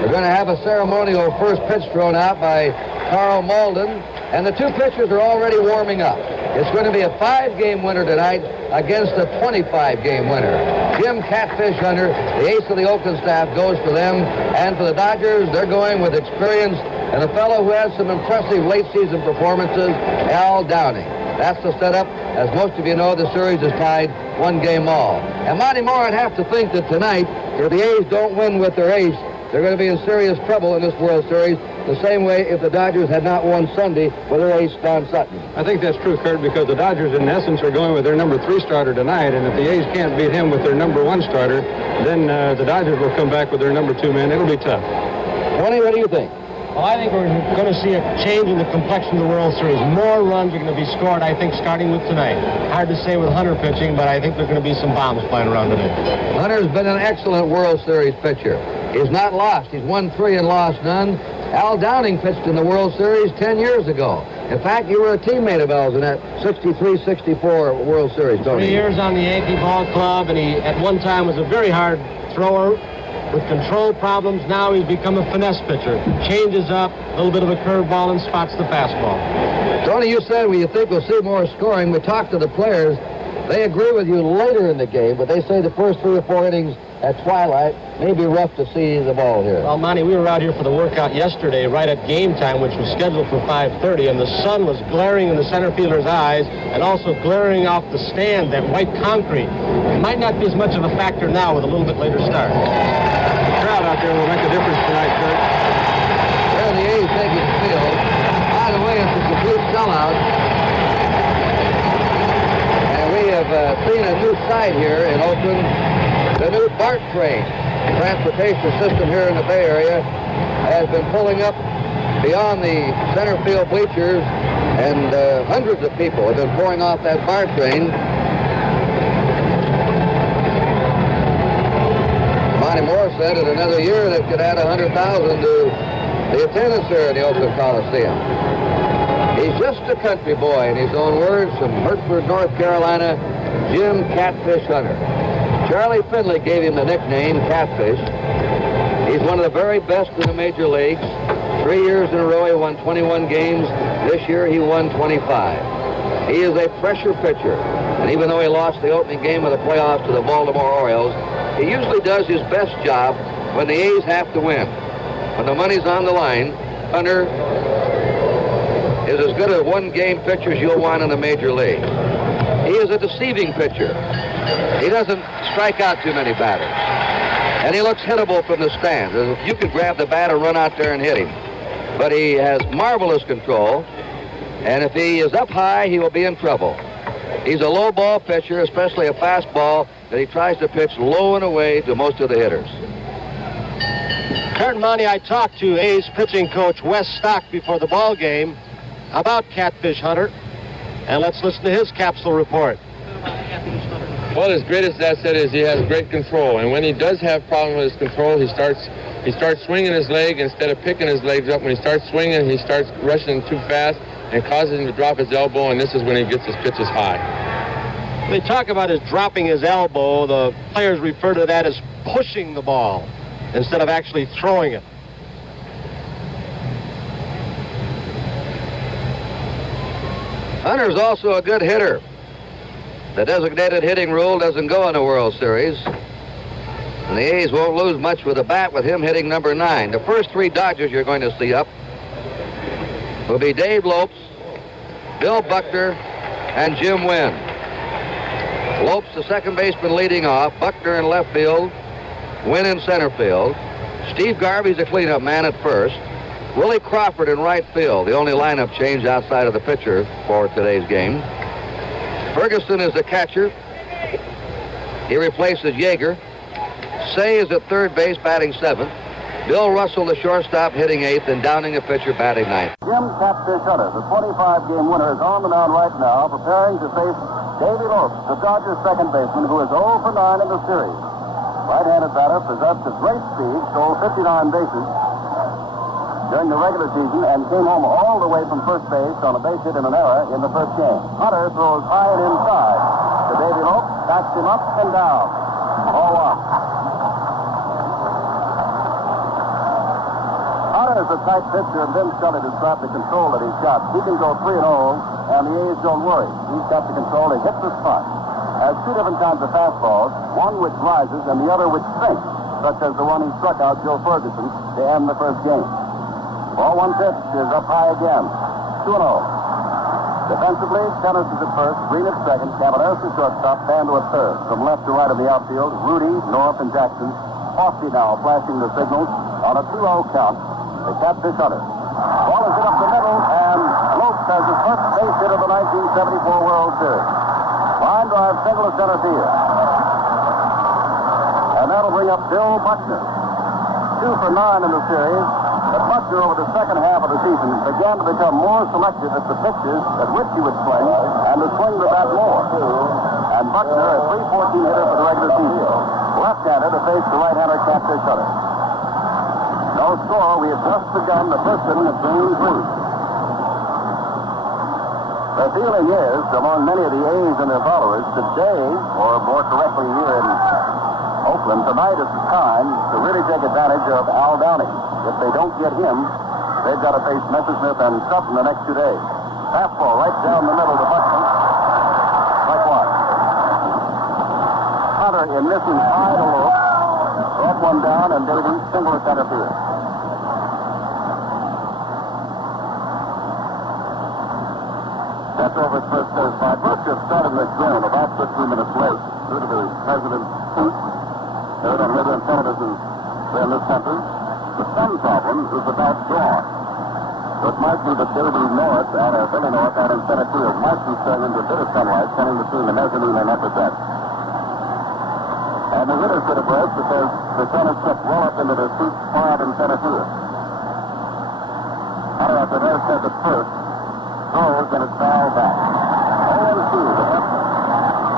We're going to have a ceremonial first pitch thrown out by Carl Malden, and the two pitchers are already warming up. It's going to be a 5-game winner tonight against a 25-game winner. Jim Catfish Hunter, the ace of the Oakland staff, goes for them. And for the Dodgers, they're going with experience and a fellow who has some impressive late-season performances, Al Downing. That's the setup. As most of you know, the series is tied 1 game all. And Monty Moore would have to think that tonight, if the A's don't win with their ace, they're going to be in serious trouble in this World Series, the same way if the Dodgers had not won Sunday with their ace, Don Sutton. I think that's true, Kurt, because the Dodgers, in essence, are going with their number 3 starter tonight, and if the A's can't beat him with their number 1 starter, then the Dodgers will come back with their number 2 man. It'll be tough. Tony, what do you think? Well, I think we're going to see a change in the complexion of the World Series. More runs are going to be scored, I think, starting with tonight. Hard to say with Hunter pitching, but I think there's going to be some bombs flying around today. Hunter's been an excellent World Series pitcher. He's not lost. He's won 3 and lost none. Al Downing pitched in the World Series 10 years ago. In fact, you were a teammate of Al's in that 63-64 World Series, Tony. 3 years on the Yankee Ball Club, and he at one time was a very hard thrower with control problems. Now he's become a finesse pitcher. Changes up, a little bit of a curveball, and spots the fastball. Tony, you said you think we'll see more scoring. We talked to the players. They agree with you later in the game, but they say the first 3 or 4 innings at twilight may be rough to see the ball here. Well, Monty, we were out here for the workout yesterday right at game time, which was scheduled for 5:30, and the sun was glaring in the center fielder's eyes and also glaring off the stand, that white concrete. It might not be as much of a factor now with a little bit later start. The crowd out there will make a difference tonight, Kurt. There the A's taking the field. By the way, it's a complete sellout. And we have seen a new sight here in Oakland. The new BART train, transportation system here in the Bay Area, has been pulling up beyond the center field bleachers, and hundreds of people have been pouring off that BART train. Monty Moore said in another year that could add 100,000 to the attendance here at the Oakland Coliseum. He's just a country boy, in his own words, from Hertford, North Carolina, Jim Catfish Hunter. Charlie Finley gave him the nickname Catfish. He's one of the very best in the major leagues. 3 years in a row he won 21 games. This year he won 25. He is a pressure pitcher, and even though he lost the opening game of the playoffs to the Baltimore Orioles, he usually does his best job when the A's have to win. When the money's on the line, Hunter is as good a one-game pitcher as you'll want in the major league. He is a deceiving pitcher. He doesn't strike out too many batters. And he looks hittable from the stands. As if you could grab the bat and run out there and hit him. But he has marvelous control. And if he is up high, he will be in trouble. He's a low ball pitcher, especially a fastball that he tries to pitch low and away to most of the hitters. Kurt and Monty, I talked to A's pitching coach Wes Stock before the ball game about Catfish Hunter. And let's listen to his capsule report. Well, his greatest asset is he has great control, and when he does have problem with his control, he starts swinging his leg instead of picking his legs up. When he starts swinging, he starts rushing too fast and causes him to drop his elbow, and this is when he gets his pitches high. They talk about his dropping his elbow. The players refer to that as pushing the ball instead of actually throwing it. Hunter's also a good hitter. The designated hitting rule doesn't go in the World Series. And the A's won't lose much with a bat with him hitting number 9. The first 3 Dodgers you're going to see up will be Dave Lopes, Bill Buckner, and Jim Wynn. Lopes, the second baseman, leading off. Buckner in left field. Wynn in center field. Steve Garvey's a cleanup man at first. Willie Crawford in right field, the only lineup change outside of the pitcher for today's game. Ferguson is the catcher. He replaces Yeager. Say is at third base, batting 7th. Bill Russell, the shortstop, hitting 8th, and Downing, a pitcher, batting 9th. Jim Catfish Hunter, the 25-game winner, is on the mound right now, preparing to face Davey Lopes, the Dodgers' second baseman, who is 0 for 9 in the series. Right-handed batter possessed of great speed, stole 59 bases during the regular season, and came home all the way from first base on a base hit and an error in the first game. Hunter throws high and inside to Davey Lopes, backs him up and down. All up. is a tight pitcher, and Vince Scully has got the control that he's got. He can go 3-0, and the A's don't worry. He's got the control. He hits the spot. Has two different kinds of fastballs, one which rises and the other which sinks, such as the one he struck out Joe Ferguson to end the first game. Ball one pitch is up high again. 2-0. Defensively, Tennis is at first, Green at second, Cavaleros at shortstop, Bando at third. From left to right of the outfield, Rudy, North, and Jackson. Hoffy now flashing the signals on a 2-0 count. The catfish hunter. Ball is hit up the middle, and Lopes has his first base hit of the 1974 World Series. Line drive single to center field. And that'll bring up Bill Buckner. 2 for 9 in the series. But Buckner, over the second half of the season, began to become more selective at the pitches at which he would swing and to swing the bat more. And Buckner, a .314 hitter for the regular season. Left-hander to face the right-hander catfish hunter. No score. We have just begun the first inning of Game 3. The feeling is, among many of the A's and their followers, today, or more correctly here in Oakland, tonight is the time to really take advantage of Al Downing. If they don't get him, they've got to face Messersmith and Sutton the next 2 days. Fastball right down the middle to Buckner. Like what? Hunter in missing high to low. Brought one down, and Davies single to center field. That's over at first base. By Buster started the game about 15 minutes late due to the president's speech. Heard on radio and television in this country. The sun problem is about gone. So it might be that David North out of Illinois out in center field might be staring into a bit of sunlight coming between the mezzanine and upper deck. And the hitters get a break because the sun is set well up into their seats far out in center field. Hunter after their step at first. Throws and it's fouled back. 0-2.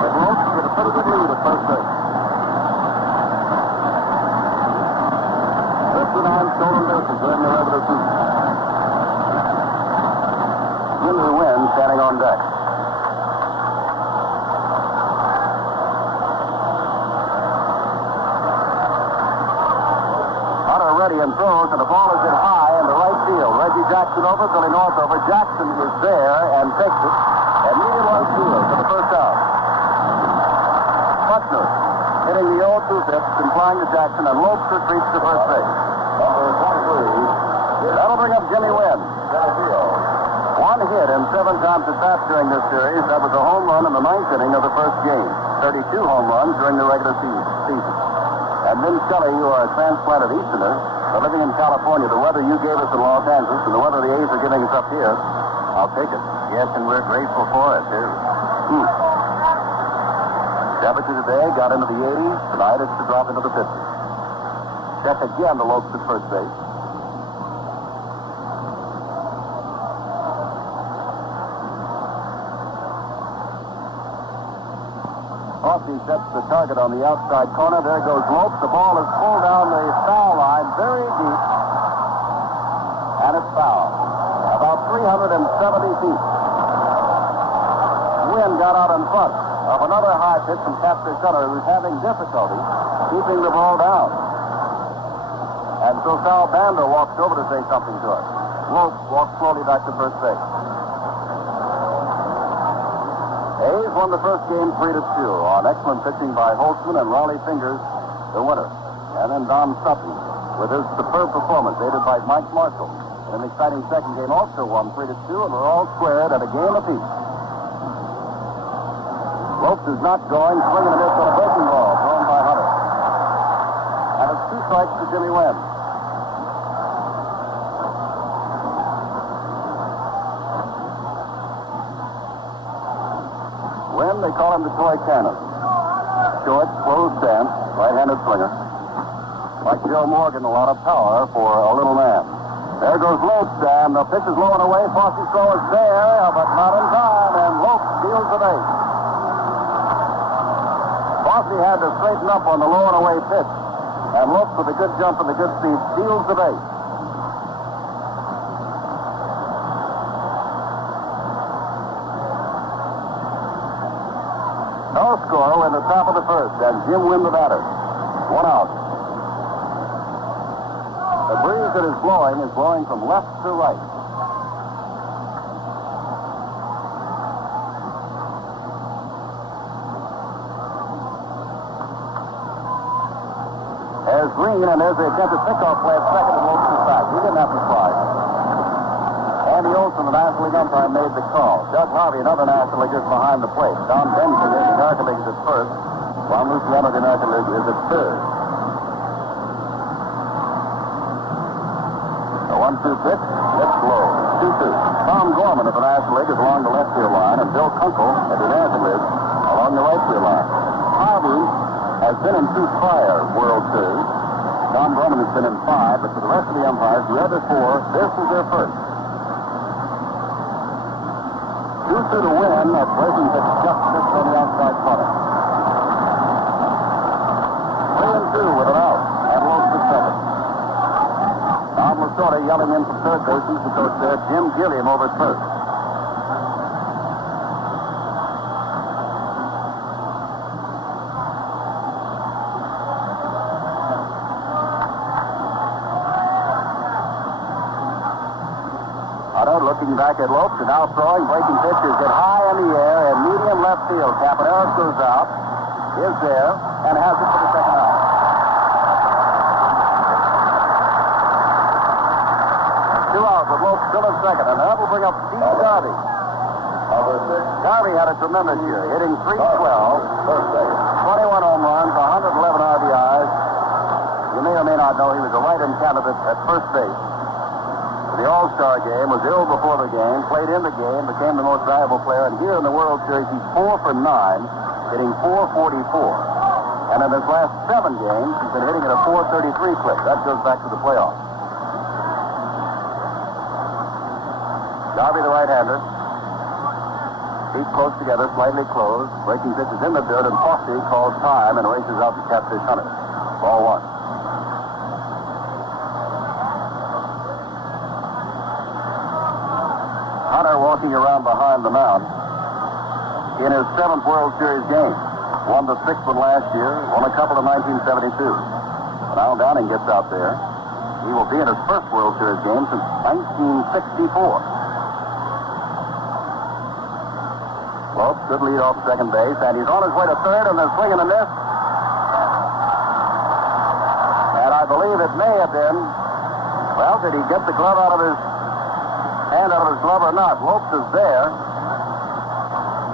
The Lopes get a pretty good lead at first base. 59 stolen bases during the regular season. Jimmy Wynn standing on deck. Hunter ready and throws, and the ball is hit high into right field. Reggie Jackson over, Billy North over. Jackson is there and takes it. And medium right field for the first out. Buckner hitting the 0-2 pitch, implying to Jackson, and Lopes retreats to first base. That'll bring up Jimmy Wynn. One hit and 7 times at bat during this series. That was a home run in the 9th inning of the first game. 32 home runs during the regular season. And Vin Scully, you are a transplanted Easterner, living in California. The weather you gave us in Los Angeles and the weather the A's are giving us up here, I'll take it. Yes, and we're grateful for it, too. Temperature today got into the 80s. Tonight it's to drop into the 50s. Check again the Lopes at first base. Hoffy sets the target on the outside corner. There goes Lopes. The ball is pulled down the foul line very deep. And it's foul. About 370 feet. Wynn got out in front of another high pitch from Catfish Hunter, who's having difficulty keeping the ball down. And so Sal Bando walks over to say something to us. Lopes walks slowly back to first base. A's won the first game 3-2 on excellent pitching by Holtzman and Raleigh Fingers, the winner. And then Don Sutton with his superb performance, aided by Mike Marshall. An exciting second game also won 3-2, and we're all squared at a game apiece. Lopes is not going, swinging a miss on a breaking ball thrown by Hunter. And it's 2 strikes to Jimmy Wynn. Wynn, they call him the toy cannon. Short, closed stance, right-handed swinger. Like Joe Morgan, a lot of power for a little man. There goes Lopes, and the pitch is low and away. Fosse's throw is there, but not in time, and Lopes steals the base. Fosse had to straighten up on the low and away pitch, and Lopes, with a good jump and a good speed, steals the base. No score in the top of the first, and Jim Wynn the batter. 1 out. The breeze that is blowing from left to right. There's Green, and there's the attempted pickoff play at second and Lopes is back. He didn't have to slide. Andy Olson, the National League umpire, made the call. Doug Harvey, another National League, is behind the plate. Don Benson, the American League, is at first. Juan Luciano, the American League, is at third. The 1-2 pitch, it's low. 2-2. Tom Gorman of the National League is along the left field line, and Bill Kunkel of the American League along the right field line. Harvey has been in 2 prior World Series. Tom Gorman has been in 5, but for the rest of the umpires, the other 4, this is their first. 2-2 to win. A breaking pitch just missed on the outside corner. 3-2 with an out. And Lopes is second. Tom Lasorda yelling in from third base. He's the coach there. Jim Gilliam over at first. Looking back at Lopes, and now throwing, breaking pitches hit high in the air, and medium left field. Campaneris goes out, is there, and has it for the second out. Two out with Lopes still in second, and that will bring up Steve Garvey. Garvey had a tremendous year, hitting .312, 21 home runs, 111 RBIs. You may or may not know he was a write-in candidate at first base. The All-Star game, was ill before the game, played in the game, became the most valuable player, and here in the World Series, he's 4 for 9, hitting .444. And in his last 7 games, he's been hitting at a .433 clip. That goes back to the playoffs. Garvey, the right-hander. Feet close together, slightly closed. Breaking pitches in the dirt, and Fossey calls time and races out to Catfish Hunter. Ball 1. Hunter walking around behind the mound in his 7th World Series game. Won the 6th one last year, won a couple in 1972. Now Downing gets out there. He will be in his first World Series game since 1964. Lopes, good lead off second base, and he's on his way to third, and they're swinging a miss. And I believe it may have been, well, did he get the glove out of his hand out of his glove or not? Lopes is there.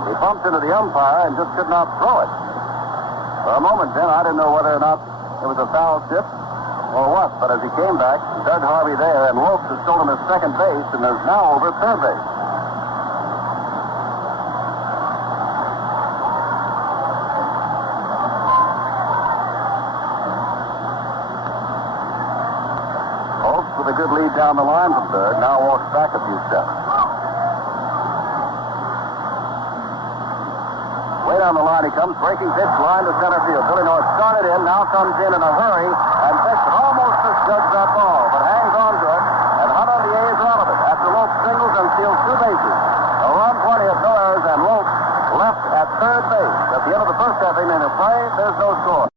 He bumped into the umpire and just could not throw it. For a moment then, I didn't know whether or not it was a foul tip or what, but as he came back, Doug Harvey there, and Lopes has stolen his second base and is now over third base. A good lead down the line from third, now walks back a few steps. Way down the line he comes, breaking pitch, line to center field. Billy North started in, now comes in a hurry, and takes it, almost misjudged that ball, but hangs on to it, and Hunter and the A's are out of it after Lopes singles and steals 2 bases. A run, 20 of no errors, and Lopes left at third base. At the end of the first half inning of play, there's no score.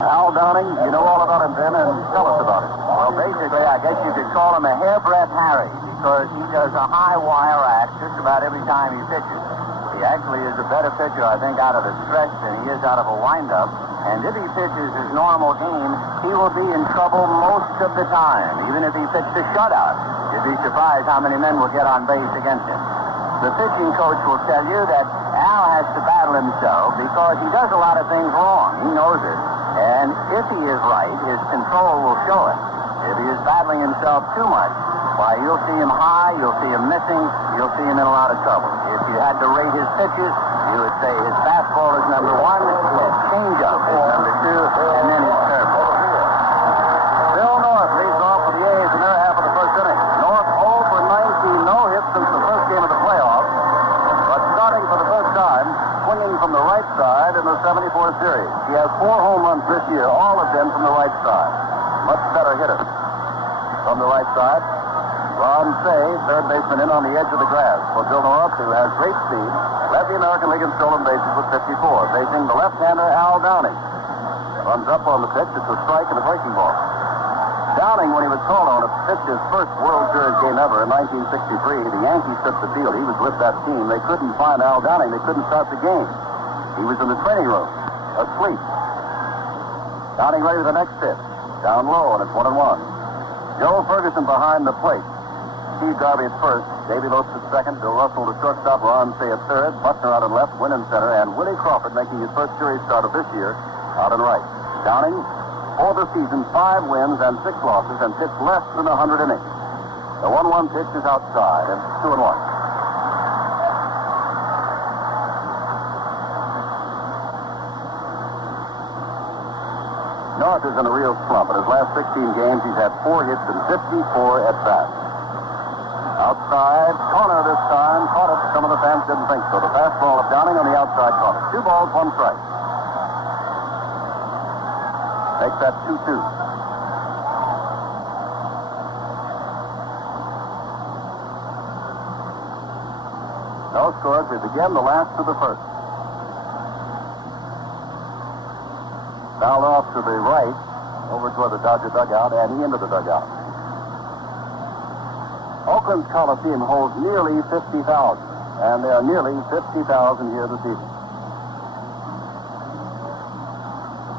Al Downing, you know all about him, Ben, and tell us about it. Well, basically, I guess you could call him a hairbreadth Harry, because he does a high wire act just about every time he pitches. He actually is a better pitcher, I think, out of a stretch than he is out of a windup. And if he pitches his normal game, he will be in trouble most of the time. Even if he pitched a shutout, you'd be surprised how many men will get on base against him. The pitching coach will tell you that Al has to battle himself because he does a lot of things wrong. He knows it. And if he is right, his control will show it. If he is battling himself too much, why, you'll see him high, you'll see him missing, you'll see him in a lot of trouble. If you had to rate his pitches, you would say his fastball is number 1, his changeup is number 2, and then his curveball. Bill North leads off for the A's in their half of the first inning. North 0 for 19, no hits since the first game of the playoffs, but starting for the first time, swinging from the right side in the 74 series. He has 4 home runs this year, all of them from the right side. Much better hitter from the right side. Ron Say, third baseman, in on the edge of the grass for Bill North, who has great speed, led the American League in stolen bases with 54, facing the left-hander Al Downing. Runs up on the pitch, it's a strike and a breaking ball. Downing, when he was called on to pitch his first World Series game ever in 1963, the Yankees took the field. He was with that team. They couldn't find Al Downing. They couldn't start the game. He was in the training room, asleep. Downing ready for the next pitch. Down low, and it's 1-1. Joe Ferguson behind the plate. Steve Garvey at first. Davy Lopes at second. Bill Russell to shortstop. Ron Say at third. Buckner out in left. Wynn in center. And Willie Crawford making his first series start of this year out in right. Downing, for the season, 5 wins and 6 losses, and pitched less than 100 innings. The 1-1 pitch is outside, and 2-1. North is in a real slump. In his last 16 games, he's had 4 hits and 54 at-bats. Outside, corner this time. Caught it. Some of the fans didn't think so. The fastball of Downing on the outside corner. 2 balls, 1 strike. Makes that 2-2. No scores. We begin the last of the first. Fouled off to the right, over toward the Dodger dugout, and he into the dugout. Oakland's Coliseum holds nearly 50,000, and there are nearly 50,000 here this evening.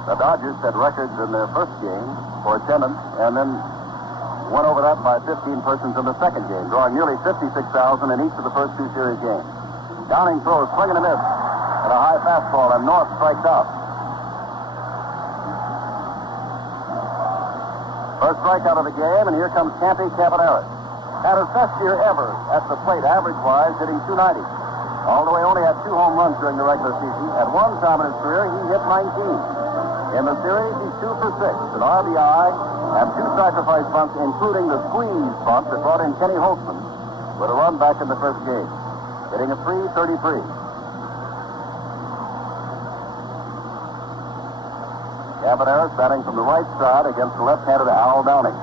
The Dodgers set records in their first game for attendance, and then went over that by 15 persons in the second game, drawing nearly 56,000 in each of the first 2 series games. Downing throws, swing and a miss, and a high fastball, and North strikes out. First strikeout of the game, and here comes Campy Cavaneris. Had his best year ever at the plate, average-wise, hitting .290. Although he only had 2 home runs during the regular season, at one time in his career, he hit 19. In the series, he's 2 for 6, an RBI, and 2 sacrifice bunts, including the squeeze bunt that brought in Kenny Holtzman with a run back in the first game, hitting a .333. Cavaneris batting from the right side against the left-handed Al Downing.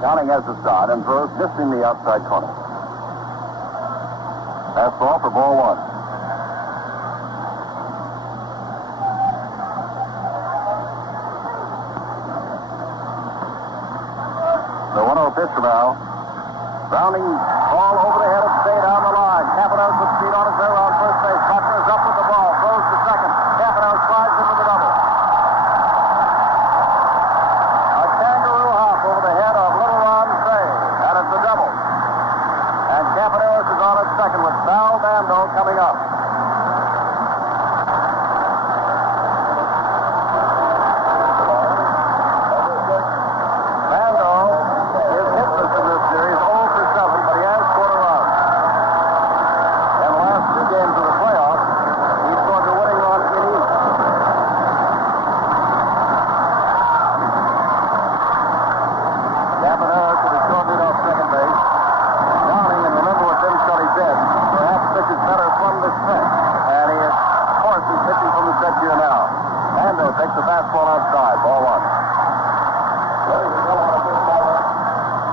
Downing has the start and throws, missing the outside corner. Fastball for ball 1. The 1-0 pitch from Al. Browning ball over the head of Stay down the line. Cavaneris with speed on his way around first base. Buckner is up with the ball. Throws to second. Cavaneris slides into the double. A kangaroo hop over the head of little Ron Say. And it's a double. And Cavaneris is on at second with Val Bando coming up. Takes the fastball outside, ball 1.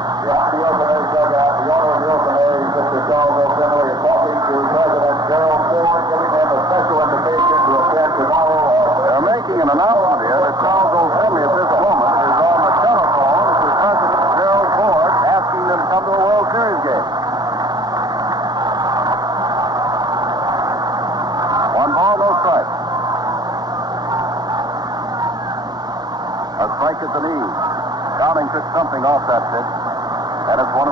The Oakland dugout, the owner of the Oakland A's, Mr. Charles O'Finley, is talking to President Gerald Ford, giving him a special invitation to attend tomorrow. They're making an announcement here that Charles O'Finley at this moment is on the telephone to President Gerald Ford, asking them to come to a World Series game. 1 ball, no strike. A strike at the knee. Downing took something off that pitch, and it's 1-1.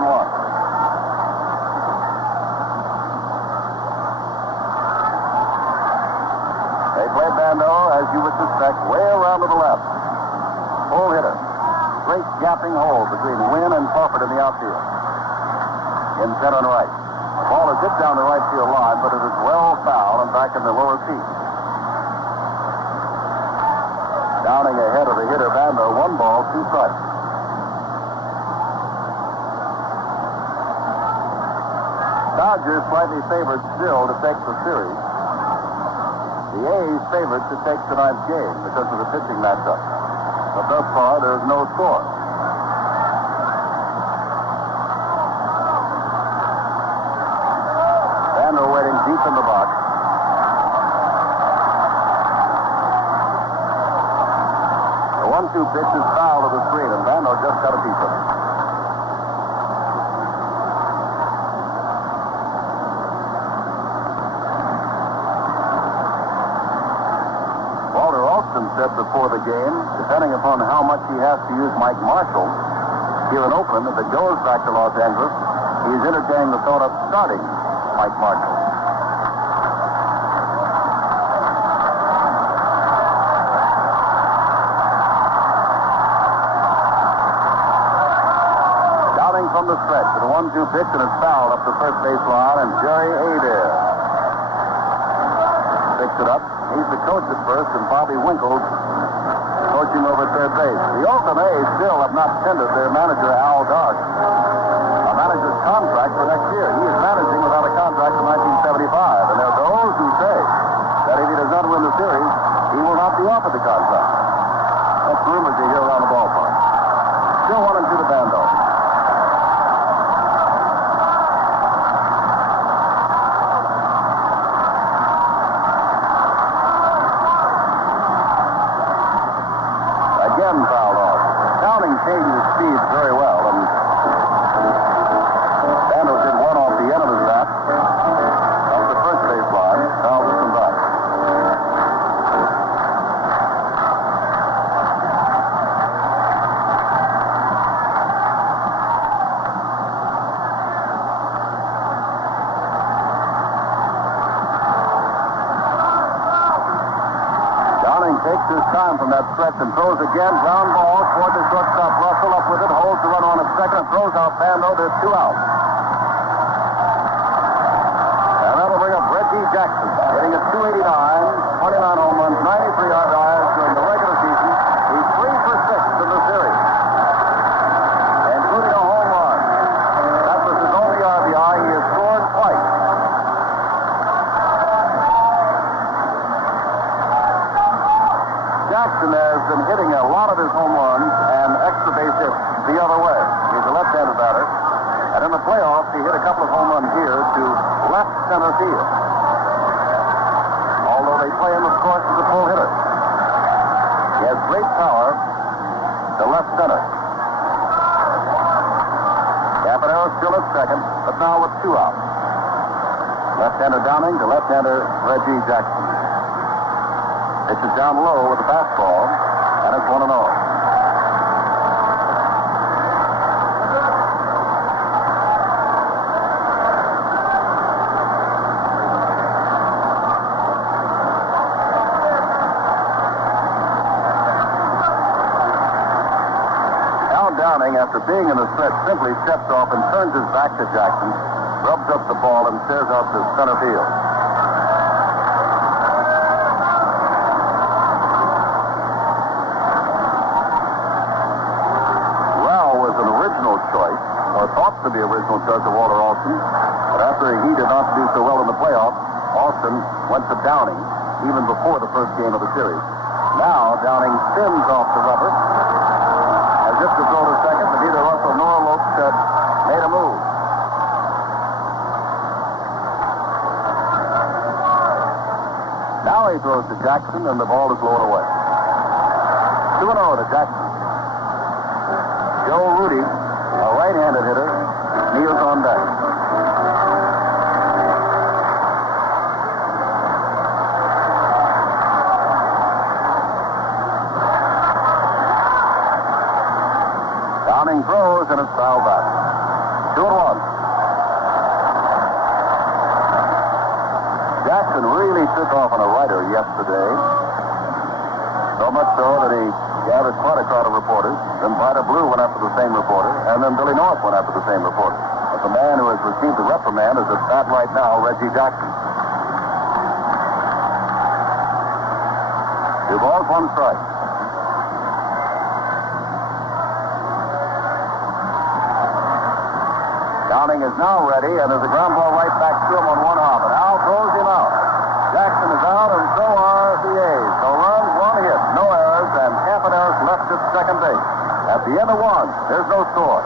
They play Bando, as you would suspect, way around to the left. Full hitter. Great gapping hole between Wynn and Crawford in the outfield. In center and right. The ball is hit down the right field line, but it is well foul and back in the lower seat. Downing ahead of the hitter Bando, 1 ball, 2 strikes. Dodgers slightly favored still to take the series. The A's favored to take tonight's game because of the pitching matchup. But thus far, there is no score. deep in the box. The 1-2 pitch is foul to the screen, and Bando just got a piece of it. Walter Alston said before the game, depending upon how much he has to use Mike Marshall here in Oakland, if it goes back to Los Angeles, he's entertaining the thought of starting Mike Marshall. Downing from the stretch with a 1-2 pitch, and it's fouled up the first base line, and Jerry Adair picks it up. He's the coach at first, and Bobby Winkles coaching over third base. The Oakland A's still have not tendered their manager, Al Dark, a manager's contract for next year. He is managing without a contract from 1975, and there are those who say that if he does not win the series, he will not be offered the contract. That's rumors you hear around the ballpark. Still 1-2 to Bando. Again fouled off. Downing changed his speed very well, and Bando did one off the end of his bat off the first base line. Fouled this one back. Downing takes his time from that stretch and throws again. Ground ball toward the shortstop. Russell up with it, holds the runner on at second, and throws out Bando. There's 2 outs. And that'll bring up Reggie Jackson, hitting at 289, 29 home runs, 93 RBIs during the regular season. He's 3 for 6 in the series, including a home run. That was his only RBI. He has scored twice. Jackson has been hitting a lot of his home runs and extra base hits the other way. He's a left-handed batter. And in the playoffs, he hit a couple of home runs here to left center field. Although they play him, of course, as a full hitter. He has great power to left center. Campanero still at second, but now with 2 outs. Left-hander Downing to left-hander Reggie Jackson. Pitches down low with the fastball, and it's 1-0. Now Downing, after being in the stretch, simply steps off and turns his back to Jackson, rubs up the ball, and stares out to center field. Choice, or thought to be original choice of Walter Alston, but after he did not do so well in the playoffs, Alston went to Downing even before the first game of the series. Now Downing spins off the rubber as if to throw to second, but neither Russell nor Lopes had made a move. Now he throws to Jackson, and the ball is lowered away. 2-0 to Jackson. Joe Rudy, a right-handed hitter, kneels on deck. Downing throws, and it's fouled back. 2-1. Jackson really took off on a rider yesterday. So much so that he gathered quite a crowd of reporters. Then Vida Blue went after the same reporter, and then Billy North went after the same reporter. But the man who has received the reprimand is at bat right now, Reggie Jackson. 2 balls, 1 strike. Downing is now ready, and there's a ground ball right back to him on 1 hop. And Al throws him out. Jackson is out, and so are the A's. No runs, 1 hit, no errors, and Campaneris left at second base. At the end of 1, there's no score.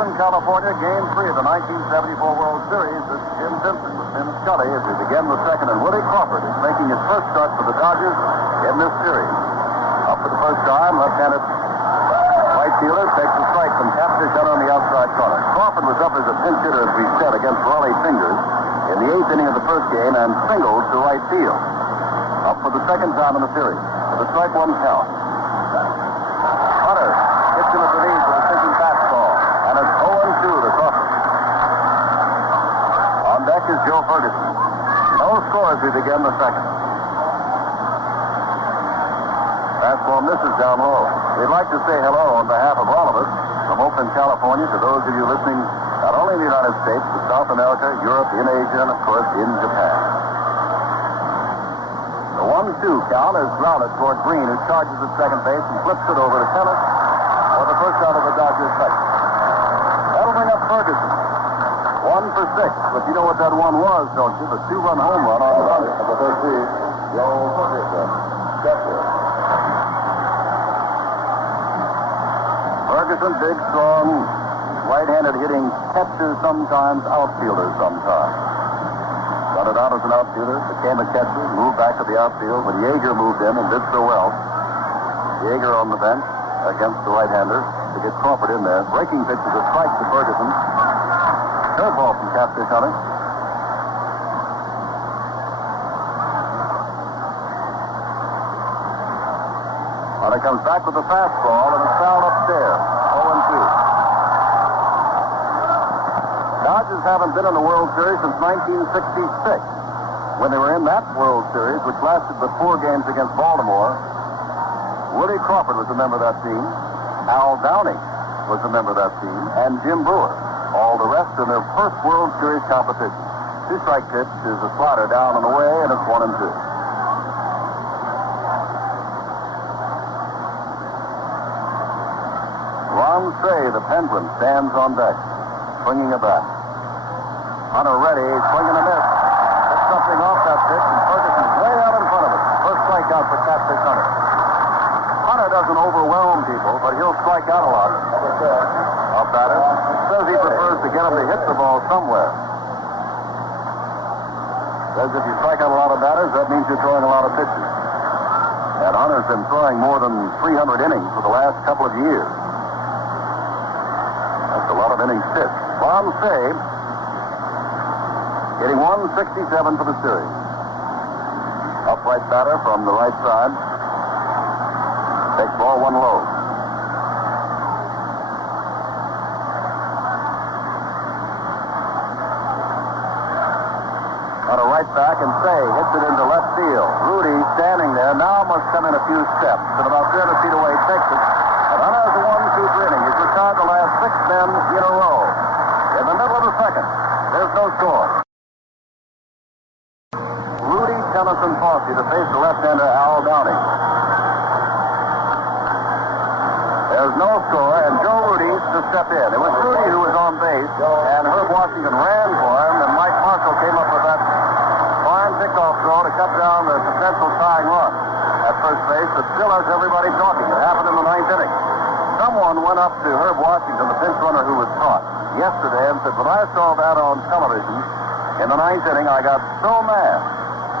Oakland, California, Game 3 of the 1974 World Series. This is Jim Simpson with Vin Scully as we begin the second, and Woody Crawford is making his first start for the Dodgers in this series. Up for the first time, left-handed right fielder takes a strike from Captain Shutter on the outside corner. Crawford was up as a pinch hitter, as we said, against Raleigh Fingers in the 8th inning of the first game and singled to right field. Up for the second time in the series with a strike one count. Hunter hits him at the knees with a sinking fastball, and it's 0-2 to Crawford. On deck is Joe Ferguson. No score as we begin the second. Fastball misses down low. We'd like to say hello on behalf of all of us from Oakland, California, to those of you listening not only in the United States, but South America, Europe, in Asia, and of course in Japan. The 1-2 count is grounded toward Green, who charges at second base and flips it over to Tennis for the first out of the Dodgers second. That'll bring up Ferguson. 1 for 6, but you know what that one was, don't you? The 2-run home run on the run of the 13. Joe Ferguson. Ferguson, big, strong, right-handed hitting catcher sometimes, outfielder sometimes. Started out as an outfielder, became a catcher, moved back to the outfield when Yeager moved in and did so well. Yeager on the bench against the right-hander to get Crawford in there. Breaking pitch is a strike to Ferguson. Curveball from Captain Shutter. Hunter comes back with the fastball and it's fouled upstairs. 0-2. Dodgers haven't been in the World Series since 1966. When they were in that World Series, which lasted but 4 games against Baltimore, Woody Crawford was a member of that team, Al Downing was a member of that team, and Jim Brewer. All the rest in their first World Series competition. 2-strike pitch is a slider down and away, and it's 1-2. Ron Say, the Penguin, stands on deck, swinging a bat. Hunter ready, swinging a miss. Gets something off that pitch, and Ferguson's way out in front of it. First strikeout for Captain Hunter. Hunter doesn't overwhelm people, but he'll strike out a lot. Off batter. Says he prefers to get him to hit the ball somewhere. Says if you strike out a lot of batters, that means you're throwing a lot of pitches. And Hunter's been throwing more than 300 innings for the last couple of years. That's a lot of innings pitched. Ron Say hitting 167 for the series. Upright batter from the right side. Takes ball 1 low. Hunter right back, and Say hits it into left field. Rudy standing there now must come in a few steps, and about 300 feet away takes it. And Hunter has a 1-2 inning. He's retired the last 6 men in a row. In the middle of the second, there's no score. Rudy Tennyson Fossey to face the left-hander Al Downing. There's no score, and Joe Rudy to step in. It was Rudy who was on base, and Herb Washington ran for him, and Mike Marshall came up with that fine pickoff throw to cut down the potential tying run at first base that still has everybody talking. It happened in the 9th inning. Someone went up to Herb Washington, the pinch runner who was caught, yesterday and said, when I saw that on television in the 9th inning, I got so mad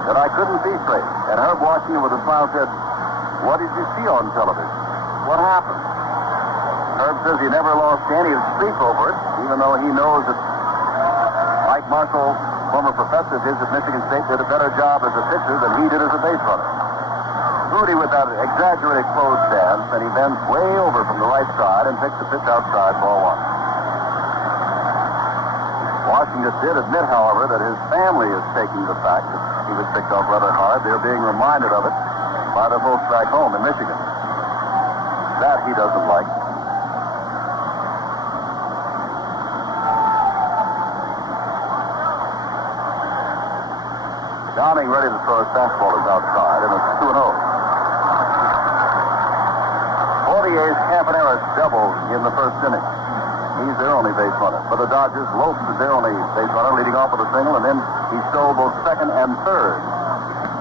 that I couldn't see straight. And Herb Washington with a smile said, what did you see on television? What happened? Herb says he never lost any sleep over it, even though he knows that Mike Marshall, former professor of his at Michigan State, did a better job as a pitcher than he did as a base runner. Rudy with that exaggerated close stance, and he bends way over from the right side and takes the pitch outside, ball 1. Washington did admit, however, that his family is taking the fact that he was picked off rather hard. They're being reminded of it by the folks back home in Michigan. That he doesn't like. Downing ready to throw his fastball is outside, and it's 2-0. Fortier's Campaneris doubled in the first inning. He's their only base runner. For the Dodgers, Lopes is their only base runner, leading off with a single, and then he stole both second and third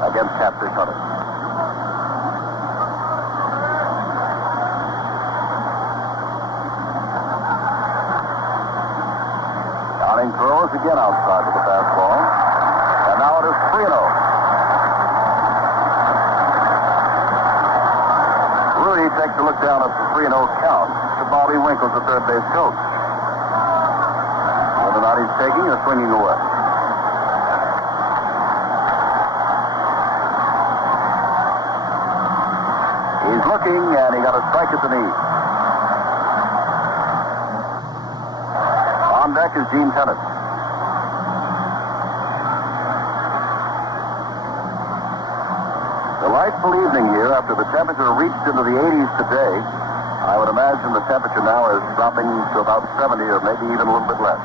against Captain Hunter. Downing throws again outside with the fastball. And now it is 3-0. Rudy takes a look down at the 3-0 count to Bobby Winkles, the third base coach. Whether or not he's taking or swinging away. He's looking, and he got a strike at the knee. On deck is Gene Tennis. Delightful evening here after the temperature reached into the 80s today. I would imagine the temperature now is dropping to about 70 or maybe even a little bit less.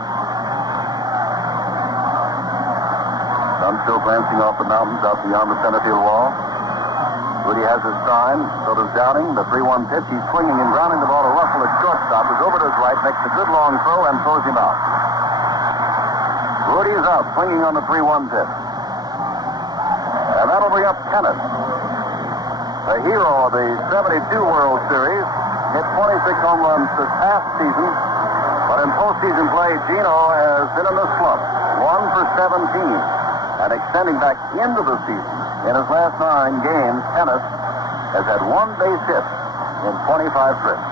Sun still glancing off the mountains out beyond the center field wall. Rudy has his sign, so does Downing. The 3-1 pitch, he's swinging and grounding the ball to Russell at shortstop, is over to his right, makes a good long throw and throws him out. Rudy is out, swinging on the 3-1 pitch. And that'll bring up Tennis, the hero of the 72 World Series, hit 26 home runs this past season, but in postseason play, Gino has been in the slump, 1 for 17, and extending back into the season. In his last 9 games, Tennis has had 1 base hit in 25 trips.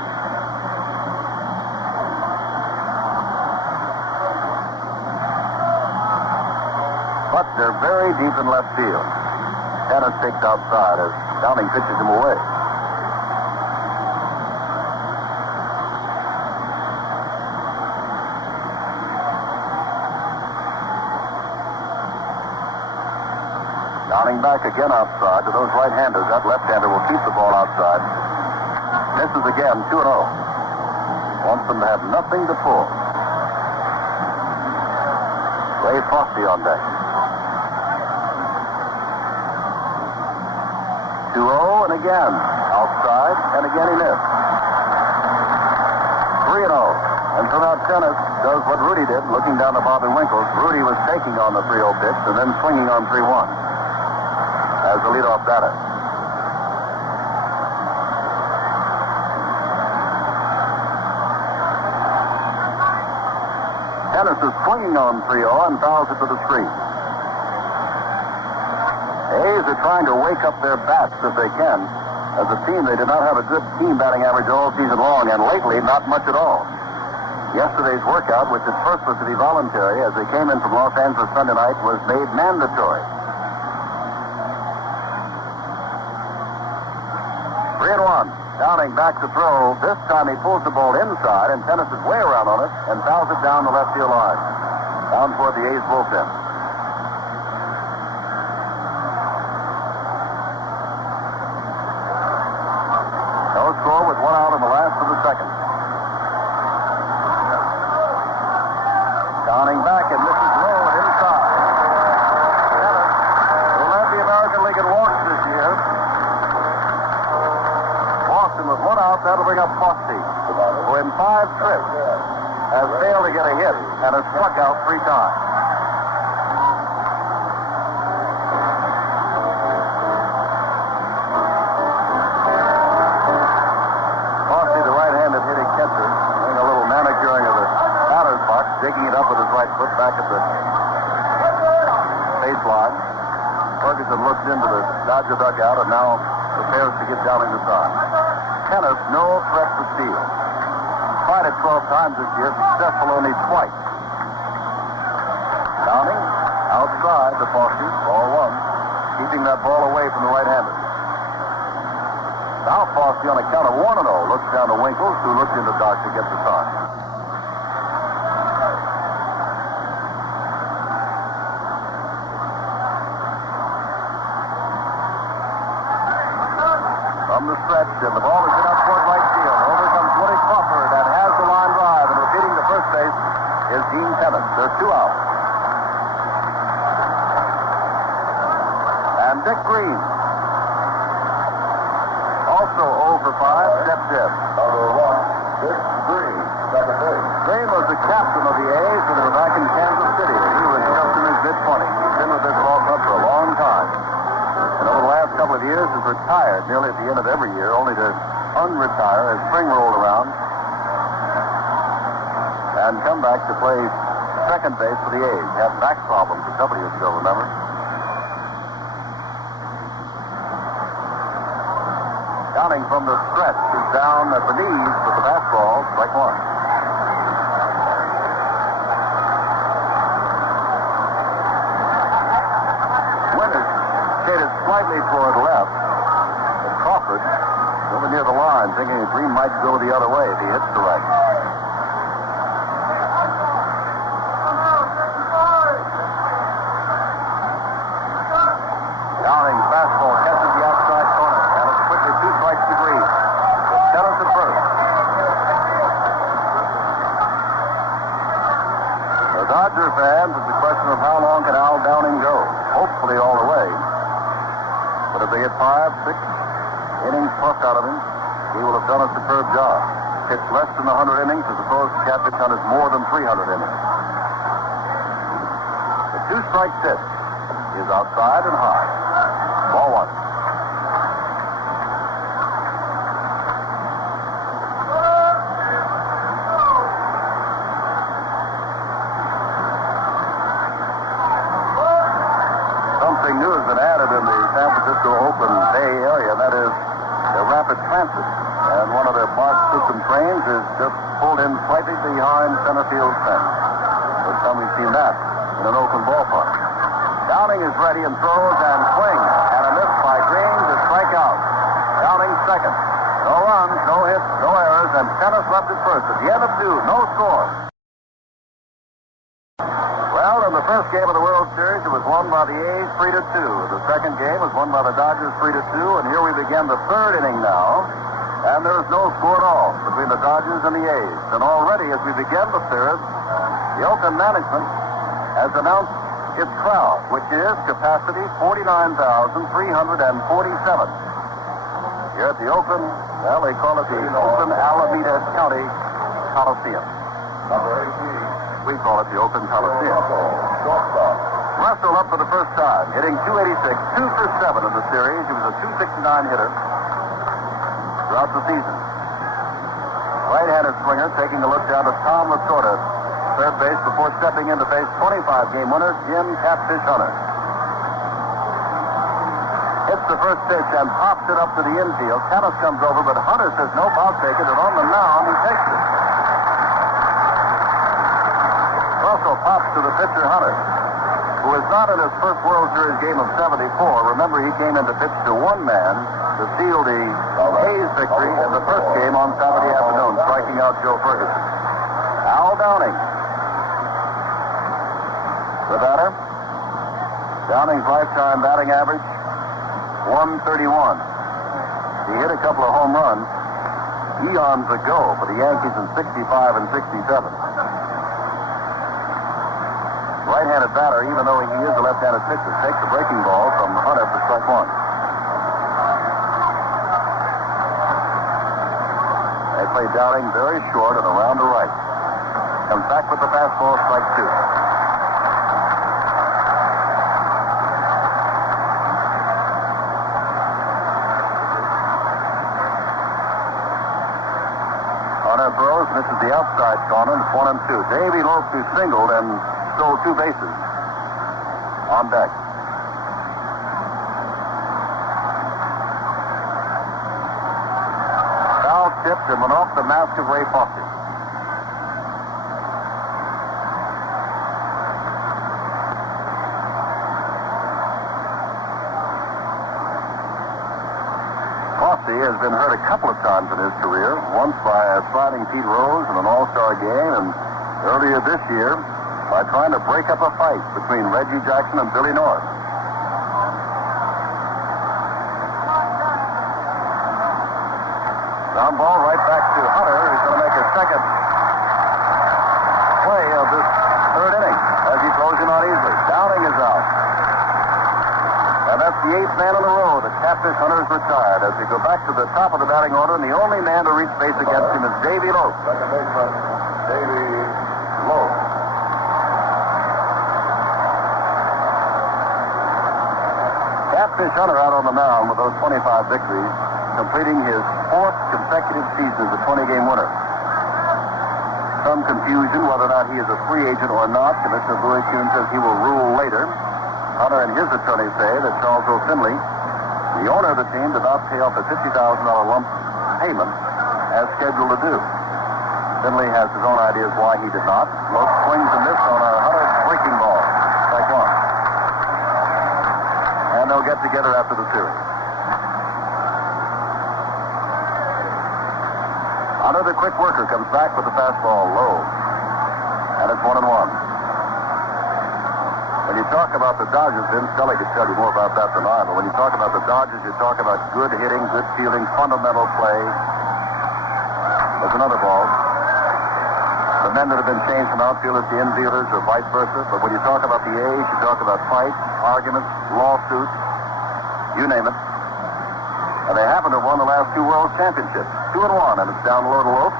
But they're very deep in left field. Tennis takes outside as Downing pitches him away. Downing back again outside to those right-handers. That left-hander will keep the ball outside. Misses again, 2-0. Wants them to have nothing to pull. Ray Frosty on deck. 2-0, and again outside, and again he missed. 3-0. And so now Tennis does what Rudy did, looking down to Bobby Winkles. Rudy was taking on the 3-0 pitch and then swinging on 3-1 as the leadoff batter. Tennis is swinging on 3-0 and fouls it to the screen. A's are trying to wake up their bats if they can. As a team, they did not have a good team batting average all season long, and lately, not much at all. Yesterday's workout, which at first was to be voluntary as they came in from Los Angeles Sunday night, was made mandatory. 3-1. Downing back to throw. This time he pulls the ball inside, and Tennis is way around on it and fouls it down the left field line. Down toward the A's bullpen. No score with 1 out in the last of the second. Downing back and misses low and inside. Tennis, who led the American League in walks this year. Boston with 1 out, that'll bring up Frosty, who in 5 trips has failed to get a hit and has struck out 3 times. Frosty, the right-handed hitting catcher, doing a little manicuring of the batter's box, digging it up with his right foot back at the baseline. Ferguson looks into the Dodger dugout and now prepares to get Downing the side. Tennis, no threat to steal. Tried it 12 times this year, successful only twice. Downing, outside the Frosty, ball 1, keeping that ball away from the right-hander. Now Frosty on a count of 1-0 looks down to Winkles, who looks in the dark to get the sign. From the stretch, and the ball is hit up toward right field. Over comes Woody Crawford and has the line drive, and repeating the first base is Gene Tennis. There's 2 out. And Dick Green, also 0 for 5, steps in. Number 1, Dick Green, second base. Green was the captain of the A's when they were back in Kansas City. He was just in his mid-20s. He's been with this ball club for a long time. And over the last couple of years has retired nearly at the end of every year, only to unretire as spring rolled around and come back to play second base for the A's. He had back problems a couple of years ago, remember? Downing from the stretch is down at the knees with the fastball, strike one. Winters skated slightly toward left, and Crawford over near the line, thinking that Green might go the other way if he hits the right. Downing fastball catches the outside corner, and it's quickly 2 strikes to Green. Dennis at first. The Dodger fans, it's a question of how long can Al Downing go. Hopefully all the way. But if they hit 5, 6 innings plucked out of him, he will have done a superb job. Pitched less than 100 innings as opposed to Captain Hunter's more than 300 innings. The 2-strike pitch is outside and high. Ball one. Something new has been added in the San Francisco Oakland Bay area, and that is the rapid transit. And one of their BART system trains is just pulled in slightly behind center field fence. First time we've seen that in an Oakland ballpark. Downing is ready and throws and swings. And a miss by Green to strike out. Downing second. No runs, no hits, no errors, and Tennis left at first. At the end of 2, no score. Well, in the first game of the World Series, it was won by the A's 3-2. The second game was won by the Dodgers 3-2, and here we begin the third inning now. And there is no score at all between the Dodgers and the A's. And already, as we begin the third, the Oakland management has announced its crowd, which is capacity 49,347. Here at the Oakland, well, they call it the Oakland Alameda County Coliseum. We call it the Oakland Coliseum. Russell up for the first time, hitting 286, 2 for 7 in the series. He was a 269 hitter throughout the season. Right-handed swinger taking a look down at Tom Lasorda, third base, before stepping in to face 25-game winner Jim Catfish Hunter. Hits the first pitch and pops it up to the infield. Tennis comes over, but Hunter says nope, I'll take it, and on the mound he takes it. Russell pops to the pitcher Hunter, who is not in his first World Series game of 74. Remember, he came in to pitch to one man to seal the A's victory in the first game on Saturday afternoon, striking out Joe Ferguson. Al Downing, the batter. Downing's lifetime batting average, 131. He hit a couple of home runs eons ago for the Yankees in 65 and 67. Right-handed batter, even though he is a left-handed pitcher, takes the breaking ball from Hunter for strike one. They play Downing very short and around the right. Comes back with the fastball, strike 2. Hunter throws, misses the outside corner, and it's 1-2. Davey Lopes, who singled and stole 2 bases on deck. Foul tipped and went off the mask of Ray Foster. Foster has been hurt a couple of times in his career, once by sliding Pete Rose in an All-Star game, and earlier this year by trying to break up a fight between Reggie Jackson and Billy North. Ground ball right back to Hunter, who's going to make a second play of this third inning as he throws him out easily. Downing is out. And that's the 8th man in a row that Catfish Hunter is retired as we go back to the top of the batting order, and the only man to reach base against him is Davey Lopes. Second baseman, Davey Lopes. Catfish Hunter out on the mound with those 25 victories, completing his 4th consecutive season as a 20-game winner. some confusion whether or not he is a free agent or not. Commissioner Louis Kuhn says he will rule later. Hunter and his attorney say that Charles O'Finley, the owner of the team, did not pay off a $50,000 lump payment as scheduled to do. Finley has his own ideas why he did not. Lopes swings and misses on a Hunter breaking ball. Strike one. And they'll get together after the series. Hunter, the quick worker, comes back with the fastball low. And it's 1-1. When you talk about the Dodgers, Vin Scully could tell you more about that than I, but when you talk about the Dodgers, you talk about good hitting, good fielding, fundamental play. There's another ball. The men that have been changed from outfielders to infielders or vice versa. But when you talk about the A's, you talk about fights, arguments, lawsuits, you name it. And they happen to have won the last two World Championships. 2-1, and it's down low to Lopes.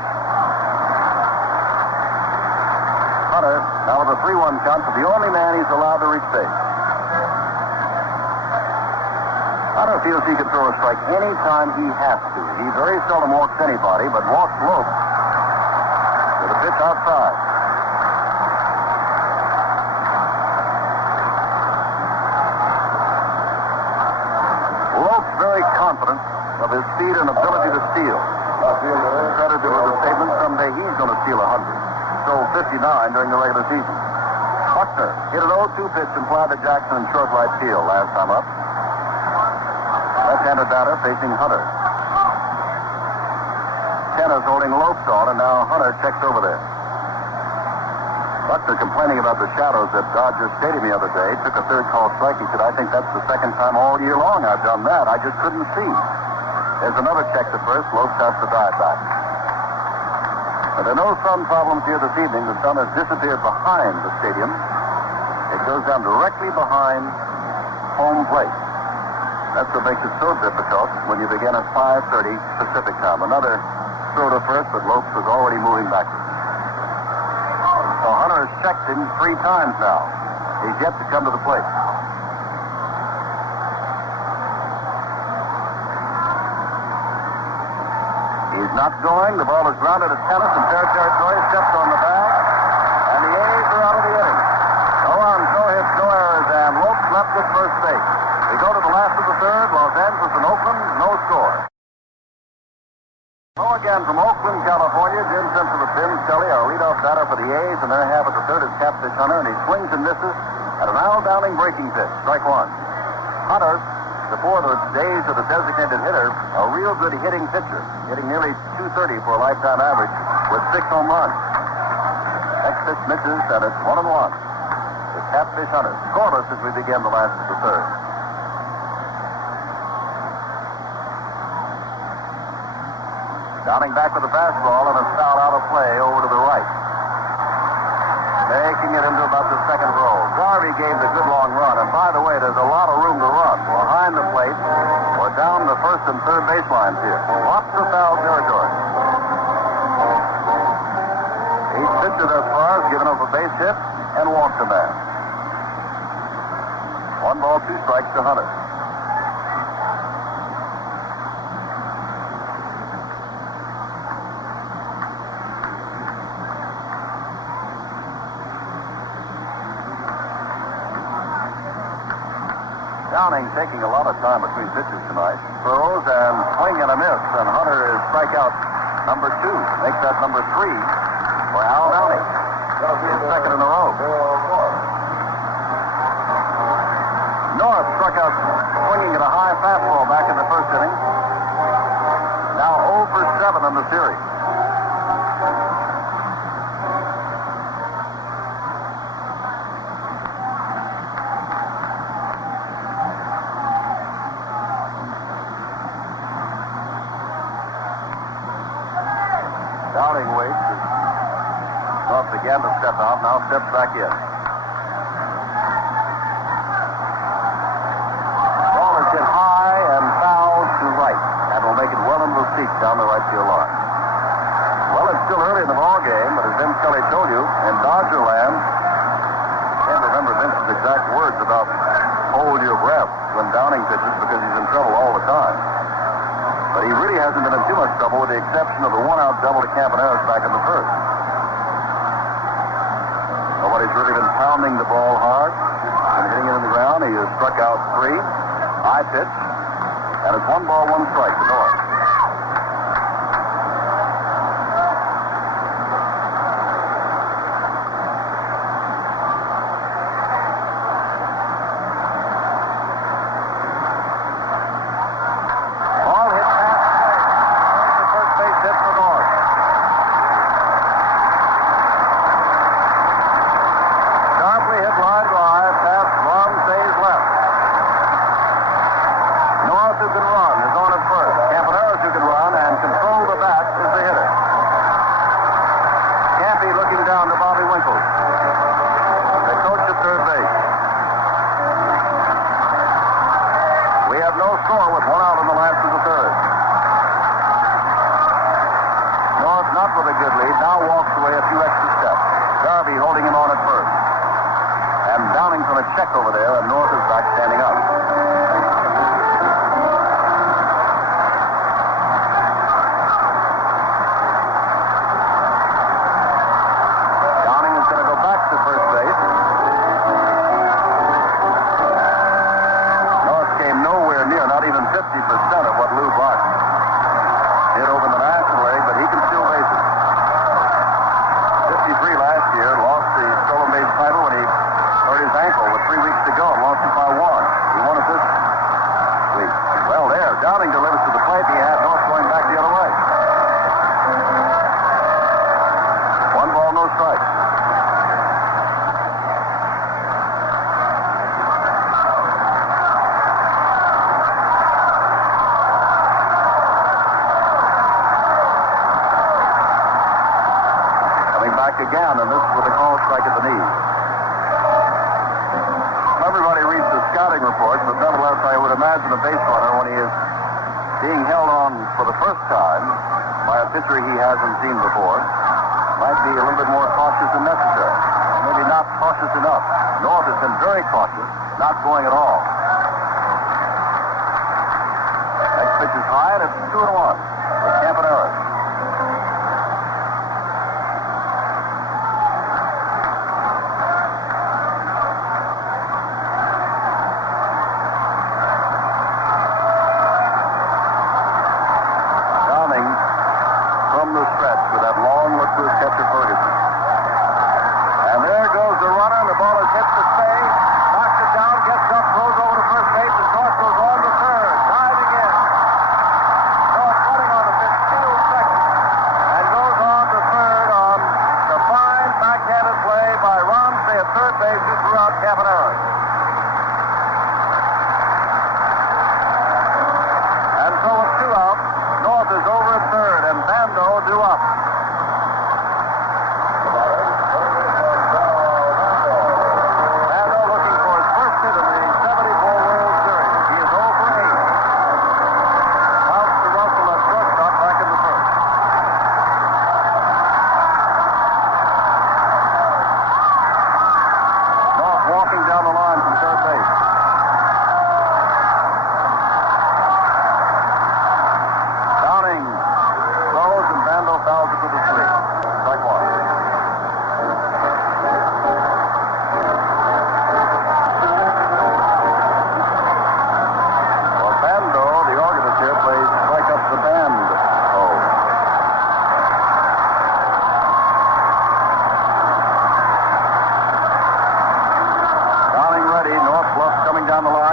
Hunter, now with a 3-1 count, for the only man he's allowed to reach base. Hunter feels he can throw a strike any time he has to. He very seldom walks anybody, but walks Lopes with a pitch outside. Lopes very confident of his speed and ability to steal. Credited with the statement, someday he's going to steal 100. Stole 59 during the regular season. Buckner hit an 0-2 pitch and fly to Jackson in short right field last time up. Left-handed batter facing Hunter. Kenner's holding Lopes on, and now Hunter checks over there. Buckner complaining about the shadows at Dodger Stadium the other day. Took a third call strike. He said, I think that's the second time all year long I've done that. I just couldn't see. There's another check to first. Lopes has to dive back. But there are no sun problems here this evening. The sun has disappeared behind the stadium. It goes down directly behind home plate. That's what makes it so difficult when you begin at 5:30 Pacific time. Another throw to first, but Lopes was already moving backwards. So Hunter has checked him 3 times now. He's yet to come to the plate. He's not going. The ball is grounded at tennis in fair territory. Steps on the bag. And the A's are out of the inning. No runs, no hits, no errors, and Lopes left at first base. We go to the last of the third. Los Angeles and Oakland, no score. So again from Oakland, California, Jim Simpson with Vin Scully, our leadoff batter for the A's, and their half at the third is Catfish Hunter, and he swings and misses at an Al Downing breaking pitch. Strike one. Hunter, before the days of the designated hitter, a real good hitting pitcher, hitting nearly 230 for a lifetime average with 6 home runs. Next pitch misses, and it's 1-1. It's Catfish Hunter, scoreless as we begin the last of the third. Downing back with the fastball and a foul out of play over to the right. Making it into about the second row. Garvey gave the good long run, and by the way, there's a lot of room to run behind the plate or down the first and third baselines here. Lots of foul territory. Each pitcher thus far has given up a base hit and walked a man. 1 ball, 2 strikes to Hunter. Downing taking a lot of time between pitches tonight. Throws and swing and a miss, and Hunter is strikeout number 2. Makes that number 3 for Al Downing. His second in a row. North struck out swinging at a high fastball back in the first inning. Now 0 for 7 in the series. Downing waits. North began to step out, now steps back in. Ball is hit high and fouled to right, and will make it well into the seats down the right field line. Well, it's still early in the ball game, but as Vin Scully told you, in Dodgerland, I can't remember Vince's exact words about hold your breath when Downing pitches because he's in trouble all the time. But he really hasn't been in too much trouble with the exception of the 1-out double to Campaneris back in the first. pounding the ball hard and hitting it in the ground. He has struck out 3. High pitch. And it's 1 ball, 1 strike to North. Check over there, and North is back standing up. Downing is going to go back to first base. North came nowhere near, not even 50% of what Lou Bach did over in the National League, but he can steal bases. 53 last year, lost the stolen base title when he hurt his ankle with 3 weeks to go and lost it by 1. He won it this week. Well, there, Downing delivers to the plate. He had North going back the other way. 1 ball, no strike. Coming back again, and this is with a call strike at the knee. Everybody reads the scouting reports, but nevertheless, I would imagine a base runner, when he is being held on for the first time by a pitcher he hasn't seen before, might be a little bit more cautious than necessary. Maybe not cautious enough. North has been very cautious, not going at all. Next pitch is high, and it's 2-1 for Campaneris.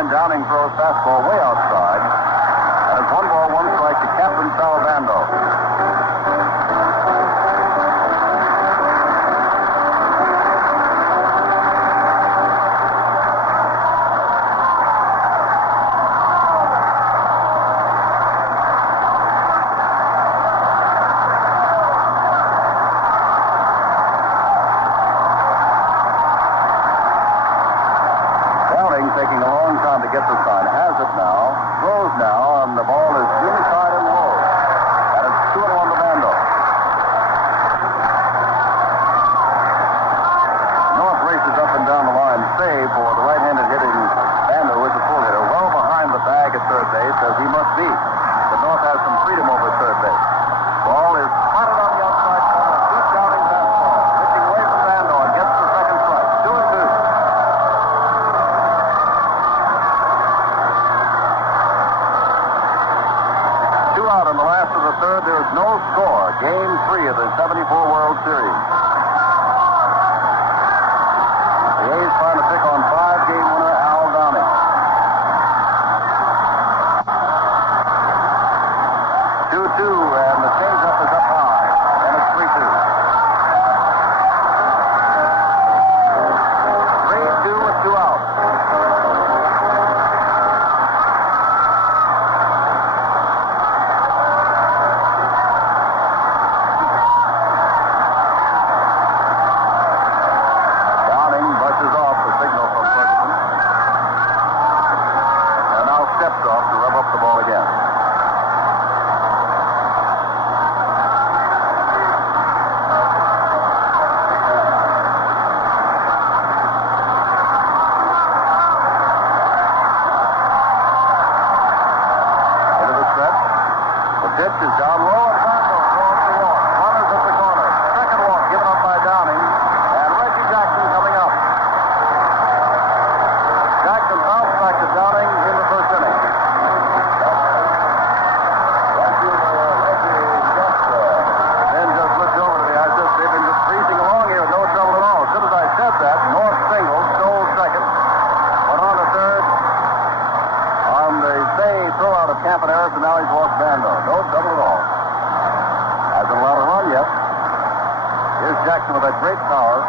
Downing throws fastball way outside. And it's 1 ball, 1 strike to Captain Sal Bando. Taking a long time to get the sign. Has it now. Throws now, and the ball is inside and low. And it's 2-1 to Bando. North races up and down the line, save for the right-handed hitting Bando, who is a full hitter, well behind the bag at third base, as he must be. But North has some freedom over third base. Ball is potted on the outside corner. Deep Downing fastball. Pitching away from Bando and gets the second strike. 2-2. had great power.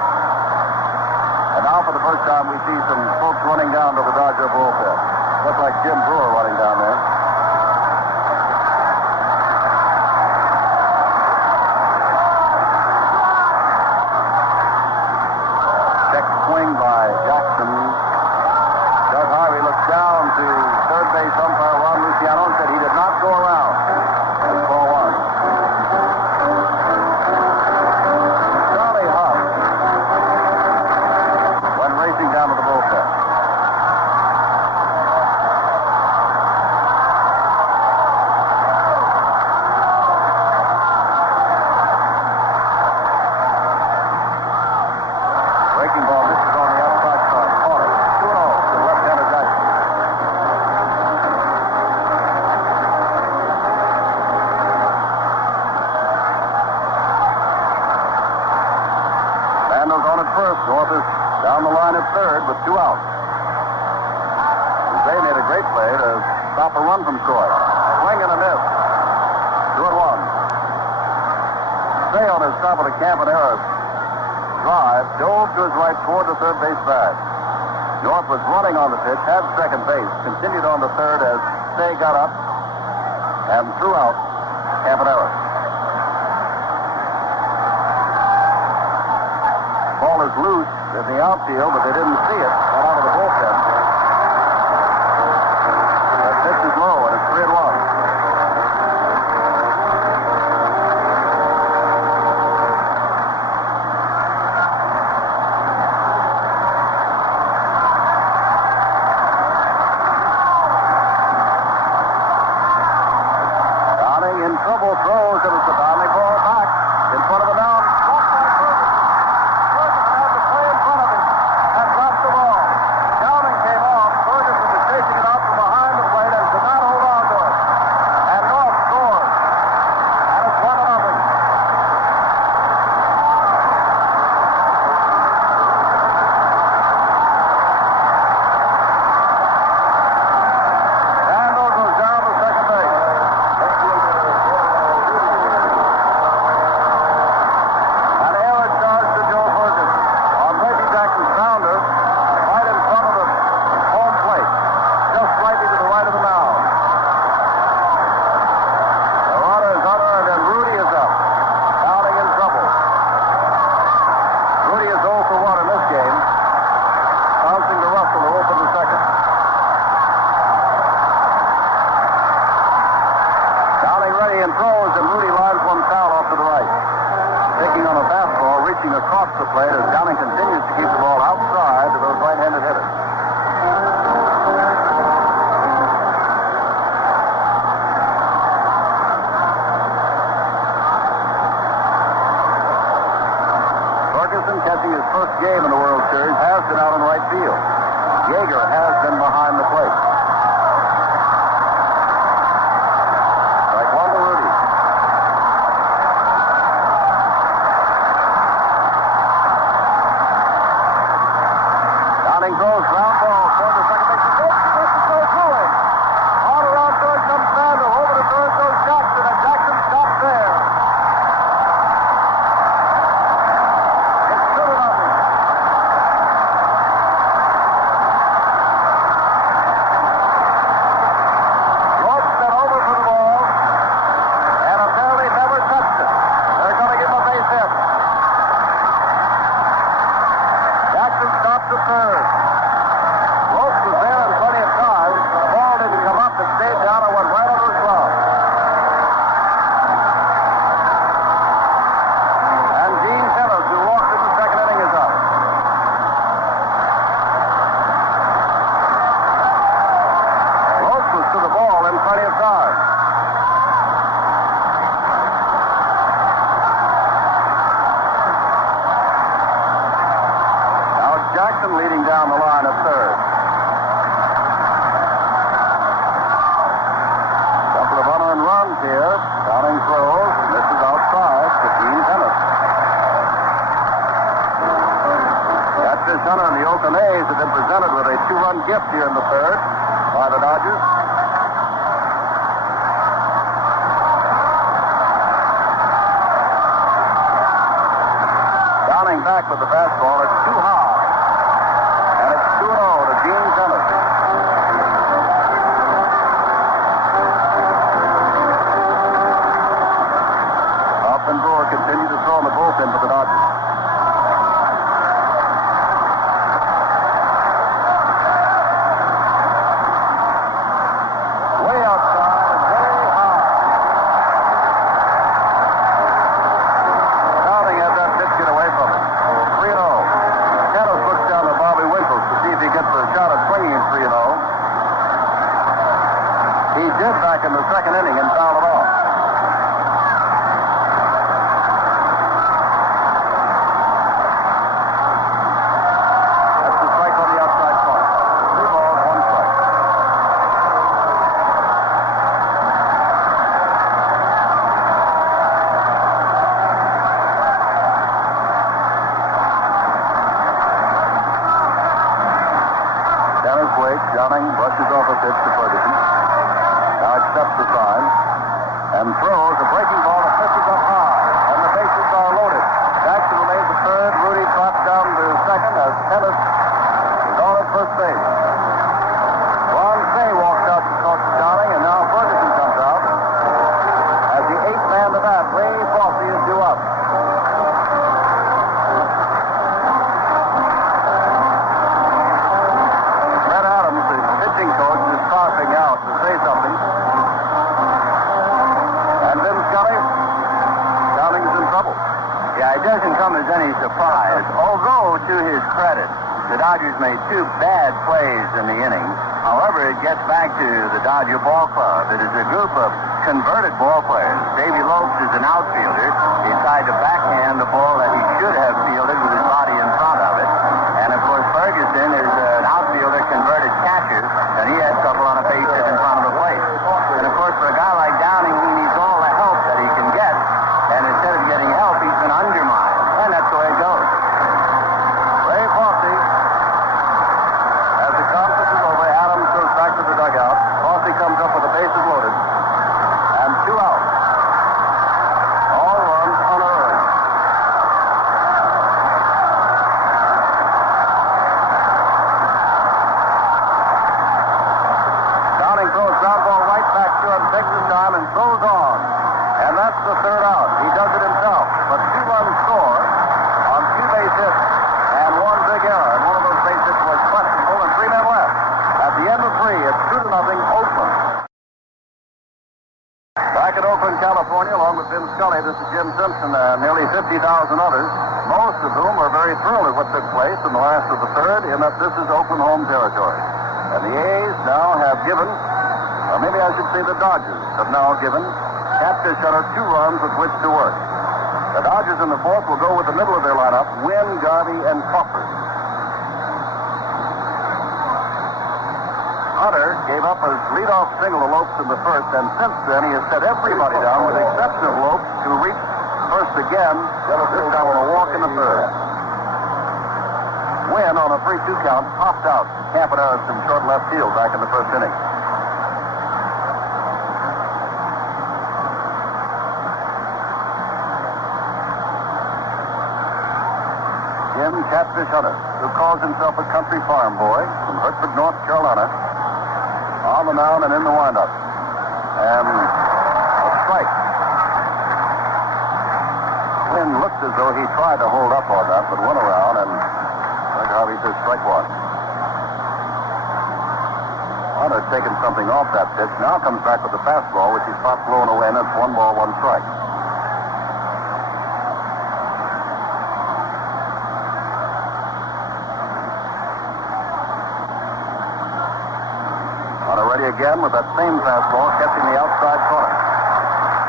And now for the first time we see some folks running down to the Dodger bullpen. Looks like Jim Brewer running down there. Check swing by Jackson. Doug Harvey looks down to third base umpire Ron Luciano and said he did not go around. That's ball one. Charlie Huff went racing down to the bullpen. Breaking ball, this is on the outside side. Corner. 2-0 to left-hander Jackson. Randall's on at first. North is down the line at third with 2 outs. They made a great play to stop a run from Troy. Swing and a miss. 2-1. Say on his top of the Campanera drive, dove to his right toward the third base bag. North was running on the pitch, had second base, continued on the third as Say got up and threw out Campanera. Ball is loose in the outfield, but they didn't see it. Got out of the bullpen. That pitch is low, and it's 3-1. In trouble, throws, and it's a bounding ball back in front of the mound. Ferguson had the play in front of him and dropped the ball. Downing came off. Ferguson was chasing it out from behind the plate and could not hold on to it. And North scores. And it's 1-0. Randall goes down to second base. An error charge to Joe Ferguson on Reggie Jackson's grounder right in front of the home plate, just slightly to the right of the mound. The runner is unearned and Rudy is up. Downing in trouble. Rudy is 0 for 1 in this game. Bouncing to Russell to open the second. Downing ready and throws, and Rudy lines one foul off to the right. Taking on a fastball, reaching across the plate as Downing continues to keep the ball outside to those right-handed hitters. Ferguson, catching his first game in the World Series, has been out in right field. Yeager has been behind the plate. Strike one to Rudy. Downing throws ground ball toward the second base. This goes through him. All around third comes Randall. Over to third goes Jackson, and Jackson stops there. It's 2-0. North's been over for the ball, and apparently never touched it. They're going to give him a base hit. Jackson stopped to third. Ropes was there in plenty of time. The ball didn't come up. It stayed down and went right under his glove. And Gene Tennis, who walked in the second inning, is up. Ropes was to the ball in plenty of time. Now it's Jackson leading down the line at third. Couple of unearned runs here. Downing throws, and this is outside to Gene Tennis. Catcher's Hunter and the Oakland A's have been presented with a 2-run gift here in the third by the Dodgers. Gunning back with the fastball. It's too high. And it's 2-0 to Gene Tennessee. Up and Brewer continue to throw in the bullpen for the Dodgers. Way outside, very high. Downing had that pitch get away from him. 3-0. Caddles looks down to Bobby Winkles to see if he gets a shot at swinging 3-0. He did back in the second inning and fouled it off. That's the strike on the outside corner. 3 balls, 1 strike. Dennis waits. Downing brushes off a pitch to Ferguson. Now accepts the sign and throws a breaking ball that pitches up high. And the bases are loaded. Jackson remains at third. Rudy drops down to second as Tennis is on at first base. Ron Fay walks out to talk to Downing, and now Ferguson comes out. As the 8th man to bat, Ray Fossey is due up. Brett Adams, the pitching coach, is coughing out to say something. And Vin Scully, Downing's in trouble. Yeah, it doesn't come as any surprise. Although, to his credit, the Dodgers made 2 bad plays in the inning. However, it gets back to the Dodger ball club. It is a group of converted ball players. Davey Lopes is an outfielder. He tried to backhand the ball that he should have fielded with his body in front of it. And, of course, Ferguson is an outfielder converted catcher, and he had trouble on a base hit in front of the plate. And, of course, for a guy like Downing, he needs all the help that he can get. And instead of getting help, he's been undermined. And that's the way it goes. Ray Fossey, as the conference is over, Adams goes back to the dugout. Fossey comes up with the bases loaded. And 2 out. All runs unearned. Downing throws ground ball right back to him, takes his time, and throws on. And that's the 3rd out. He does it himself. But 2 runs score on 2 base hits and 1 big error. And one of those base hits was questionable, and 3 men left. At the end of 3, it's 2-0 Oakland. Back at Oakland, California, along with Vin Scully, this is Jim Simpson and nearly 50,000 others, most of whom are very thrilled at what took place in the last of the 3rd, in that this is Oakland home territory. And the A's now have given, or maybe I should say the Dodgers have now given, Catfish Hunter 2 runs with which to work. The Dodgers in the 4th will go with the middle of their lineup, Wynn, Garvey, and Crawford. Hunter gave up a leadoff single to Lopes in the 1st, and since then he has set everybody down, with the exception of Lopes, who reached first again, this time on a walk in the 3rd. Wynn, on a 3-2 count, popped out Campanella from short left field back in the 1st inning. Jim Catfish Hunter, who calls himself a country farm boy from Hertford, North Carolina, on the mound and in the windup. And a strike. Wynn looked as though he tried to hold up on that, but went around, and like Harvey says, strike 1. Hunter's taken something off that pitch. Now comes back with the fastball, which he's popped blowing away, and that's 1 ball, 1 strike. Again with that same fastball, catching the outside corner.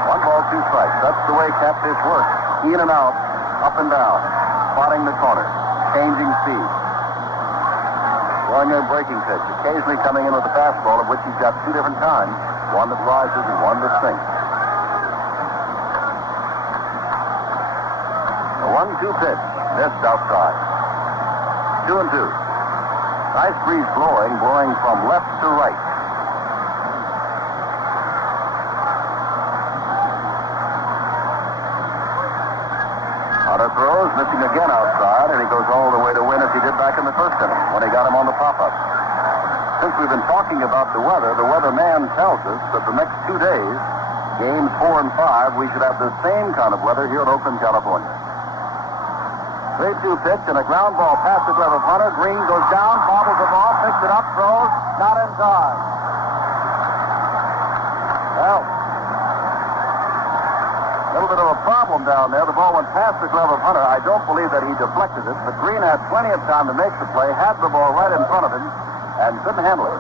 1 ball, 2 strikes. That's the way Catfish works. In and out, up and down, spotting the corner, changing speed. Throwing a breaking pitch, occasionally coming in with a fastball, of which he's got 2 different kinds, one that rises and one that sinks. The 1-2 pitch, missed outside. 2-2. Nice breeze blowing from left to right. Hunter throws, was missing again outside, and he goes all the way to win as he did back in the first inning when he got him on the pop-up. Since we've been talking about the weatherman tells us that the next 2 days, games 4 and 5, we should have the same kind of weather here in Oakland, California. 3-2 pitch and a ground ball past the glove of Hunter. Green goes down, bobbles the ball, picks it up, throws, not in time. Well, a little bit of a problem down there. The ball went past the glove of Hunter. I don't believe that he deflected it, but Green had plenty of time to make the play, had the ball right in front of him, and couldn't handle it.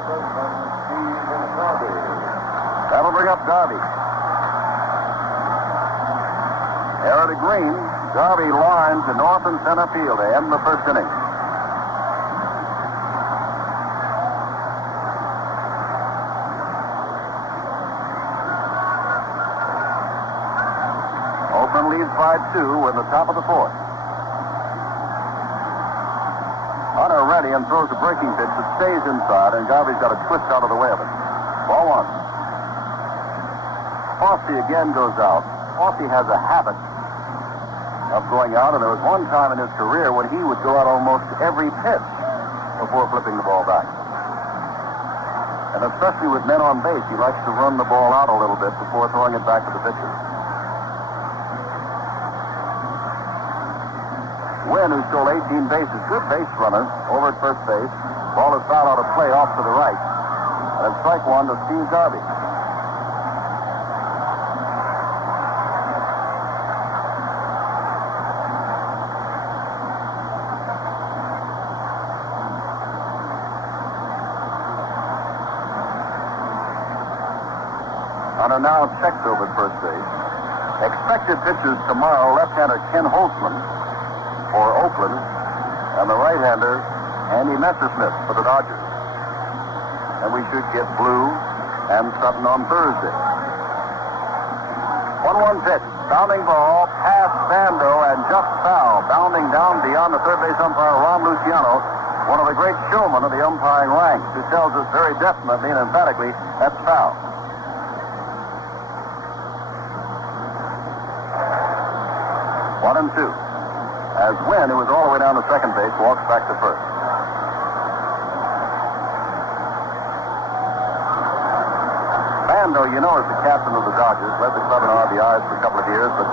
That'll bring up Garvey. Error to Green. Garvey lines to north and center field to end the first inning. Oakland leads by 2 in the top of the fourth. Hunter ready and throws a breaking pitch that stays inside, and Garvey's got a twist out of the way of it. Ball 1. Fossey again goes out. Fossey has a habit of going out, and there was one time in his career when he would go out almost every pitch before flipping the ball back. And especially with men on base, he likes to run the ball out a little bit before throwing it back to the pitcher. Wynn, who stole 18 bases, good base runner, over at first base. Ball is fouled out of play off to the right. And it's strike 1 to Steve Garvey. Hunter now checked over at first base. Expected pitchers tomorrow, left-hander Ken Holtzman for Oakland, and the right-hander Andy Messersmith for the Dodgers. And we should get Blue and Sutton on Thursday. 1-1 pitch, bounding ball, past Bando and just foul, bounding down beyond the third base umpire Ron Luciano, one of the great showmen of the umpiring ranks, who tells us very definitely and emphatically that's foul. 1-2. As Wynn, who was all the way down to second base, walks back to first. Bando, you know, is the captain of the Dodgers, led the club in RBIs for a couple of years, but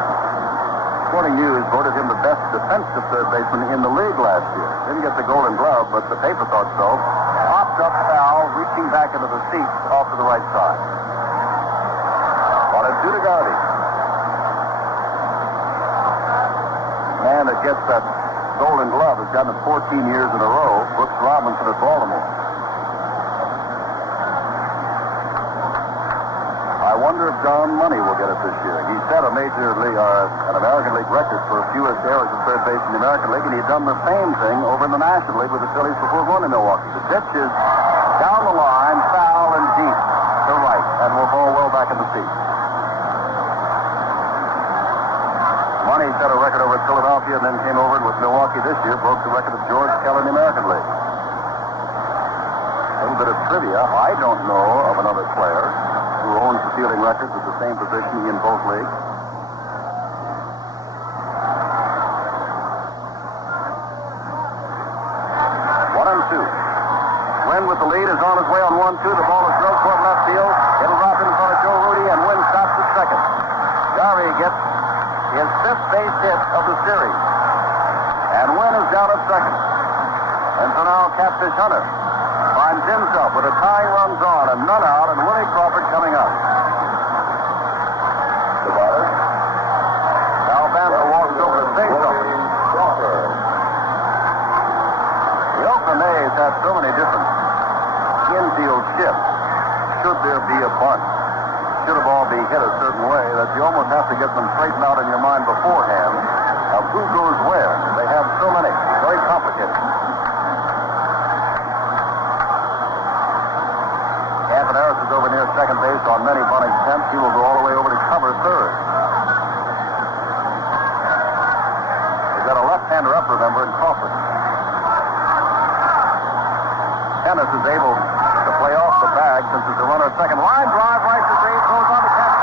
Sporting News voted him the best defensive third baseman in the league last year. Didn't get the Golden Glove, but the paper thought so. Popped up foul, reaching back into the seats off to the right side. 1-2 to Garvey. Man that gets that Golden Glove has gotten it 14 years in a row. Brooks Robinson at Baltimore. I wonder if Don Money will get it this year. He set an American League record for fewest errors at third base in the American League, and he'd done the same thing over in the National League with the Phillies before going to Milwaukee. The pitch is down the line, foul and deep to right, and will fall well back in the seat. Money set a record over at Philadelphia and then came over with Milwaukee this year, broke the record of George Kell in the American League. A little bit of trivia. I don't know of another player who owns the fielding records at the same position in both leagues. Wynn with the lead is on his way on 1-2. The ball is drilled toward left field. It'll drop in front of Joe Rudy, and Wynn stops at second. Garvey gets his 5th base hit of the series. And Wynn is down at second. And so now Catfish Hunter finds himself with a tying runs on and none out, and Willie Crawford coming up. The batter. Now Bando walks over to say something. The Oakland A's have so many different infield shifts. Should there be a bunt? Should a ball be hit a certain way that you almost have to get them straightened out in your mind beforehand of who goes where. They have so many. Very complicated. Captain Harris is over near second base on many bunting attempts. He will go all the way over to cover third. They've got a left-hander up, remember, in Crawford. Tennis is able to play off the bag since it's a runner at second. Line drive right to Green, throws on to catch.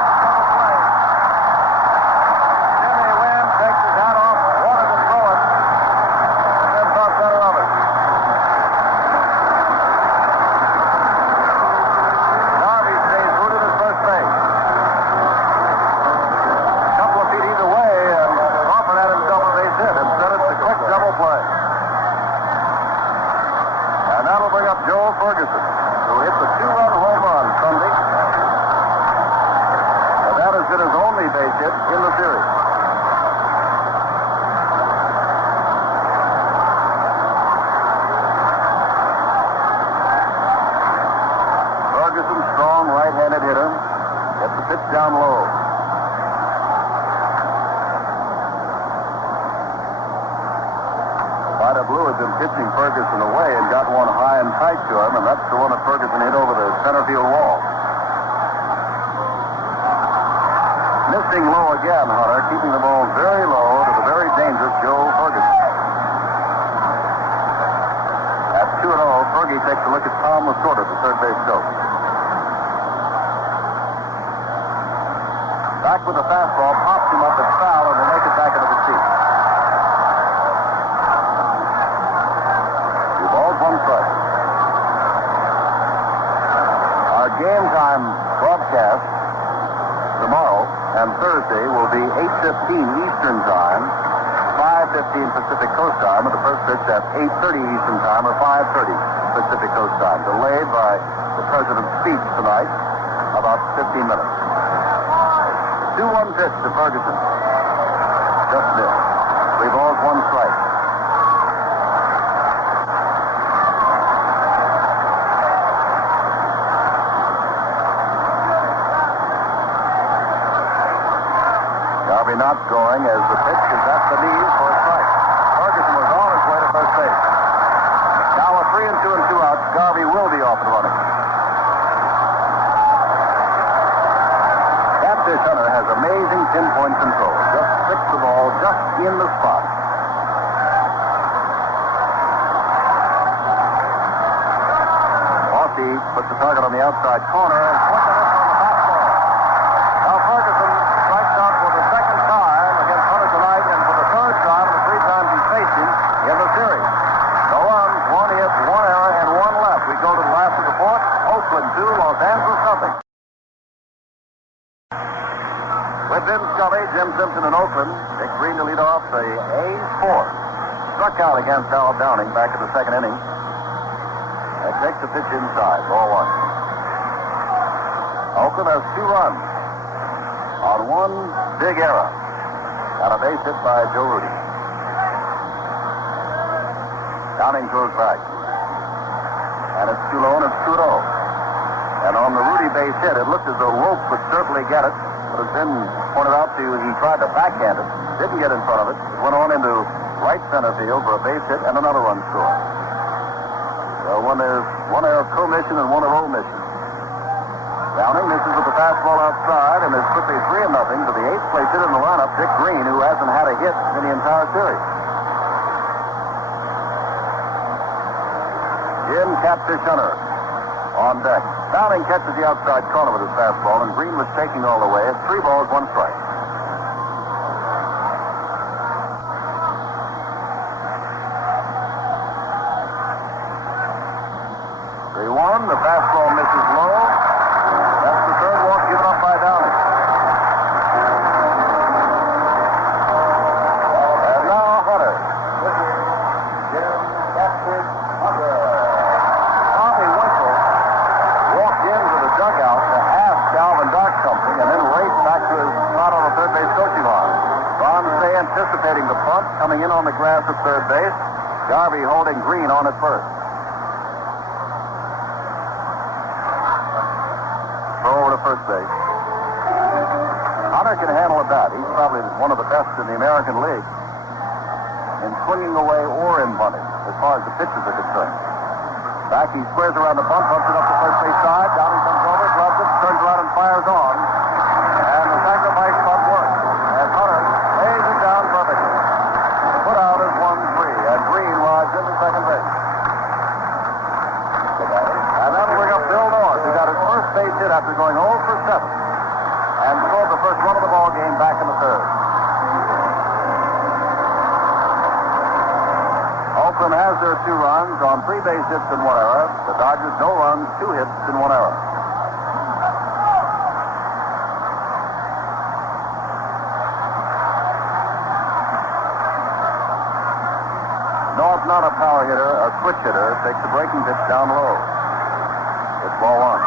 Jimmy Wynn takes his hat off, wanted to throw it, Joe Ferguson, who hit the 2-run home run Sunday. And that has been his only base hit in the series. Ferguson, strong right-handed hitter, gets the pitch down low. Blue has been pitching Ferguson away and got one high and tight to him, and that's the one that Ferguson hit over the center field wall. Missing low again, Hunter, keeping the ball very low to the very dangerous Joe Ferguson. At 2-0, Fergie takes a look at Tom Lasorda, the third base coach. Back with the fastball, pops him up and foul, and will make it back into the seat. One strike. Our game time broadcast tomorrow and Thursday will be 8:15 Eastern Time, 5:15 Pacific Coast Time, with the first pitch at 8:30 Eastern Time or 5:30 Pacific Coast Time, delayed by the President's speech tonight about 15 minutes. 2-1 pitch to Ferguson. Just missed. 3 balls, 1 strike. Not going as the pitch is at the knees for a strike. Ferguson was on his way to first base. Now with 3 and 2 and 2 outs, Garvey will be off and running. Catfish Hunter has amazing pinpoint control. Just fix the ball just in the spot. Bossy puts the target on the outside corner and puts it in on the fastball. Now Ferguson strikes out for the second time against Hunter tonight, and for the third time in the 3 times he faced him in the series. No runs, 1 hit, 1 error, and 1 left. We go to the last of the 4th. Oakland 2, Los Angeles nothing. With Vin Scully, Jim Simpson in Oakland, Dick Green to lead off the A's 4th. Struck out against Al Downing back in the second inning. That takes the pitch inside, ball 1. Oakland has 2 runs on 1 big error and a base hit by Joe Rudy. Downing throws back. And it's too low, and it's 2-0. And on the Rudy base hit, it looked as though Lope would certainly get it. But as Ben pointed out to you, he tried to backhand it, didn't get in front of it. It went on into right center field for a base hit and another run scored. So when there's 1 error of commission and 1 of omission, Downing misses with the fastball outside, and there's quickly 3-0 to the 8th place hitter in the lineup, Dick Green, who hasn't had a hit in the entire series. Jim Catfish Hunter on deck. Downing catches the outside corner with his fastball, and Green was taking all the way. It's 3 balls, 1 strike. The fastball misses low. That's the third walk given up by Downing. And now Hunter. This is Jim Catfish Hunter. Bobby Winkle walked into the dugout to ask Calvin Dock something and then raced back to his spot on the third base coaching line. Bonze anticipating the punt, coming in on the grass at third base. Garvey holding Green on at first. First base. Hunter can handle a bat. He's probably one of the best in the American League in swinging away or in bunting, as far as the pitches are concerned. Back, he squares around the bunt, bumps it up the first base side. Downing comes over, gloves it, turns around and fires on. And the sacrifice bunt works. And Hunter lays it down perfectly. The put out is 1-3, and Green rides into second base. And that'll bring up Bill North, who got his first base hit after going 0 for 7 and scored the first run of the ball game back in the third. Oakland has their 2 runs on 3 base hits and 1 error. The Dodgers, no runs, 2 hits and 1 error. ball's not a power hitter, a switch hitter, takes the breaking pitch down low. It's ball one.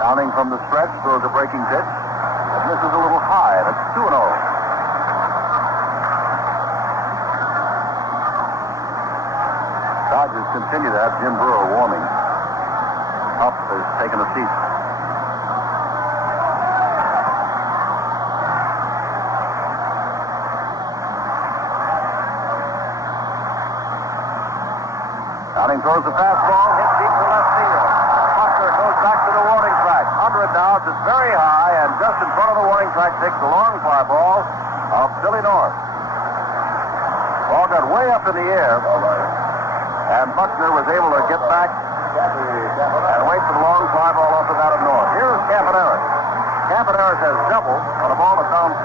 Downing from the stretch throws a breaking pitch. It misses a little high. That's 2-0. Dodgers continue to have Jim Brewer warming. Up has taken a seat. Downing throws the fastball, hit deep to left field. Buckner goes back to the warning track. Under it now, it's very high, and just in front of the warning track takes the long fly ball of Billy North. Ball got way up in the air, and Buckner was able to get back and wait for the long fly ball off the bat of North. Here's Campaneris. Campaneris has doubled on a ball that bounced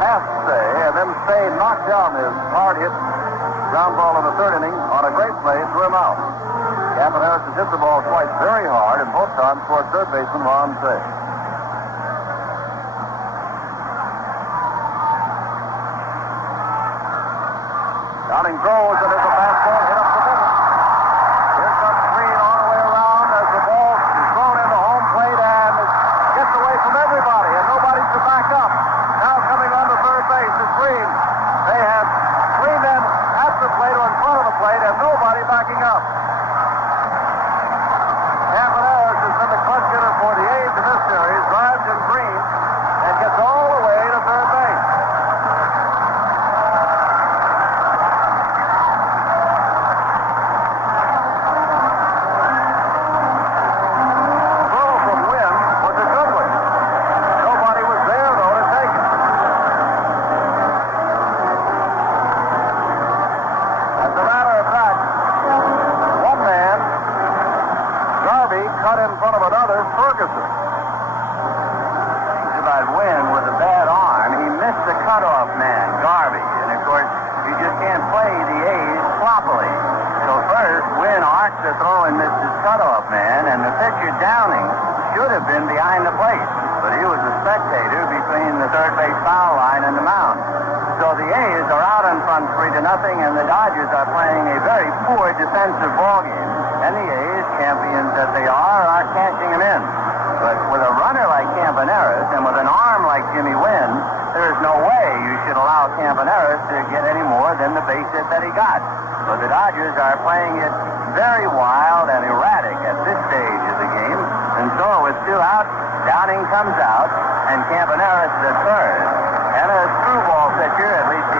past Stay, and then Stay knocked down his hard hit ground ball in the third inning on a great play threw him out. Campaneris has hit the ball twice very hard, and both times toward third baseman Ron Stay. Downing throws, and there's a fastball hit up the middle. Here comes Green all the way around as the ball is thrown into home plate and gets away from everybody, and nobody's to back up. Now coming on to third base is Green. They have three men at the plate or in front of the plate, and nobody backing up. Campaneris has been the clutch hitter for the A's in this series, drives in Green, and gets all the way to third base. Downing should have been behind the plate, but he was a spectator between the third base foul line and the mound. So the A's are out in front 3-0, and the Dodgers are playing a very poor defensive ballgame. And the A's, champions that they are cashing him in. But with a runner like Campaneris and with an arm like Jimmy Wynn, there's no way you should allow Campaneris to get any more than the base hit that he got. But the Dodgers are playing it very wild and erratic at this stage of the game. And so with two out, Downing comes out, and Campaneris is at third. And a screwball pitcher, at least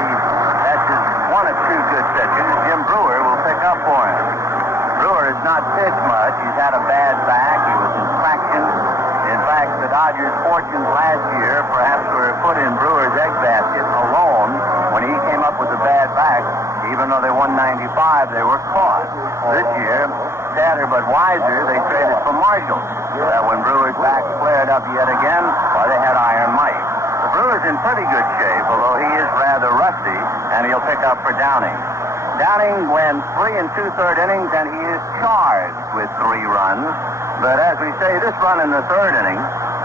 that's his one of two good pitchers, Jim Brewer will pick up for him. Brewer has not pitched much. He's had a bad back. He was in traction. In fact, the Dodgers' fortunes last year perhaps were put in Brewer's egg basket alone when he came up with a bad back. Even though they won 95, they were caught. This year, sadder but wiser, they traded for Marshall. So that when Brewer's back flared up yet again, they had Iron Mike. The Brewer's in pretty good shape, although he is rather rusty, and he'll pick up for Downing. Downing went 3 2/3 innings, and he is charged with 3 runs. But as we say, this run in the third inning,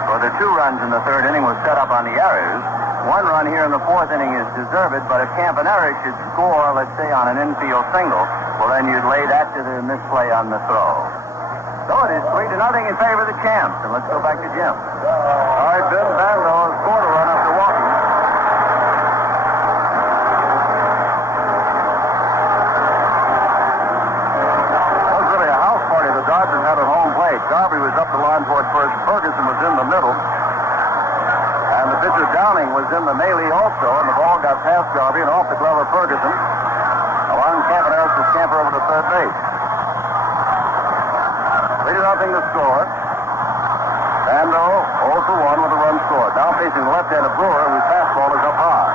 or the 2 runs in the third inning, was set up on the errors. 1 run here in the fourth inning is deserved, but if Campaneris should score, let's say, on an infield single, well, then you'd lay that to the misplay on the throw. So it is 3-0 in favor of the champs. And let's go back to Jim. All right, Bill Bando scored a run after walking. It was really a house party the Dodgers had at home plate. Garvey was up the line toward first. Ferguson was in the middle. And the pitcher Downing was in the melee also, and the ball got past Garvey and off the glove of Ferguson. Along Campaneris will scamper over to third base. 3-0 to score. Bando 0 for 1 with a run scored. Now facing the left-handed Brewer, whose fastball is up high.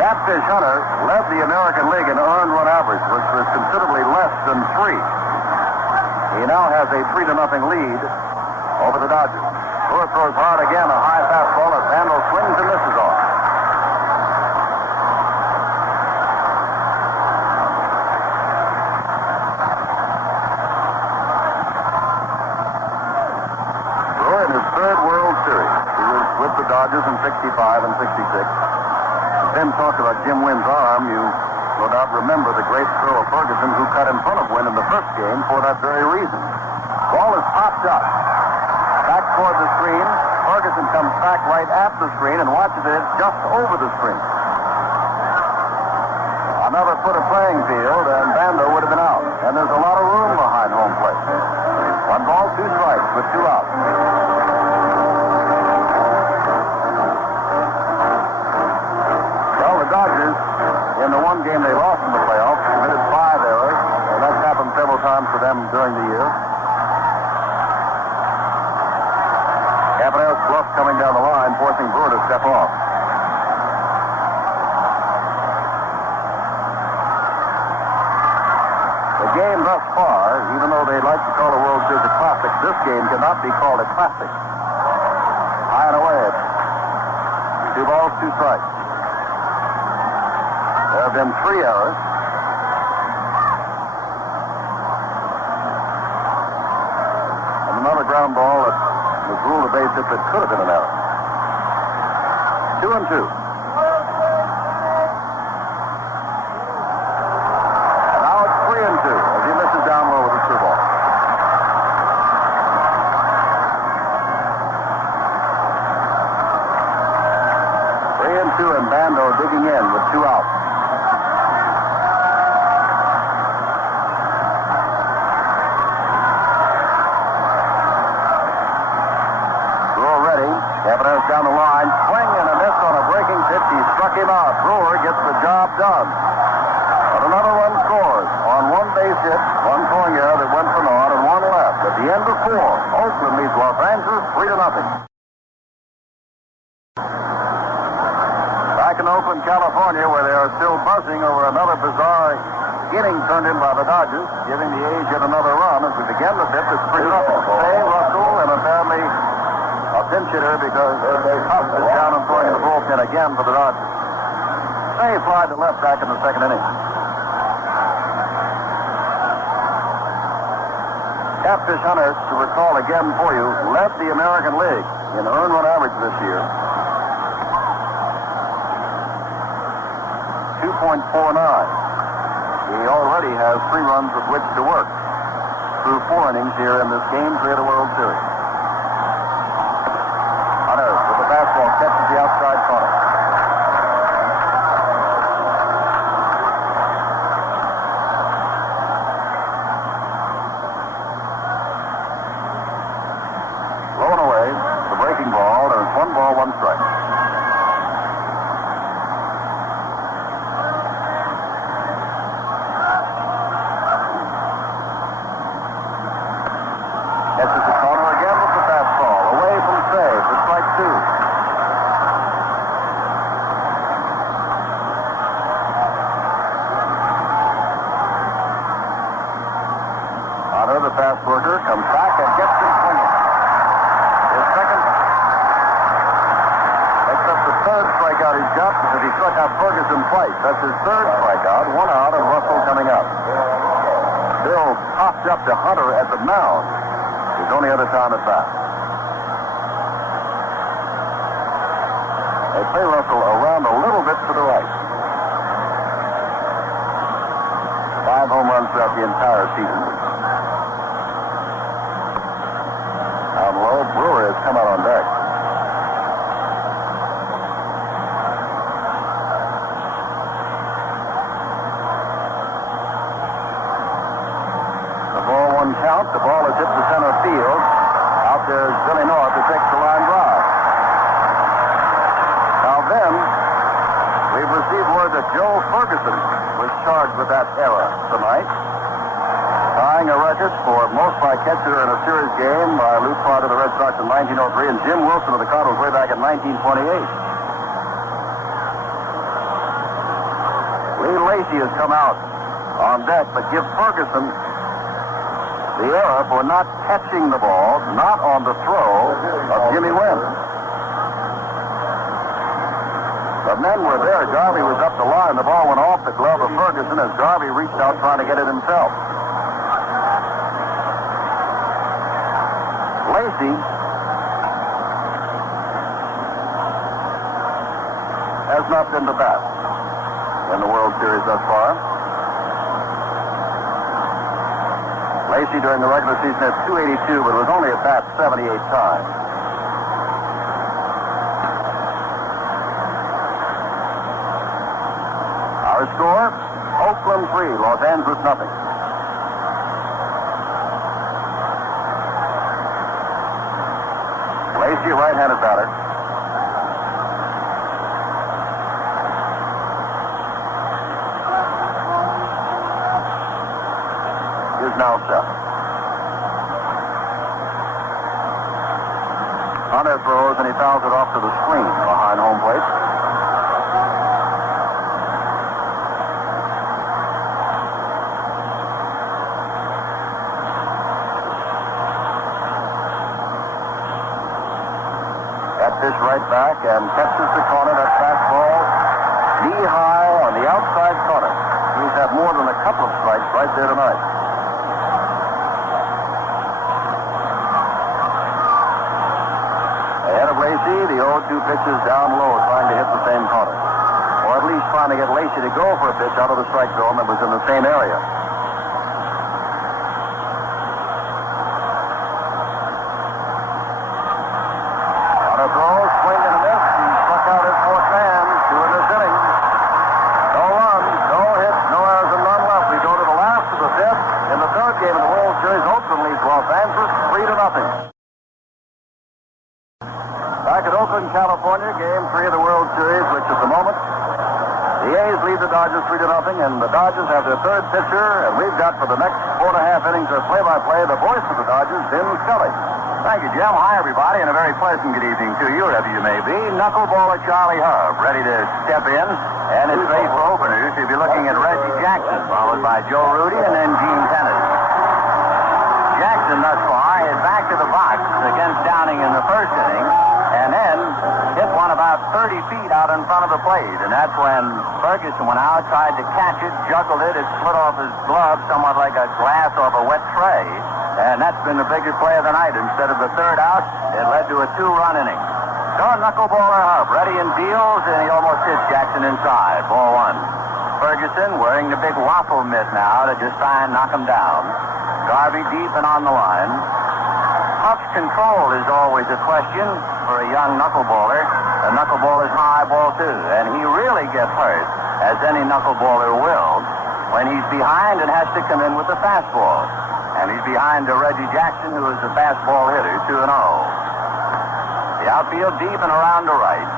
Catfish Hunter led the American League in earned run average, which was considerably less than 3. He now has a 3-0 lead over the Dodgers. Brewer throws hard again, a high fastball as Bando swings and misses off. 65 and 66. Then talked about Jim Wynn's arm. You no doubt remember the great throw of Ferguson, who cut in front of Wynn in the first game for that very reason. Ball is popped up. Back toward the screen. Ferguson comes back right at the screen and watches it just over the screen. Another foot of playing field, and Bando would have been out. And there's a lot of room behind home plate. 1 ball, 2 strikes with 2 outs. Well, the Dodgers, in the one game they lost in the playoffs, committed 5 errors, and that's happened several times for them during the year. Cabanera's bluff coming down the line, forcing Brewer to step off. The game thus far, even though they like to call the World Series a classic, this game cannot be called a classic. High and away, it's 2 balls, 2 strikes. There have been 3 errors. And another ground ball that was ruled a base hit that could have been an error. 2 and 2. And now it's 3 and 2 as he misses down low with the 2 ball. And Bando digging in with 2 outs. Brewer ready. Cabanera's down the line. Swing and a miss on a breaking pitch. He struck him out. Brewer gets the job done. But another one scores on 1 base hit, 1 throwing error that went for naught, and 1 left. At the end of 4, Oakland leads Los Angeles 3-0. In Oakland, California, where they are still buzzing over another bizarre inning turned in by the Dodgers, giving the A's yet another run as we begin the 5th. It's 3-0. Say, Russell, and apparently a pinch hitter because Huff is down and throwing in the bullpen again for the Dodgers. Say flied to left back in the 2nd inning. Catfish Hunter, to recall again for you, led the American League in earned run average this year. 2.49. He already has 3 runs with which to work through 4 innings here in this Game 3 of the World Series. Hunter with the fastball catches the outside corner. Low and away, the breaking ball, and it's 1 ball, 1 strike. Fast worker comes back and gets him swinging. His second makes up the 3rd strikeout he's got because he struck out Ferguson twice. That's his 3rd strikeout. 1 out, and Russell coming up. Bill popped up to Hunter at the mound. His only other time at bat. They play Russell around a little bit to the right. 5 home runs throughout the entire season. Brewer has come out on deck. The ball 1 count. The ball is hit to center field. Out there is Billy North who takes the line drive. Now then, we've received word that Joe Ferguson was charged with that error tonight. Tying a record for most by catcher in a series game by Lou Clark of the Red Sox in 1903 and Jim Wilson of the Cardinals way back in 1928. Lee Lacy has come out on deck, but gives Ferguson the error for not catching the ball, not on the throw of Jimmy Wynn. The men were there. Garvey was up the line. The ball went off the glove of Ferguson as Garvey reached out trying to get it himself. Lacy has not been the best in the World Series thus far. Lacey during the regular season had 282, but was only at bat 78 times. Our score, Oakland 3, Los Angeles nothing. Lacey, right-handed batter. Is now set. Hunter throws and he fouls it off to the screen behind home plate. Fish right back and catches the corner. That fastball knee high on the outside corner. He's had more than a couple of strikes right there tonight. Ahead of Lacey, the 0-2 pitches down low, trying to hit the same corner. Or at least trying to get Lacey to go for a pitch out of the strike zone that was in the same area. Game in the World Series, Oakland leads Los Angeles 3-0. Back at Oakland, California, Game 3 of the World Series, which at the moment the A's lead the Dodgers 3-0, and the Dodgers have their third pitcher, and we've got for the next 4.5 innings of play-by-play the voice of the Dodgers, Vin Scully. Thank you, Jim. Hi, everybody, and a very pleasant good evening to you, wherever you may be. Knuckleballer Charlie Hub, ready to step in, and his faithful openers, you'll be looking at Reggie Jackson, followed by Joe Rudy, and then Gene Tenace. Jackson thus far hit back to the box against Downing in the first inning, and then hit one about 30 feet out in front of the plate. And that's when Ferguson went out, tried to catch it, juggled it, it slid off his glove somewhat like a glass off a wet tray. And that's been the biggest play of the night. Instead of the third out, it led to a 2-run inning. So Knuckleballer Hub ready and deals, and he almost hits Jackson inside. Ball 1. Ferguson wearing the big waffle mitt now to just try and knock him down. Garvey deep and on the line. Huff's control is always a question for a young knuckleballer. The knuckleballer's high ball, too. And he really gets hurt, as any knuckleballer will, when he's behind and has to come in with the fastball. And he's behind to Reggie Jackson, who is the fastball hitter, 2-0. The outfield deep and around to right.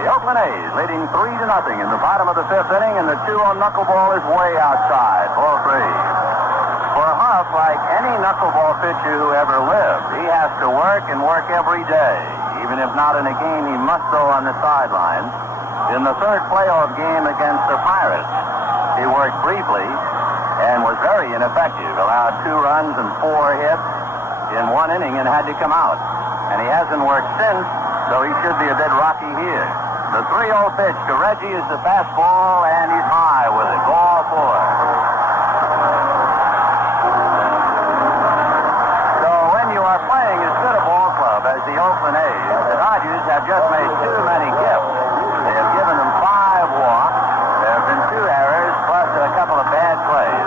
The Oakland A's leading 3-0 in the bottom of the fifth inning, and the 2-0 knuckleball is way outside. Ball 3. For Huff, like any knuckleball pitcher who ever lived, he has to work and work every day. Even if not in a game he must throw on the sidelines. In the third playoff game against the Pirates, he worked briefly and was very ineffective. Allowed 2 runs and 4 hits in 1 inning and had to come out. And he hasn't worked since, so he should be a bit rocky here. The 3-0 pitch to Reggie is the fastball, and he's high with it. Ball 4. As the Oakland A's, the Dodgers have just made too many gifts. They have given them 5 walks. There have been 2 errors, plus a couple of bad plays.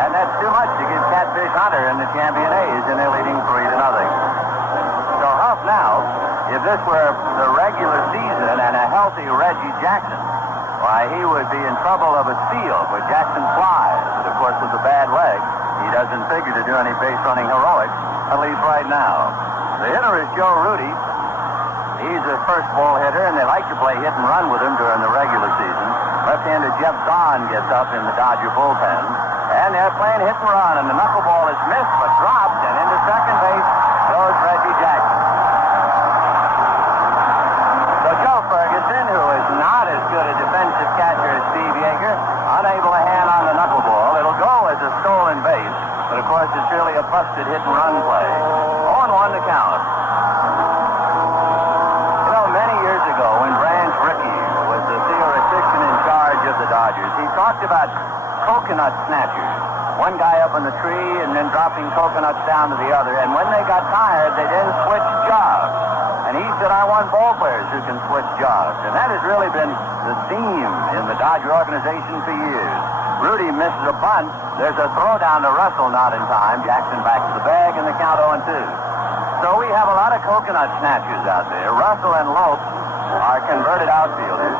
And that's too much to give Catfish Hunter and the champion A's, and they're leading 3-0. So Huff now, if this were the regular season and a healthy Reggie Jackson, why, he would be in trouble of a steal where Jackson flies. But of course, with a bad leg, he doesn't figure to do any base running heroics, at least right now. The hitter is Joe Rudy. He's a first ball hitter, and they like to play hit and run with him during the regular season. Left-hander Jeff Zahn gets up in the Dodger bullpen, and they're playing hit and run, and the knuckleball is missed but dropped, and into second base goes Reggie Jackson. So Joe Ferguson, who is not as good a defensive catcher as Steve Yeager, unable to hand on the knuckleball. It'll go as a stolen base, but of course it's really a busted hit and run play. 0-1 to count. You know, many years ago when Branch Rickey was the theoretician in charge of the Dodgers, he talked about coconut snatchers. One guy up in the tree and then dropping coconuts down to the other. And when they got tired, they then switched jobs. And he said, I want ball players who can switch jobs. And that has really been the theme in the Dodger organization for years. Rudy misses a bunt. There's a throw down to Russell, not in time. Jackson backs the bag, and the count 0-2. So we have a lot of coconut snatchers out there. Russell and Lopes are converted outfielders.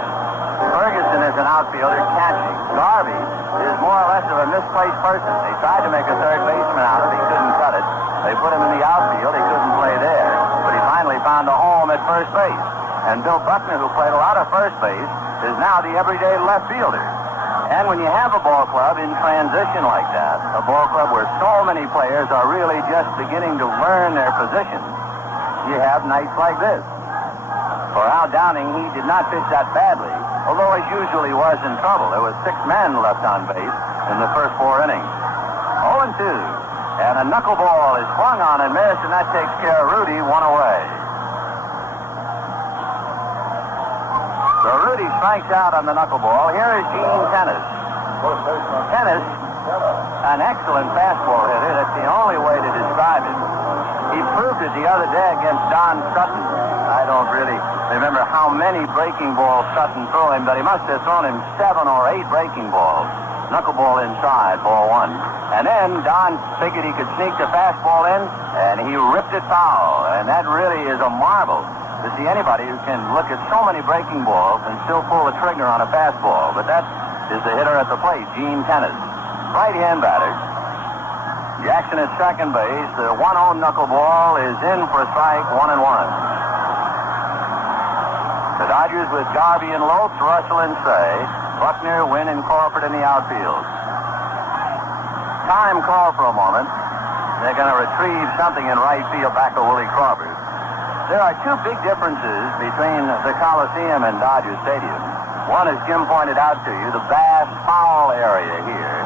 Ferguson is an outfielder catching. Garvey is more or less of a misplaced person. They tried to make a third baseman out of it. He couldn't cut it. They put him in the outfield. He couldn't play there. But he finally found a home at first base. And Bill Buckner, who played a lot of first base, is now the everyday left fielder. And when you have a ball club in transition like that, a ball club where so many players are really just beginning to learn their positions, you have nights like this. For Al Downing, he did not pitch that badly, although he usually was in trouble. There was 6 men left on base in the first 4 innings. 0-2. And a knuckleball is swung on and missed, and that takes care of Rudy, 1 away. So Rudy strikes out on the knuckleball. Here is Gene Tennis. Tennis, an excellent fastball hitter. That's the only way to describe it. He proved it the other day against Don Sutton. I don't really remember how many breaking balls Sutton threw him, but he must have thrown him 7 or 8 breaking balls. Knuckleball inside, ball 1. And then Don figured he could sneak the fastball in, and he ripped it foul. And that really is a marvel to see anybody who can look at so many breaking balls and still pull the trigger on a fastball. But that is the hitter at the plate, Gene Tennis. Right-hand batter. Jackson at second base. The 1-0 knuckleball is in for a strike, 1-1. The Dodgers with Garvey and Lopes, Russell and Say. Buckner, Wynn, and Crawford in the outfield. Time call for a moment. They're going to retrieve something in right field back of Willie Crawford. There are 2 big differences between the Coliseum and Dodger Stadium. One, as Jim pointed out to you, the vast foul area here.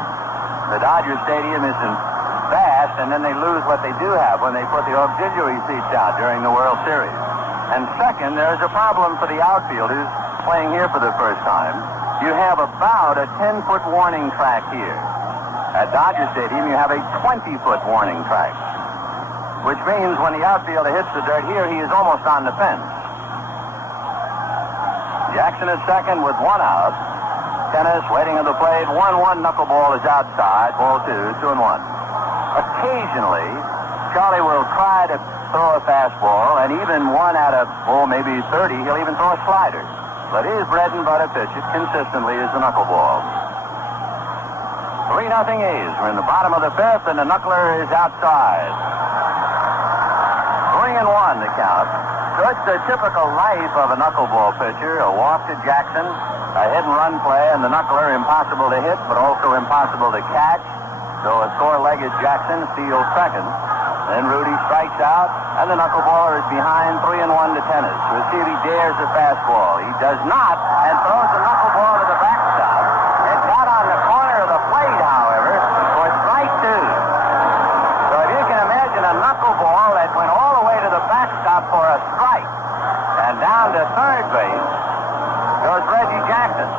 The Dodger Stadium isn't vast, and then they lose what they do have when they put the auxiliary seats out during the World Series. And second, there's a problem for the outfielders playing here for the first time. You have about a 10-foot warning track here. At Dodger Stadium, you have a 20-foot warning track, which means when the outfielder hits the dirt here, he is almost on the fence. Jackson is second with 1 out. Tennis waiting at the plate. 1-1 knuckleball is outside. Ball 2, 2-1. Occasionally, Charlie will try to throw a fastball, and even 1 out of, maybe 30, he'll even throw a slider. But his bread and butter pitch consistently is the knuckleball. 3-0 A's. We're in the bottom of the 5th, and the knuckler is outside. 3-1 the count. So it's the typical life of a knuckleball pitcher. A walk to Jackson, a hit-and-run play, and the knuckler impossible to hit, but also impossible to catch. So a sore-legged Jackson steals second. Then Rudy strikes out, and the knuckleballer is behind 3-1 to Tennis. We'll see if he dares the fastball. He does not, and throws the knuckleball to the backstop. It got on the corner of the plate, however, for strike 2. So if you can imagine a knuckleball that went all the way to the backstop for a strike, and down to third base goes Reggie Jackson.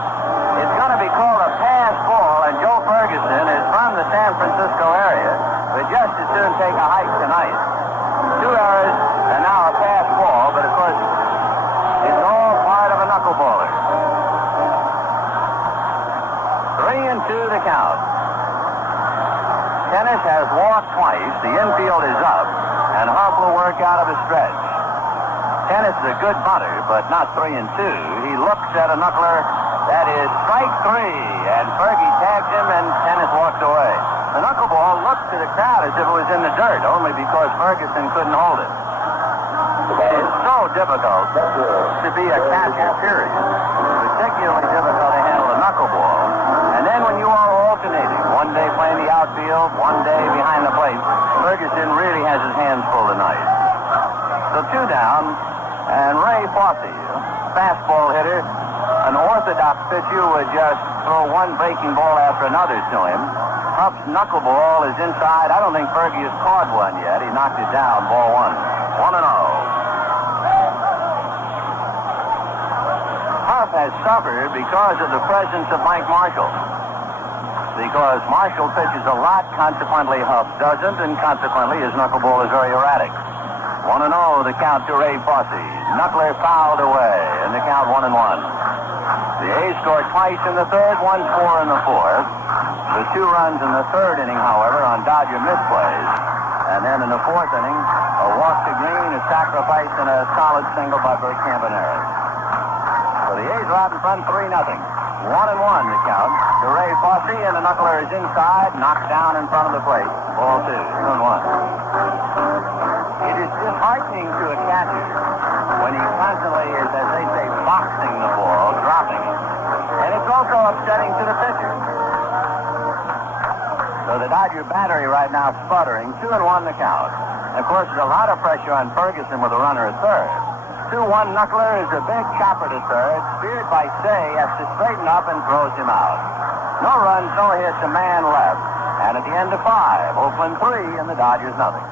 It's going to be called a pass ball, and Joe Ferguson is from the San Francisco area. But just as soon take a hike tonight. 2 errors and now a pass ball, but of course, it's all part of a knuckleballer. 3-2 the count. Tennis has walked twice. The infield is up, and Huff will work out of a stretch. Tennis is a good bunter, but not 3-2. He looks at a knuckler. That is strike 3, and Fergie tags him, and Tennis walks away. The knuckleball looked to the crowd as if it was in the dirt, only because Ferguson couldn't hold it. It's so difficult to be a catcher, period. Particularly difficult to handle a knuckleball. And then when you are alternating, one day playing the outfield, one day behind the plate, Ferguson really has his hands full tonight. So 2 down, and Ray Fossey, fastball hitter, an orthodox pitcher would just throw one breaking ball after another to him. Huff's knuckleball is inside. I don't think Fergie has caught one yet. He knocked it down, ball 1. 1-0. Huff has suffered because of the presence of Mike Marshall. Because Marshall pitches a lot, consequently Huff doesn't, and consequently his knuckleball is very erratic. 1-0, the count to Ray Fosse. Knuckler fouled away, and the count 1-1. The A's scored twice in the third, 1-4 in the fourth. The 2 runs in the third inning, however, on Dodger misplays. And then in the fourth inning, a walk to Green, a sacrifice, and a solid single by Bert Campaneris. So the A's are out in front 3-0. 1-1 the count to Ray Fosse, and the Knuckler is inside, knocked down in front of the plate. Ball 2, 2-1. It is disheartening to a catcher when he constantly is, as they say, boxing the ball, dropping it. And it's also upsetting to the pitcher. So the Dodger battery right now sputtering, 2-1 the count. And of course, there's a lot of pressure on Ferguson with a runner at third. 2-1 Knuckler is a big chopper to third. Speared by Say, has to straighten up and throws him out. No runs, no hits, a man left. And at the end of 5, Oakland 3 and the Dodgers nothing.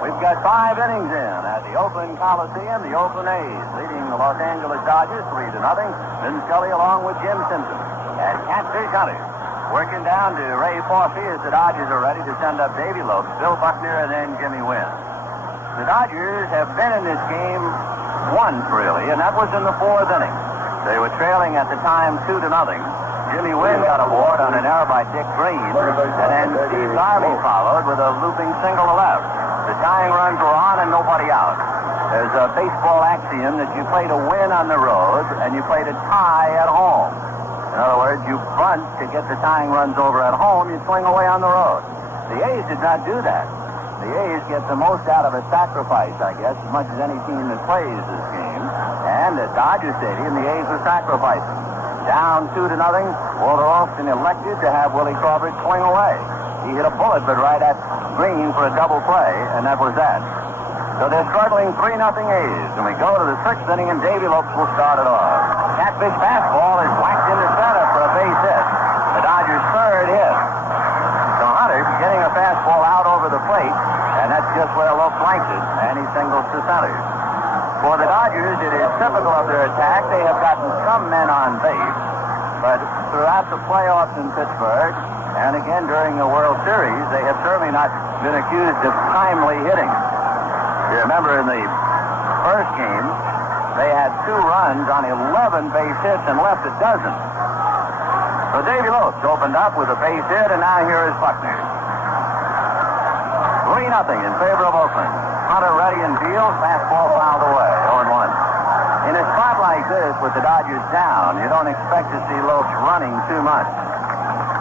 We've got 5 innings in at the Oakland Coliseum. The Oakland A's leading the Los Angeles Dodgers 3-0. Vin Scully along with Jim Simpson. And Catfish Hunter working down to Ray Fosse as the Dodgers are ready to send up Davy Lopes, Bill Buckner, and then Jimmy Wynn. The Dodgers have been in this game once, really, and that was in the 4th inning. They were trailing at the time 2-0. Jimmy Wynn got aboard on an error by Dick Green, and then Steve Garvey followed with a looping single to left. The tying runs were on and nobody out. There's a baseball axiom that you play to win on the road and you play to tie at home. In other words, you bunt to get the tying runs over at home, you swing away on the road. The A's did not do that. The A's get the most out of a sacrifice, I guess, as much as any team that plays this game. And at Dodger Stadium, the A's were sacrificing. Down 2-0, Walter Alston elected to have Willie Crawford swing away. He hit a bullet, but right at Green for a double play, and that was that. So they're struggling 3-0 A's, and we go to the 6th inning, and Davy Lopes will start it off. Catfish fastball is whacked into center for a base hit. The Dodgers' 3rd hit. So Hunter getting a fastball out over the plate, and that's just where Lopes likes it, and he singles to center. For the Dodgers, it is typical of their attack. They have gotten some men on base, but throughout the playoffs in Pittsburgh, and again during the World Series, they have certainly not been accused of timely hitting. You remember in the first game, they had 2 runs on 11 base hits and left a dozen. So Davy Lopes opened up with a base hit, and now here is Buckner. 3-0 in favor of Oakland. Hunter ready and deals, fastball fouled away, 0-1. In a spot like this with the Dodgers down, you don't expect to see Lopes running too much.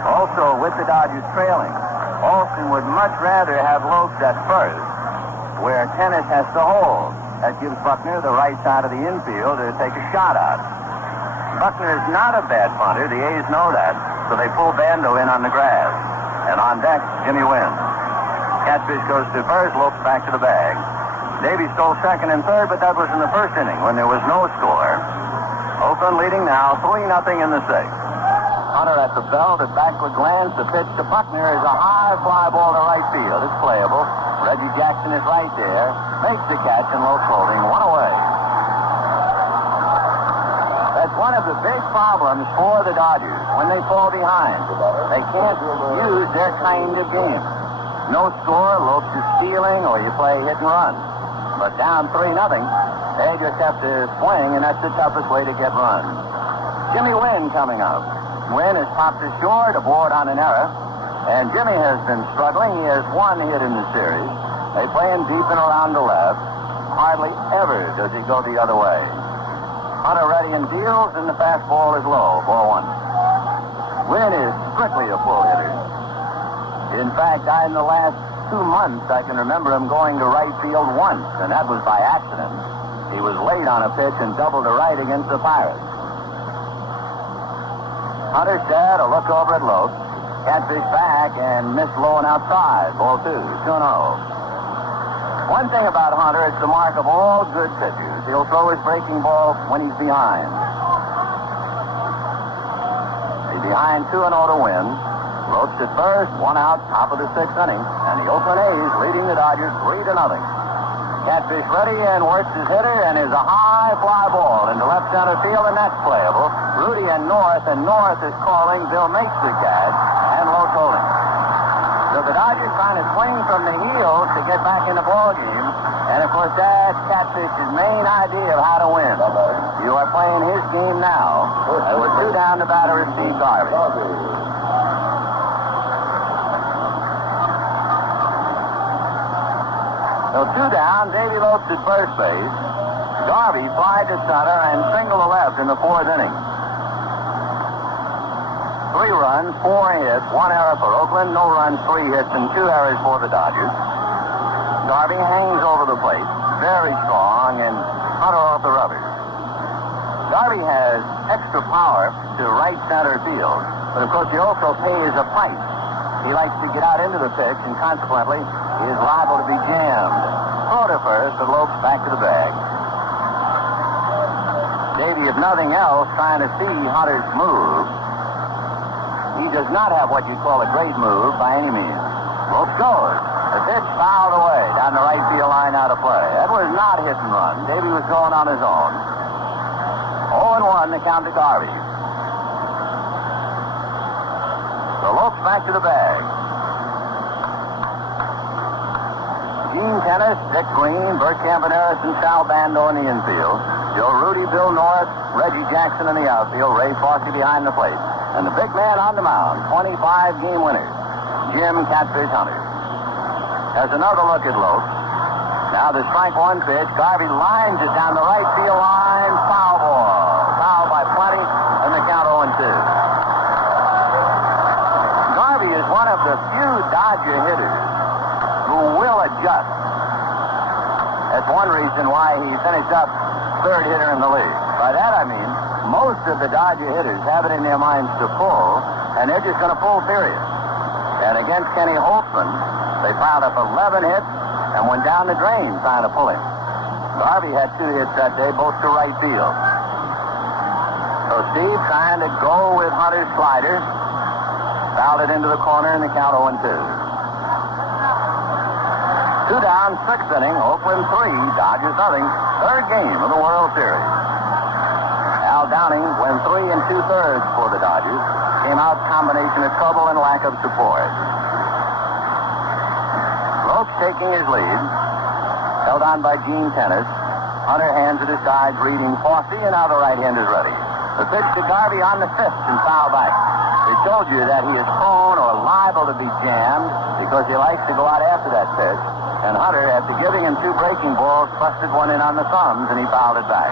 Also, with the Dodgers trailing, Alston would much rather have Lopes at first, where Tennis has to hold. That gives Buckner the right side of the infield to take a shot at. Buckner is not a bad punter. The A's know that, so they pull Bando in on the grass. And on deck, Jimmy Wynn. Catfish goes to first, Lopes back to the bag. Davy stole second and third, but that was in the first inning when there was no score. Oakland leading now 3-0 in the 6th. Hunter at the belt, a backward glance. The pitch to Buckner is a high fly ball to right field. It's playable. Reggie Jackson is right there. Makes the catch, and Lopes holding 1 away. That's one of the big problems for the Dodgers when they fall behind. They can't use their kind of game. No score, Lopes is stealing, or you play hit and run. But down 3-0, they just have to swing, and that's the toughest way to get runs. Jimmy Wynn coming up. Wynn is popped ashore, aboard on an error. And Jimmy has been struggling. He has 1 hit in the series. They play him deep and around the left. Hardly ever does he go the other way. Hunter ready and deals, and the fastball is low, ball 1. Wynn is strictly a full hitter. In fact, in the last 2 months, I can remember him going to right field once, and that was by accident. He was late on a pitch and doubled to right against the Pirates. Hunter said a look over at Lopes. Catfish back and missed low and outside. Ball 2, 2-0. One thing about Hunter, it's the mark of all good pitchers. He'll throw his breaking ball when he's behind. He's behind 2-0 to win. Lopes at first, 1 out, top of the 6th inning. And the Oakland A's leading the Dodgers 3-0. Catfish ready and works his hitter, and is a high fly ball into left center field, and that's playable. Rudy and North is calling. Bill makes the catch, and Lopes holding. So the Dodgers trying to swing from the heels to get back in the ball game. And, of course, that's Catfish's main idea of how to win. You are playing his game now. And with 2 down, the batter is Steve Garvey. So 2 down, Davy Lopes at first base. Garvey flied to center and single to left in the 4th inning. 3 runs, 4 hits, 1 error for Oakland, no runs, 3 hits, and 2 errors for the Dodgers. Garvey hangs over the plate, very strong, and Hunter off the rubbers. Garvey has extra power to right center field, but of course he also pays a price. He likes to get out into the pitch, and consequently, he is liable to be jammed. Throw to first, and Lopes back to the bag. Davey, if nothing else, trying to see Hunter's move. He does not have what you'd call a great move by any means. Lopes goes. The pitch fouled away down the right field line out of play. That was not hit and run. Davey was going on his own. 0-1 to count to Garvey. So Lopes back to the bag. Gene Tennis, Dick Green, Bert Campaneris, and Sal Bando in the infield. Joe Rudy, Bill Norris, Reggie Jackson in the outfield. Ray Fossey behind the plate. And the big man on the mound, 25-game winner, Jim Catfish Hunter. Has another look at Lopes. Now the strike 1 pitch. Garvey lines it down the right field line. Foul ball. Foul by plenty, and the count 0-2. Garvey is one of the few Dodger hitters who will adjust. That's one reason why he finished up 3rd hitter in the league. By that I mean, most of the Dodger hitters have it in their minds to pull, and they're just going to pull, period. And against Kenny Holtzman, they piled up 11 hits and went down the drain trying to pull him. Garvey had 2 hits that day, both to right field. So Steve trying to go with Hunter's slider, fouled it into the corner, and the count 0-2. 2 down, 6th inning, Oakland 3, Dodgers nothing. 3rd game of the World Series. Al Downing went 3 2/3 for the Dodgers. Came out combination of trouble and lack of support. Lopes taking his lead. Held on by Gene Tennis. Hunter hands at his side, reading Fossey, and now the right-hander's ready. The pitch to Garvey on the 5th and foul back. They told you that he is prone or liable to be jammed because he likes to go out after that pitch. And Hunter, after giving him 2 breaking balls, busted one in on the thumbs, and he fouled it back.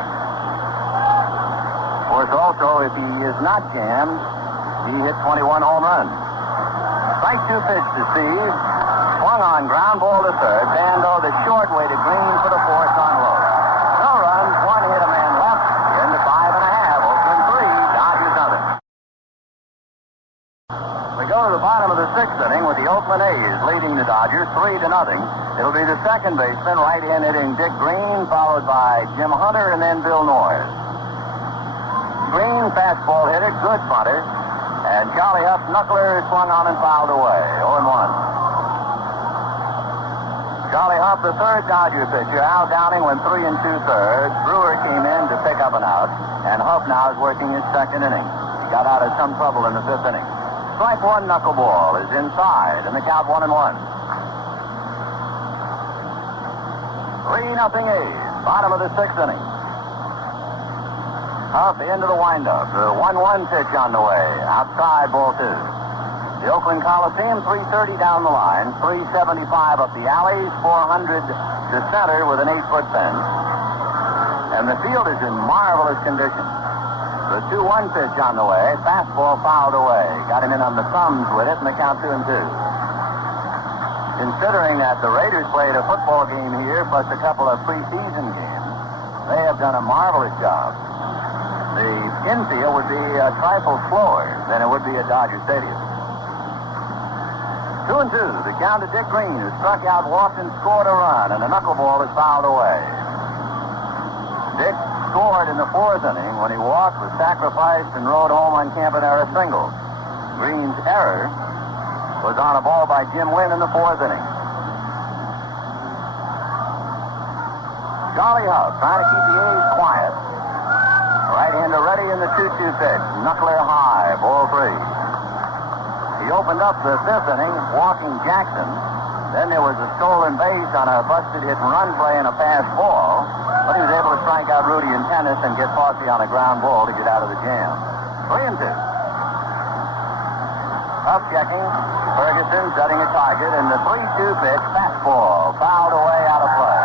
Of course, also, if he is not jammed, he hit 21 home runs. Strike 2 pitch to Steve. Swung on, ground ball to 3rd. Bando the short way to Green for the 4th on low. No runs, 1 hit, a man left. Into 5.5. Oakland 3, Dodgers nothing. We go to the bottom of the 6th inning with the Oakland A's leading the Dodgers 3-0. It'll be the second baseman, right-hand hitting Dick Green, followed by Jim Hunter and then Bill Norris. Green, fastball hitter, good bunter. And Charlie Huff, knuckler, swung on and fouled away. 0-1. Charlie Huff, the 3rd Dodger pitcher. Al Downing went 3 2/3. Brewer came in to pick up an out. And Huff now is working his 2nd inning. He got out of some trouble in the 5th inning. Strike 1 knuckleball is inside, and the count 1-1. 3-0 A's. Bottom of the 6th inning. Huff into the windup. The 1-1 pitch on the way. Outside, ball 2. The Oakland Coliseum, 330 down the line, 375 up the alleys, 400 to center with an 8-foot fence. And the field is in marvelous condition. The 2-1 pitch on the way. Fastball fouled away. Got him in on the thumbs with it, and the count 2-2. Considering that the Raiders played a football game here, plus a couple of preseason games, they have done a marvelous job. The infield would be a trifle slower than it would be at Dodger Stadium. 2-2. The count to Dick Green, who struck out, walked, and scored a run, and the knuckleball is fouled away. Dick scored in the 4th inning when he walked, was sacrificed, and rode home on Campaneris single. Green's error was on a ball by Jim Wynn in the 4th inning. Charlie Huff trying to keep the A's quiet. Right-hander ready in the 2-2 pitch. Knuckler high, ball 3. He He opened up the fifth inning walking Jackson. Then there was a stolen base on a busted hit and run play and a pass ball. But he was able to strike out Rudy in tennis and get Foxy on a ground ball to get out of the jam. 3-2. Up checking. Ferguson setting a target, and the 3-2 pitch, fastball, fouled away out of play.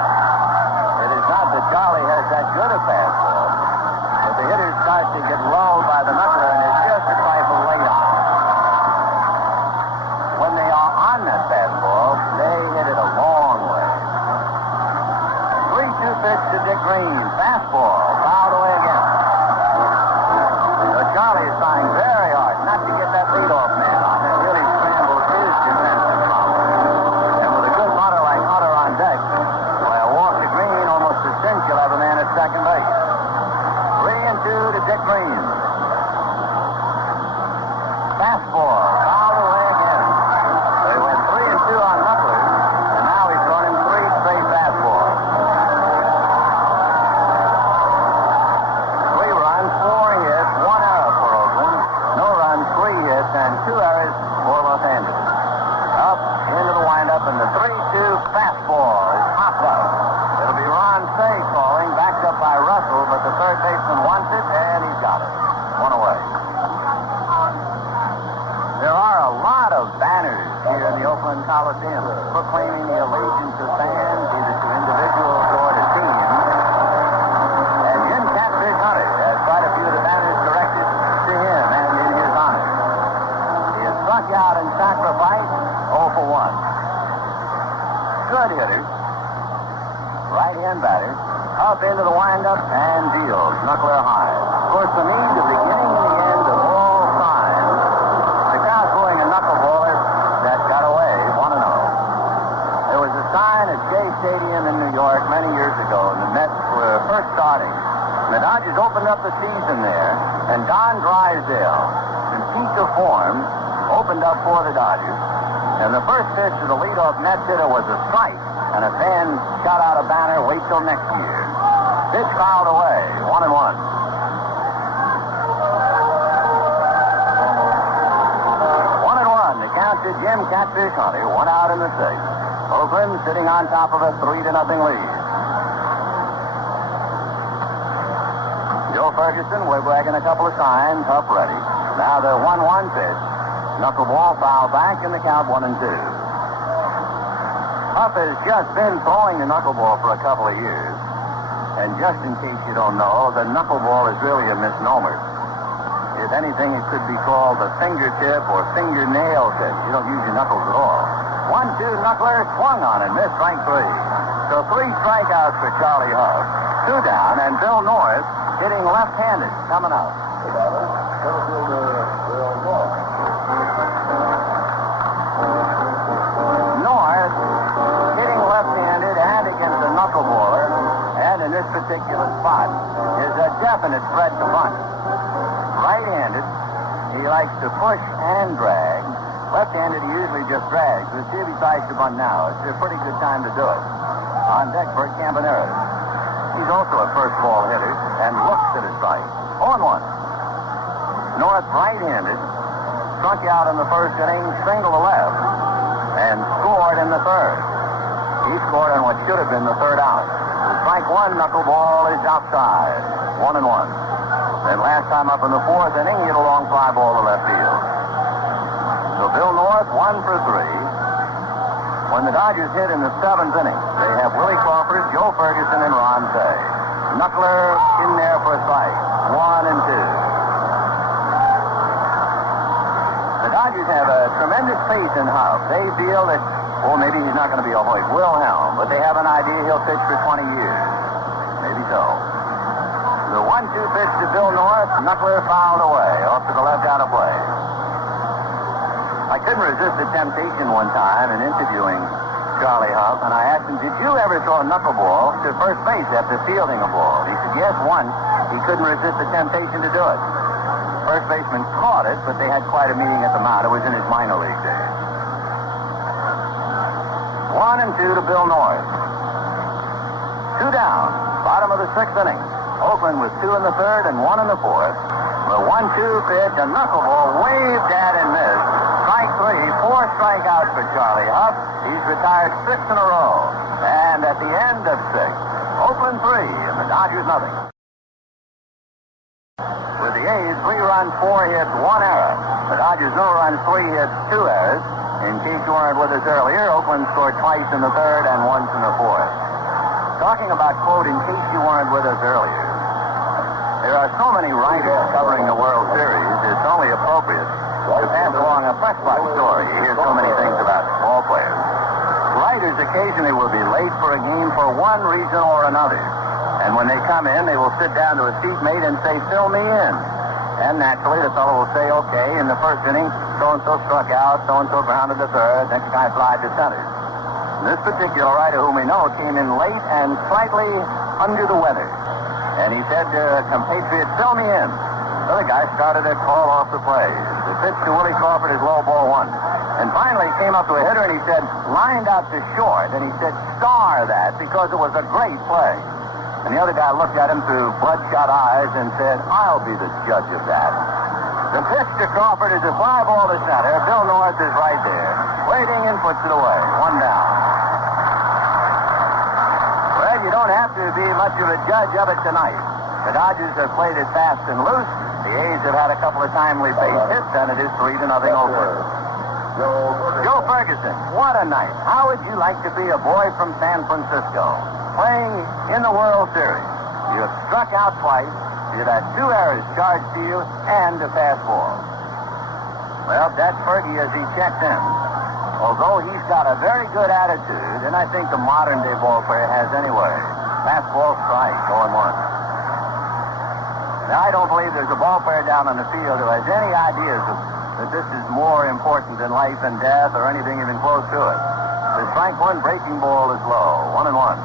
It is not that Charlie has that good a fastball, but the hitters start to get lulled by the knuckler, and it's just a trifle late on it. When they are on that fastball, they hit it a long way. 3-2 pitch to Dick Green, fastball, fouled away again. So Charlie is trying very hard not to get that leadoff man on. That really scrambles his defensive problem. And with a good runner like Hunter on deck, why a walk to Green almost a cinch you'll have a man at second base. 3-2 to Dick Green. Fastball, fouled away again. So he went 3-2 on Knuckles, and now he's thrown him 3 straight fastballs. 3 runs, 4 hits, 1 error for Oakland. No runs, 3 hits, and 2 errors for Los Angeles. Up into the windup, and the 3-2 fastball is popped up. It'll be Ron Say calling, backed up by Russell, but the third baseman wants it, and he's got it. 1 away. There are a lot of banners here in the Oakland Coliseum proclaiming the allegiance of fans, either to individuals or to teams. And Jim Catfish Hunter has quite a few of the banners directed to him and in his honor. He has struck out in sacrifice, 0 for 1. Good hitters, right-hand batters, up into the windup and deals, knuckler high. Of course, for me, the beginning and the end of all signs. The crowd booing a knuckleballer that got away, 1-0. There was a sign at Shea Stadium in New York many years ago, and the Mets were first starting. And the Dodgers opened up the season there, and Don Drysdale, in feature form, opened up for the Dodgers. And the first pitch of the leadoff Mets hitter was a strike, and a fan shot out a banner, wait till next year. Pitch fouled away, 1-1. 1-1, the count to Jim Catfish Hunter, 1 out in the 6th. Oakland sitting on top of a 3-0 lead. Joe Ferguson wagging a couple of signs, up ready. Now the 1-1 pitch. Knuckleball foul back in the count, 1-2. Huff has just been throwing the knuckleball for a couple of years. And just in case you don't know, the knuckleball is really a misnomer. If anything, it could be called the fingertip or fingernail tip. You don't use your knuckles at all. 1-2, knuckler swung on and missed, strike 3. So 3 strikeouts for Charlie Huff. 2 down, and Bill Norris hitting left-handed, coming up. Norris hitting left-handed and against a knuckleballer, and in this particular spot is a definite threat to bunt. Right-handed, he likes to push and drag. Left-handed, he usually just drags. Let's see if he tries to bunt now. It's a pretty good time to do it. On deck, Bert Campaneris. He's also a first ball hitter and looks at his strike. 0-1. North right-handed, struck out in the first inning, single to left, and scored in the third. He scored on what should have been the third out. The strike 1 knuckleball is outside. 1-1. Then last time up in the 4th inning, he hit a long fly ball to left field. So Bill North, 1 for 3. When the Dodgers hit in the 7th inning, they have Willie Crawford, Joe Ferguson, and Ron Say. Knuckler in there for a strike. 1-2. The Dodgers have a tremendous faith in Huff. They feel that, maybe he's not going to be a Hoyt Wilhelm, but they have an idea he'll pitch for 20 years. Maybe so. The 1-2 pitch to Bill North, knuckler fouled away, off to the left out of play. I couldn't resist the temptation one time in interviewing Charlie Huff, and I asked him, did you ever throw a knuckleball to first base after fielding a ball? He said, yes, once. He couldn't resist the temptation to do it. First baseman caught it, but they had quite a meeting at the mound. It was in his minor league days. 1-2 to Bill North. 2 down, bottom of the 6th inning. Oakland with 2 in the 3rd and 1 in the 4th. The 1-2 pitch, a knuckleball waved at and missed. Strike three, 4 strikeouts for Charlie Huff. He's retired 6 in a row. And at the end of 6, Oakland 3 and the Dodgers nothing. With the A's, 3 runs, 4 hits, 1 error. The Dodgers, no runs, 3 hits, 2 errors. In case you weren't with us earlier, Oakland scored twice in the third and once in the fourth. Talking about, quote, in case you weren't with us earlier, there are so many writers covering the World Series, it's only appropriate to pass along a press box story. You hear so many things about ball players. Writers occasionally will be late for a game for one reason or another. And when they come in, they will sit down to a seatmate and say, fill me in. And naturally, the fellow will say, okay, in the first inning, so-and-so struck out, so-and-so grounded to third, next guy flied to center. This particular writer, whom we know, came in late and slightly under the weather. And he said to compatriot, fill me in. So the guy started to call off the plays. The pitch to Willie Crawford is low ball 1. And finally he came up to a hitter and he said, lined out to short. And he said, star that because it was a great play. And the other guy looked at him through bloodshot eyes and said, I'll be the judge of that. The pitch to Crawford is a fly ball to center. Bill North is right there, waiting and puts it away. 1 down. Well, you don't have to be much of a judge of it tonight. The Dodgers have played it fast and loose. The A's have had a couple of timely base hits, and it is 3-0 Oakland. Joe Ferguson, what a night. How would you like to be a boy from San Francisco, playing in the World Series? You have struck out twice, you've had 2 errors charged to you, and a fastball. Well, that's Fergie as he checks in. Although he's got a very good attitude, and I think the modern-day ball player has anyway. Fastball strike, 0-1. Now, I don't believe there's a ball player down on the field who has any ideas that this is more important than life and death or anything even close to it. The strike 1 breaking ball is low, 1-1.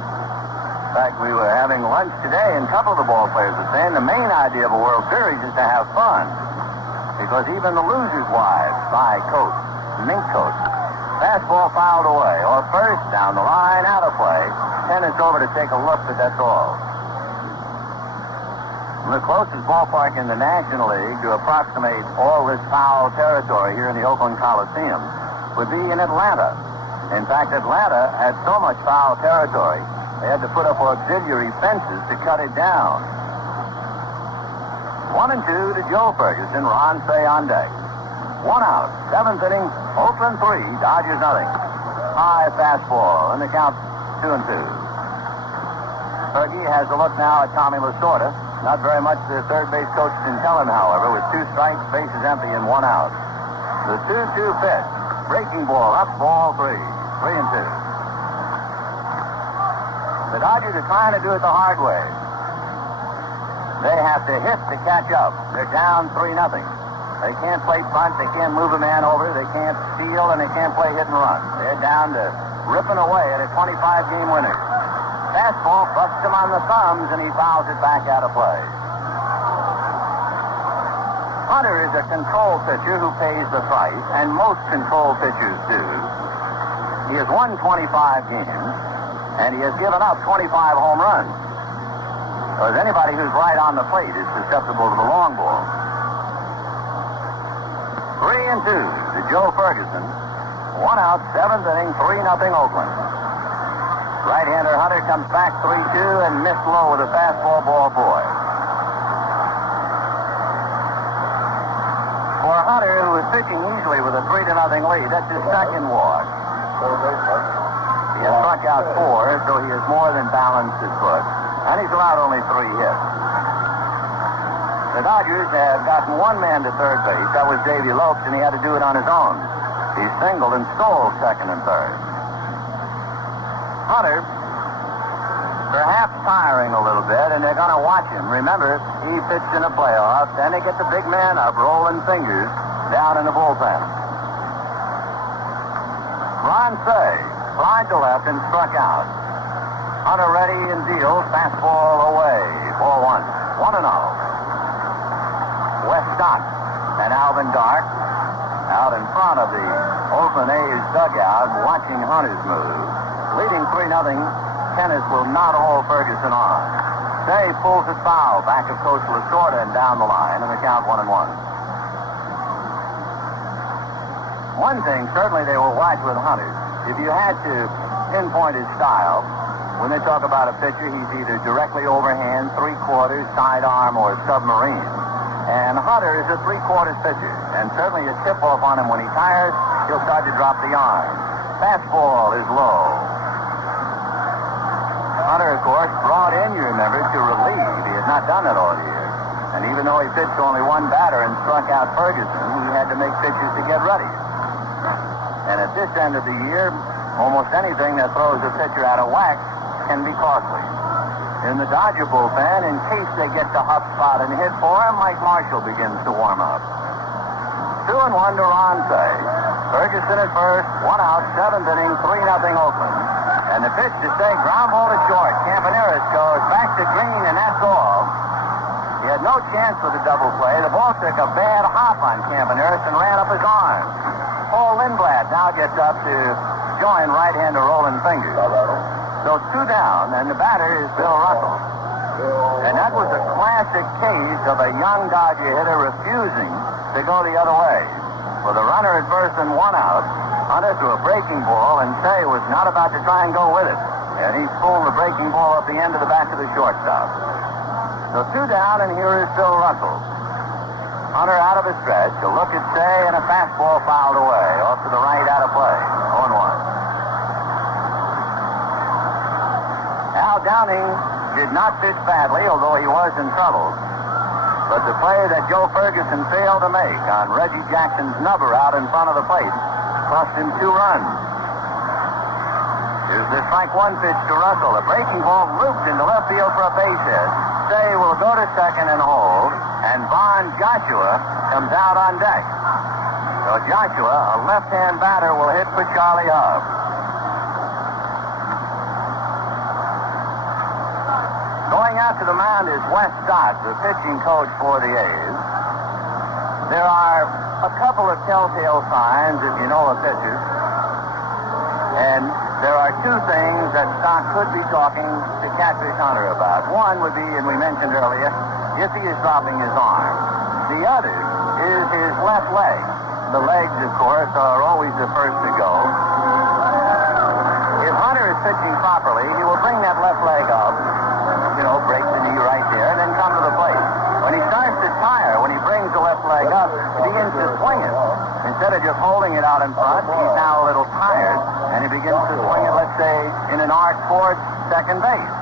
In fact, we were having lunch today, and a couple of the ball players were saying the main idea of a World Series is to have fun. Because even the losers' wives buy coats, mink coats. Fastball fouled away, or first, down the line, out of play. Tennis over to take a look, but that's all. The closest ballpark in the National League to approximate all this foul territory here in the Oakland Coliseum would be in Atlanta. In fact, Atlanta had so much foul territory, they had to put up auxiliary fences to cut it down. 1-2 to Joe Ferguson, Ron Fay on deck. 1 out, 7th inning, Oakland 3, Dodgers nothing. High fastball, and the count 2-2. Fergie has a look now at Tommy Lasorda. Not very much the third base coach can tell him, however, with 2 strikes, bases empty, and 1 out. The 2-2 pitch. Breaking ball, up ball 3. 3-2. The Dodgers are trying to do it the hard way. They have to hit to catch up. They're down 3-0. They can't play bunt, they can't move a man over, they can't steal, and they can't play hit and run. They're down to ripping away at a 25-game winner. Fastball busts him on the thumbs, and he fouls it back out of play. Hunter is a control pitcher who pays the price, and most control pitchers do. He has won 25 games, and he has given up 25 home runs. Because anybody who's right on the plate is susceptible to the long ball. 3-2 to Joe Ferguson. 1 out, 7th inning, 3-0 Oakland. Right-hander Hunter comes back 3-2 and missed low with a fastball, ball 4. For Hunter, who is pitching easily with a 3-0 lead, that's his second walk. He has struck out 4, so he has more than balanced his foot. And he's allowed only 3 hits. The Dodgers have gotten 1 man to third base. That was Davey Lopes, and he had to do it on his own. He singled and stole second and third. Hunter, perhaps tiring a little bit, and they're going to watch him. Remember, he pitched in the playoffs, and they get the big man up, rolling fingers, down in the bullpen. Ron Fay flied to left and struck out. Hunter ready and deals, fastball away, ball 1. 1-0. Wes Scott and Alvin Dark out in front of the Oakland A's dugout watching Hunter's move. Leading 3-0, Tennis will not hold Ferguson on. Fay pulls it foul back of Coach Lasorda and down the line, and the count 1-1. One thing, certainly they will watch with Hunter. If you had to pinpoint his style, when they talk about a pitcher, he's either directly overhand, three-quarters, sidearm, or submarine. And Hunter is a three-quarters pitcher. And certainly a tip-off on him when he tires, he'll start to drop the arm. Fastball is low. Hunter, of course, brought in, you remember, to relieve. He had not done it all year. And even though he pitched only one batter and struck out Ferguson, he had to make pitches to get ready. And at this end of the year, almost anything that throws a pitcher out of whack can be costly. In the Dodger bullpen, in case they get the hot spot and hit for him, Mike Marshall begins to warm up. 2-1 to Ronce. Ferguson at first, 1 out, 7th inning, 3-0 Oakland. And the pitch to say ground ball to short. Campaneris goes back to Green, and that's all. He had no chance with the double play. The ball took a bad hop on Campaneris and ran up his arm. Paul Lindblad now gets up to join right-hander Roland Fingers. So 2 down, and the batter is Bill Russell. And that was a classic case of a young Dodger hitter refusing to go the other way. With a runner at first and 1 out, Hunter threw a breaking ball, and Say was not about to try and go with it. And he pulled the breaking ball up the end of the back of the shortstop. So 2 down, and here is Bill Russell. Hunter out of the stretch, a look at Say, and a fastball fouled away, off to the right, out of play. 0-1. Al Downing did not pitch badly, although he was in trouble. But the play that Joe Ferguson failed to make on Reggie Jackson's nubber out in front of the plate cost him 2 runs. Here's the strike 1 pitch to Russell. A breaking ball looped into left field for a base hit. Say will go to second and hold, and Von Joshua comes out on deck. So Joshua, a left-hand batter, will hit for Charlie Huff. Going out to the mound is Wes Stock, the pitching coach for the A's. There are a couple of telltale signs if you know a pitcher. And there are 2 things that Stock could be talking to Catfish Hunter about. One would be, and we mentioned earlier, if he is dropping his arm. The other is his left leg. The legs, of course, are always the first to go. If Hunter is pitching properly, he will bring that left leg up, break the knee right there, and then come to the plate. When he starts to tire, when he brings the left leg up, he begins to swing it. Instead of just holding it out in front, he's now a little tired, and he begins to swing it, let's say, in an arc towards second base.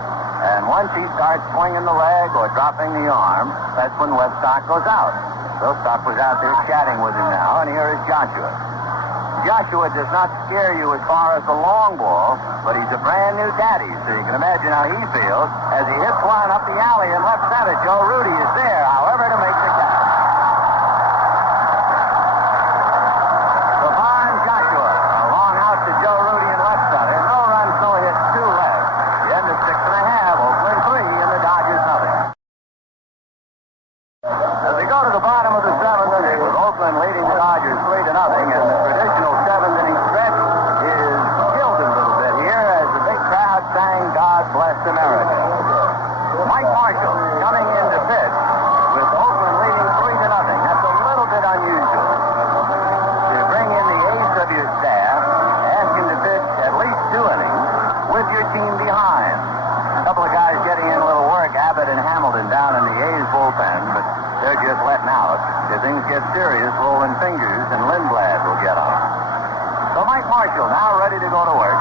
And once he starts swinging the leg or dropping the arm, that's when Wes Stock goes out. So Stock was out there chatting with him now, and here is Joshua. Joshua does not scare you as far as the long ball, but he's a brand new daddy, so you can imagine how he feels as he hits one up the alley in left center. Joe Rudy is there, however, to make the catch. So Von Joshua, a long out to Joe Rudy in left center. No runs, no hits, 2 left. The end of 6 1/2, Oakland 3, and the Dodgers nothing. As we go to the bottom of the 7th inning, with Oakland leading the Dodgers 3-0, and the traditional 7th inning stretch is killed a little bit here as the big crowd sang God Bless America. Mike Marshall coming in to pitch with Oakland leading 3-0. That's a little bit unusual. To bring in the ace of your staff, ask him to pitch at least 2 innings with your team behind. A couple of guys getting in a little work, Abbott and Hamilton down in the A's bullpen, but they're just letting out. If things get serious, Roland Fingers and Lindblad will get on. So Mike Marshall now ready to go to work.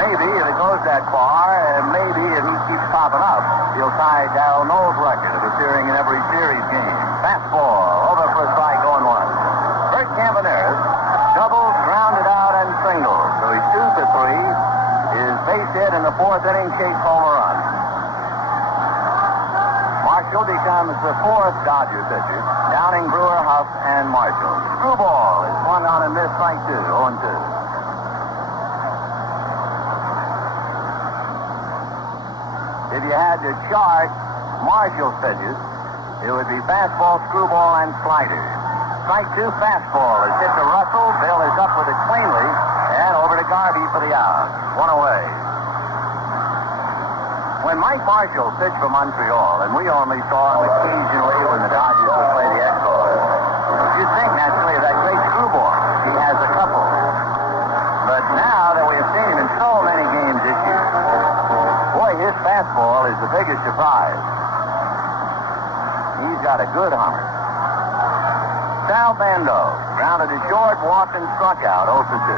Maybe if it goes that far, and maybe if he keeps popping up, he'll tie Darrell Knowles' record of appearing in every series game. Fastball, over for a strike, 0-1. Bert Campaneris, doubled, grounded out, and singled. So he's 2 for 3. His base hit in the 4th inning, chase home run. Marshall becomes the 4th Dodger pitcher. Downing, Brewer, Huff, and Marshall. Screwball is swung on and missed, strike 2, 0-2. If you had to chart Marshall's pitches, it would be fastball, screwball, and slider. Strike 2, fastball is hit to Russell. Bill is up with it cleanly, and over to Garvey for the out. 1 away. When Mike Marshall pitched for Montreal, and we only saw him occasionally when the Dodgers would play the Expos, you'd think naturally of that great screwball. He has a surprise. He's got a good hummer. Sal Bando grounded a short, walked and struck out 0 for 2.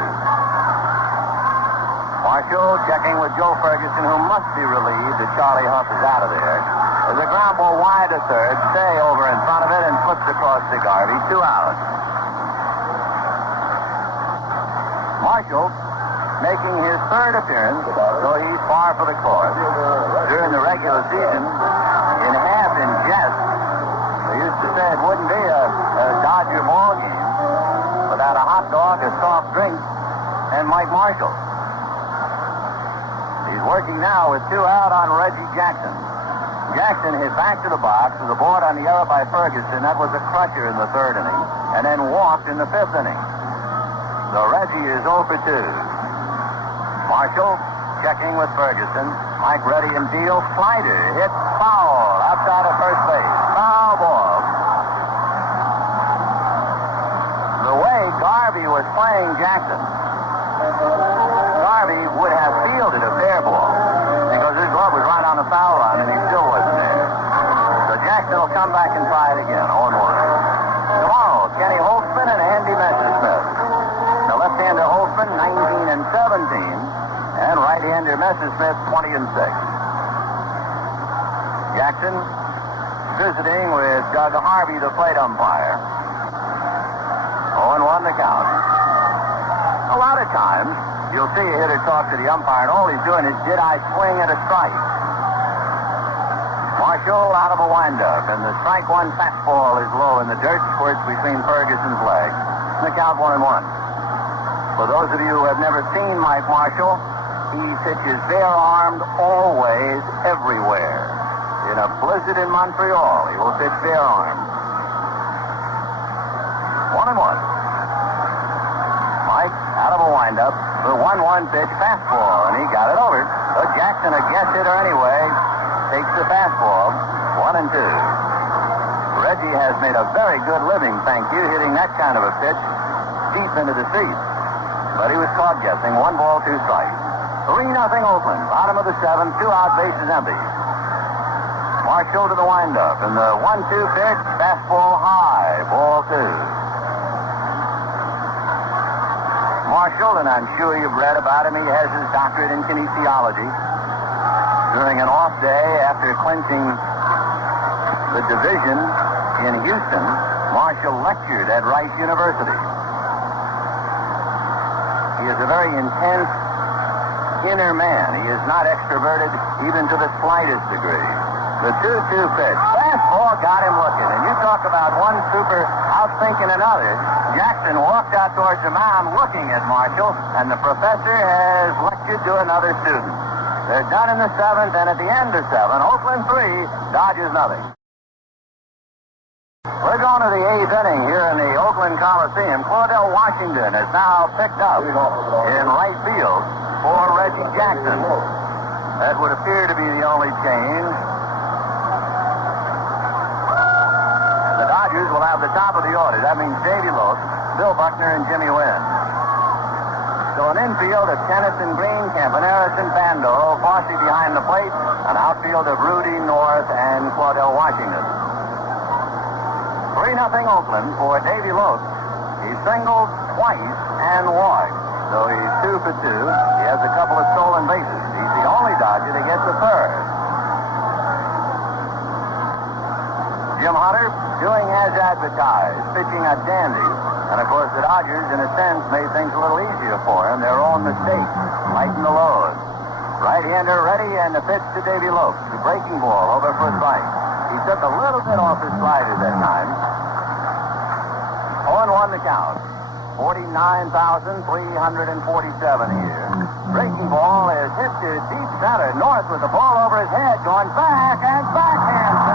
Marshall checking with Joe Ferguson, who must be relieved that Charlie Huff is out of there. There's a ground ball wide to third. Stay over in front of it and flips across to Garvey. 2 out. Marshall making his third appearance, so he's par for the course. During the regular season, in half in jest, they used to say it wouldn't be a Dodger ball game without a hot dog, a soft drink, and Mike Marshall. He's working now with 2 out on Reggie Jackson. Jackson hit back to the box with a board on the error by Ferguson. That was a crusher in the 3rd inning, and then walked in the 5th inning. So Reggie is 0 for 2. Marshall checking with Ferguson. Mike ready and deal. Slider hit foul outside of first base. Foul ball. The way Garvey was playing Jackson, Garvey would have fielded a fair ball because his glove was right on the foul line and he still wasn't there. So Jackson will come back and try it again. 0-1. Tomorrow, Kenny Holtzman and Andy Messersmith. The left-hander Holtzman, 19 and 17. And right-hander Messersmith, 20 and 6. Jackson visiting with Doug Harvey, the plate umpire. 0-1 the count. A lot of times, you'll see a hitter talk to the umpire, and all he's doing is, did I swing at a strike? Marshall out of a windup, and the strike 1 fastball is low in the dirt, squirts between Ferguson's legs. The count 1-1. For those of you who have never seen Mike Marshall, he pitches bare-armed always, everywhere. In a blizzard in Montreal, he will pitch bare-armed. 1-1. Mike out of a windup, the 1-1 pitch fastball, and he got it over. So Jackson, a guess hitter anyway, takes the fastball. 1-2. Reggie has made a very good living, thank you, hitting that kind of a pitch deep into the seats. But he was caught guessing. 1 ball, 2 strikes. 3-0 Oakland. Bottom of the 7th, 2 out, bases empty. Marshall to the windup, and the 1-2 pitch, fastball high, ball 2. Marshall, and I'm sure you've read about him, he has his doctorate in kinesiology. During an off day after clinching the division in Houston, Marshall lectured at Rice University. He is a very intense inner man. He is not extroverted even to the slightest degree. The 2-2 pitch. Fastball got him looking. And you talk about one super outthinking another. Jackson walked out towards the mound looking at Marshall, and the professor has lectured to another student. They're done in the 7th, and at the end of 7, Oakland 3, Dodgers nothing. We're going to the 8th inning here in the Oakland Coliseum. Cordell Washington is now picked up in right field for Reggie Jackson. That would appear to be the only change. The Dodgers will have the top of the order. That means Davey Lopes, Bill Buckner, and Jimmy Wynn. So an infield of Tennyson, Green, Campaneris, and Bando, Fossey behind the plate, an outfield of Rudy, North, and Cordell Washington. 3-0 Oakland for Davey Lopes. He singled twice and walked. So he's 2 for 2. He has a couple of stolen bases. He's the only Dodger that gets a third. Jim Hunter doing as advertised, pitching a dandy. And, of course, the Dodgers, in a sense, made things a little easier for him. Their own mistake, lighten the load. Right-hander ready, and the pitch to Davey Lopes. The breaking ball over for a strike. He took a little bit off his slider that time. 0-1 the count. 49,347 here. Breaking ball is hit to deep center. North with the ball over his head, going back and backhands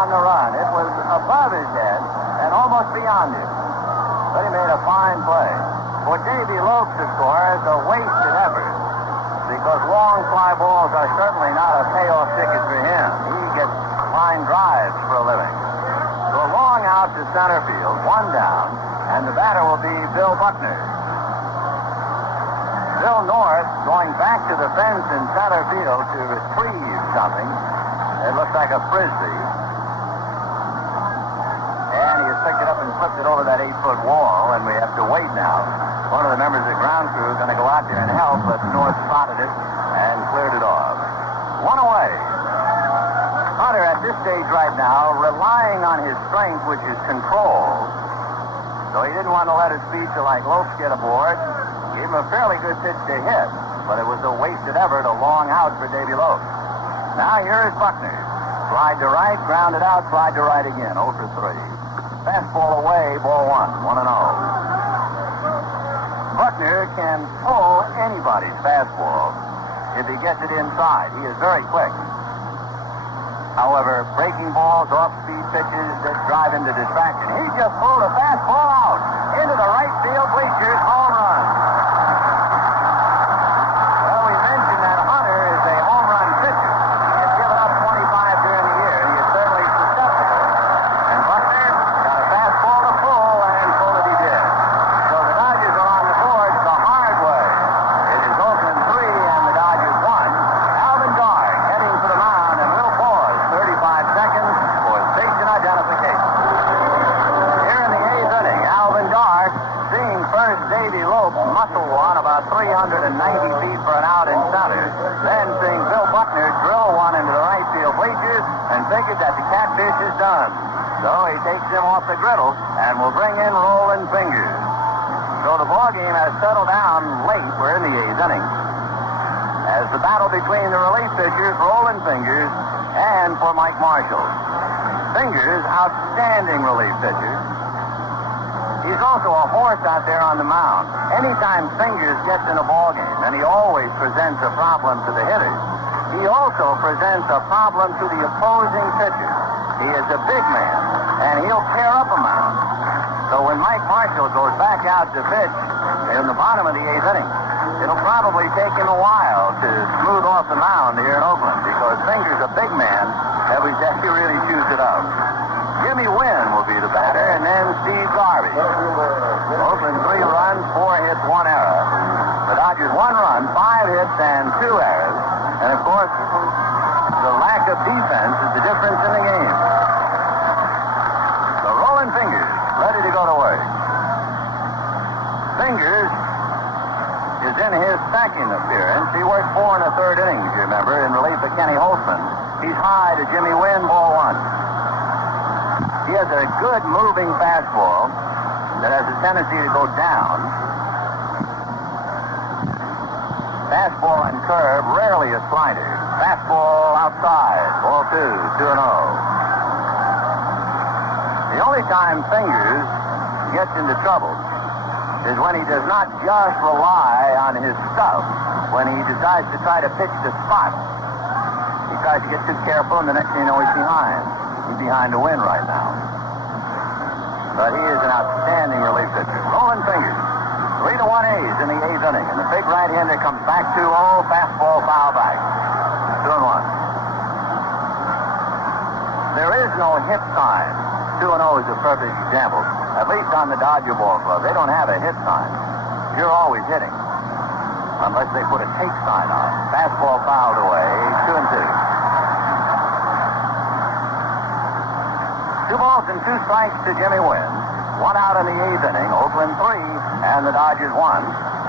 on the run. Above his head and almost beyond it. But he made a fine play. For Davy Lopes, of course, a wasted effort, because long fly balls are certainly not a payoff ticket for him. He gets line drives for a living. So a long out to center field, one down, and the batter will be Bill Buckner. Bill North going back to the fence in center field to retrieve something. It looks like a frisbee. And he has picked it up and flipped it over that 8-foot wall, and we have to wait now. One of the members of the ground crew is going to go out there and help, but North spotted it and cleared it off. One away. Hunter, at this stage right now, relying on his strength, which is control. So he didn't want to let his speedster like Lopes get aboard. Gave him a fairly good pitch to hit, but it was a wasted effort, a long out for Davy Lopes. Now here is Buckner. Slide to right, grounded out, slide to right again, 0 for 3. Fastball away, ball 1, 1-0. Buckner can pull anybody's fastball if he gets it inside. He is very quick. However, breaking balls, off-speed pitches that drive into distraction. He just pulled a fastball out into the right field bleachers, home run. Well, we mentioned that Hunter is a home run pitcher. He has given up 25 during the year. He is certainly susceptible. And Buckner got a fastball to pull, and pull it he did. So the Dodgers are on the board the hard way. It is Oakland 3 and the Dodgers 1. Alvin Dark heading for the mound, and will pause 35 seconds for station identification. Here in the 8th inning, Alvin Dark seeing first Davy Lopes muscle one about 390 feet for an out in center. Then seeing Bill Buckner drill one into the right field bleachers and figured that the catfish is done. So he takes him off the griddle and will bring in Rolling Fingers. So the ballgame has settled down late. We're in the 8th inning. As the battle between the relief pitchers, Rolling Fingers, and for Mike Marshall. Fingers, outstanding relief pitcher. He's also a horse out there on the mound. Anytime Fingers gets in a ballgame, and he always presents a problem to the hitters, he also presents a problem to the opposing pitchers. He is a big man, and he'll tear up a mound. So when Mike Marshall goes back out to pitch in the bottom of the 8th inning, it'll probably take him a while to smooth off the mound here in Oakland, because Fingers, a big man, every day he really chews it up. Jimmy Wynn will be the batter, and then Steve Garvey. Oakland 3 runs, 4 hits, 1 error. The Dodgers 1 run, 5 hits, and 2 errors. And of course, the lack of defense is the difference in the game. The Rolling Fingers, ready to go to work. Fingers is in his second appearance. He worked 4 1/3 innings, you remember, in relief of Kenny Holtzman. He's high to Jimmy Wynn, ball 1. He has a good moving fastball that has a tendency to go down. Fastball and curve, rarely a slider. Fastball outside, ball 2, 2-0. The only time Fingers gets into trouble is when he does not just rely on his stuff, when he decides to try to pitch the spot. He tries to get too careful, and the next thing you know, he's behind. He's behind to win right now. But he is an outstanding relief pitcher. Rolling Fingers. 3-1 A's in the 8th inning. And the big right-hander comes back 2-0. Fastball foul back. 2-1. There is no hit sign. 2-0 is a perfect example. At least on the Dodger ball club, they don't have a hit sign. You're always hitting. Unless they put a take sign on. Fastball fouled away. 2-2. 2 balls and 2 strikes to Jimmy Wynn. 1 out in the 8th inning. Oakland 3 and the Dodgers 1.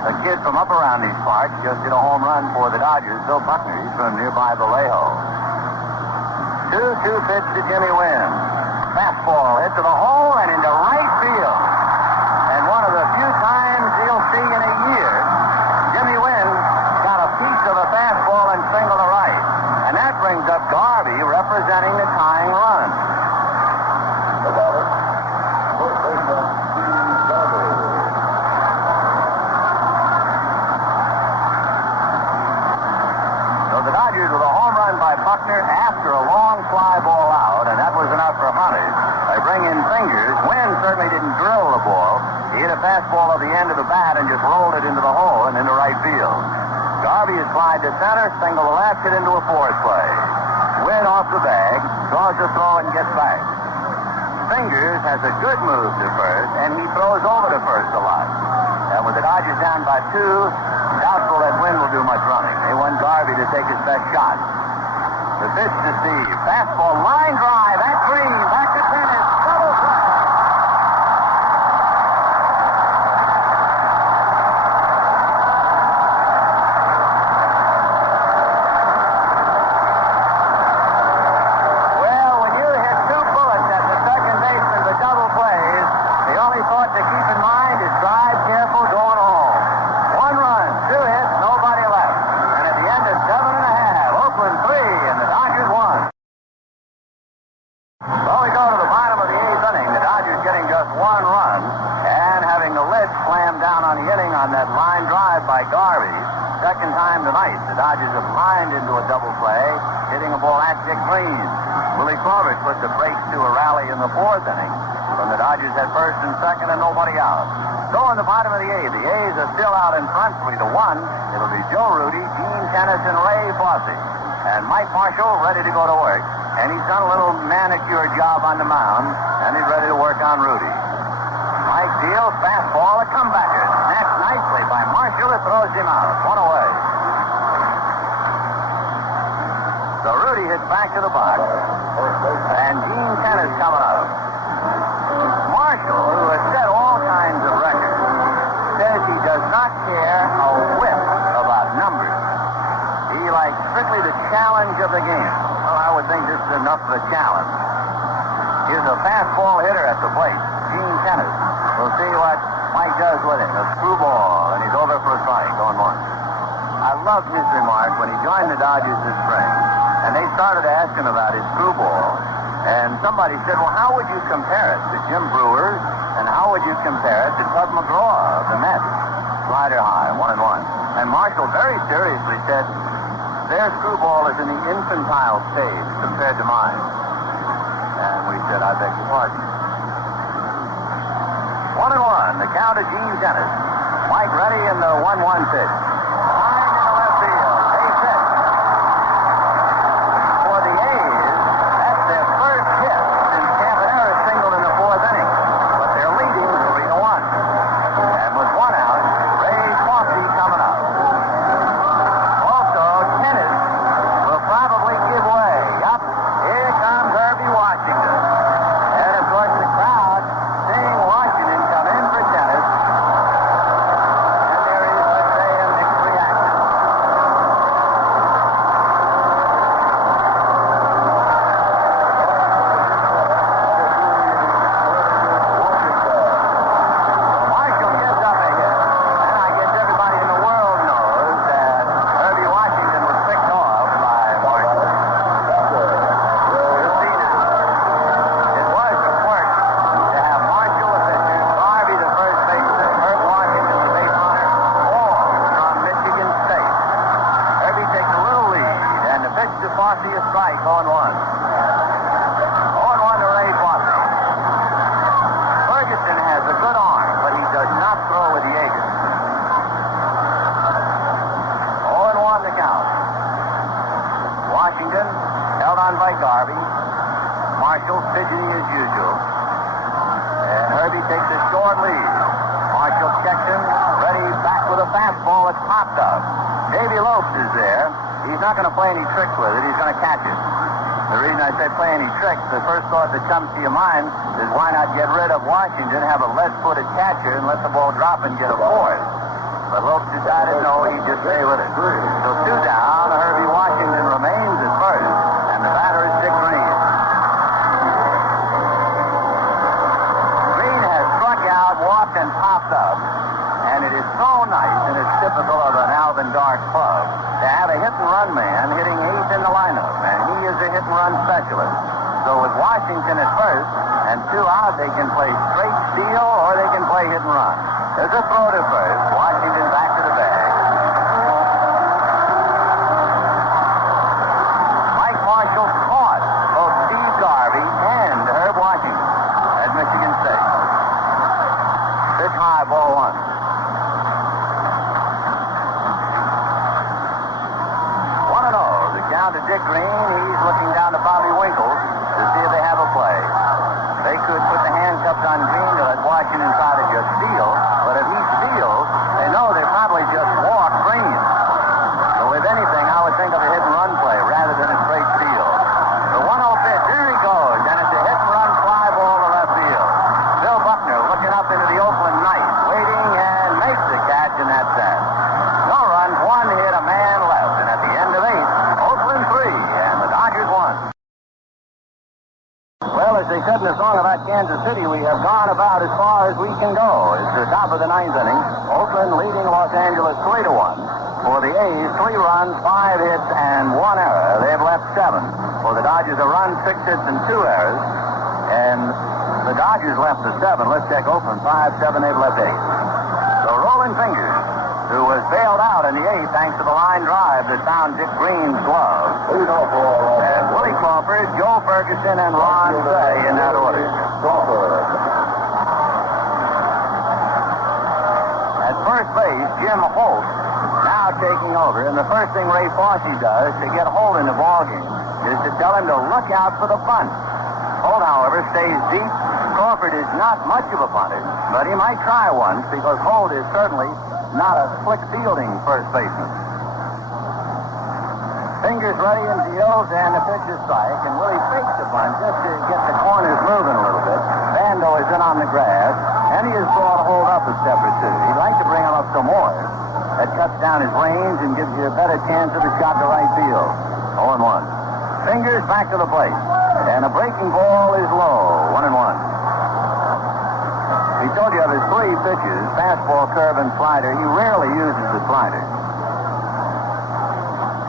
A kid from up around these parts just hit a home run for the Dodgers. Bill Buckner, he's from nearby Vallejo. 2-2 pitch to Jimmy Wynn. Fastball hit to the hole and into right field. And one of the few times you'll see in a year, Jimmy Wynn got a piece of a fastball and single to right. And that brings up Garvey representing the tying run. So the Dodgers with a home run by Buckner after a long fly ball out, and that was enough for Hunter. They bring in Fingers. Wynn certainly didn't drill the ball. He hit a fastball at the end of the bat and just rolled it into the hole and into right field. Garvey is flied to center, single to left, hit into a force play. Win off the bag, draws the throw and gets back. Fingers has a good move to first, and he throws over to first a lot. And with the Dodgers down by 2, doubtful that Wynn will do much running. They want Garvey to take his best shot. The pitch to Steve. Fastball, line drive, at Green, back to Tennis, double play. Well, when you hit 2 bullets at the second baseman with double plays, the only thought to keep in mind is drive careful going home. 1 run, 2 hits, nobody left. And at the end of 7 1/2, Oakland 3 and the Dodgers 1. Well, we go to the bottom of the 8th inning. The Dodgers getting just 1 run and having the lid slammed down on the inning on that line drive by Garvey. Second time tonight, the Dodgers have lined into a double play, hitting a ball at Dick Green. Willie Corbett put the brakes to a rally in the 4th inning when the Dodgers had first and second and nobody out. So in the bottom of the 8th, the A's are still out in front 3-1. It'll be Joe Rudy, Gene Tennis, and Ray Fosse. And Mike Marshall ready to go to work. And he's done a little manicure job on the mound, and he's ready to work on Rudy. Mike deals, fastball, a comebacker. Snapped nicely by Marshall, it throws him out. 1 away. So Rudy hits back to the box. And Gene Tennis coming up. Marshall, who has set all kinds of records, says he does not care a whit about numbers. He likes strictly the challenge of the game. Well, I would think this is enough of a challenge. He's a fastball hitter at the plate, Gene Tennis. We'll see what Mike does with it. A screwball, and he's over for a strike, going 1. I loved his remark when he joined the Dodgers this spring, and they started asking about his screwball. And somebody said, well, how would you compare it to Jim Brewer's, and how would you compare it to Tug McGraw of the Mets? Slider high, 1-1. And Marshall very seriously said, their screwball is in the infantile stage compared to mine. And we said, I beg your pardon. 1-1, the count of Gene Tennis. Mike ready in the 1-1 pitch. Line in the left field, base hit. For the A's, that's their first hit since Campanera singled in the 4th inning. But they're leading 3-1. And with 1 out, Ray Fosse coming up. Also, Tennis will probably give way. Up, here comes Herbie Washington. And of course the crowd seeing Washington come in for Tennis. And there is, let's say, a mixed reaction. Marshall gives up a hit. And I guess everybody in the world knows that Herbie Washington was picked off by Marshall. You've seen it. It was a quirk to have Marshall the pitcher, Garvey the first baseman, Herb Washington the base runner, all from Michigan State. Herbie takes a little lead, and the pitch to Fosse is strike, 0-1. 0-1 to Ray Fosse. Ferguson has a good arm, but he does not throw with the A's. 0-1 the count. Washington held on by Garvey. Marshall fidgety as usual. And Herbie takes a short lead. Marshall checks him, ready back with a fastball that's popped up. Davy Lopes is there. He's not going to play any tricks with it. He's going to catch it. The reason I say play any tricks, the first thought that comes to your mind is why not get rid of Washington, have a lead-footed catcher, and let the ball drop and get a fourth. But Lopes decided no, he'd just stay with it. So 2 down, Herbie Washington remains at first, and the batter is Dick Green. Green has struck out, walked, and popped up. And it is so nice, and it's typical of an Alvin Dark club, to have a hit-and-run man hitting 8th in the lineup. And he is a hit-and-run specialist. So with Washington at first, and 2 out, they can play straight steal, or they can play hit-and-run. There's a throw to first. Washington back to the bag. Mike Marshall caught both Steve Garvey and Herb Washington at Michigan State. Pitch high. Dick Green. He's looking down to Bobby Winkles to see if they have a play. They could put the handcuffs on Green to let Washington try to just steal, but if he steals, they know they probably just walk Green. So if anything, I would think of a hit-and-run play rather than a straight steal. The 1-0 pitch, there he goes, and it's a hit-and-run fly ball to left field. Bill Buckner looking up into the Oakland night, waiting, and makes the catch, and that's that. No runs, one hit, a man left, and at the end of 8, Oakland 3, and the Dodgers 1. Well, as they said in the song about Kansas City, we have gone about as far as we can go. It's the top of the 9th inning. Oakland leading Los Angeles 3-1. For the A's, 3 runs, 5 hits, and 1 error. They've left 7. For the Dodgers, a run, 6 hits, and 2 errors. And the Dodgers left the 7. Let's check Oakland. 5, 7, they've left 8. So Rolling Fingers, who was bailed out in the 8th thanks to the line drive that found Dick Green's glove. And Willie Crawford, Joe Ferguson, and Ron Say in that order. At first base, Jim Holt now taking over. And the first thing Ray Fossey does to get Holt in the ballgame is to tell him to look out for the bunt. Holt, however, stays deep. Crawford is not much of a punter, but he might try once because Holt is certainly not a slick fielding first baseman. Fingers ready in field, and the pitch is strike, and Willie fakes the bunt just to get the corners moving a little bit. Bando is in on the grass, and he has brought Holt up a step or two. He'd like to bring him up some more. That cuts down his range and gives you a better chance of a shot to right field. 0-1. Fingers back to the plate, and a breaking ball is low. 1-1. He told you of his 3 pitches, fastball, curve, and slider. He rarely uses the slider.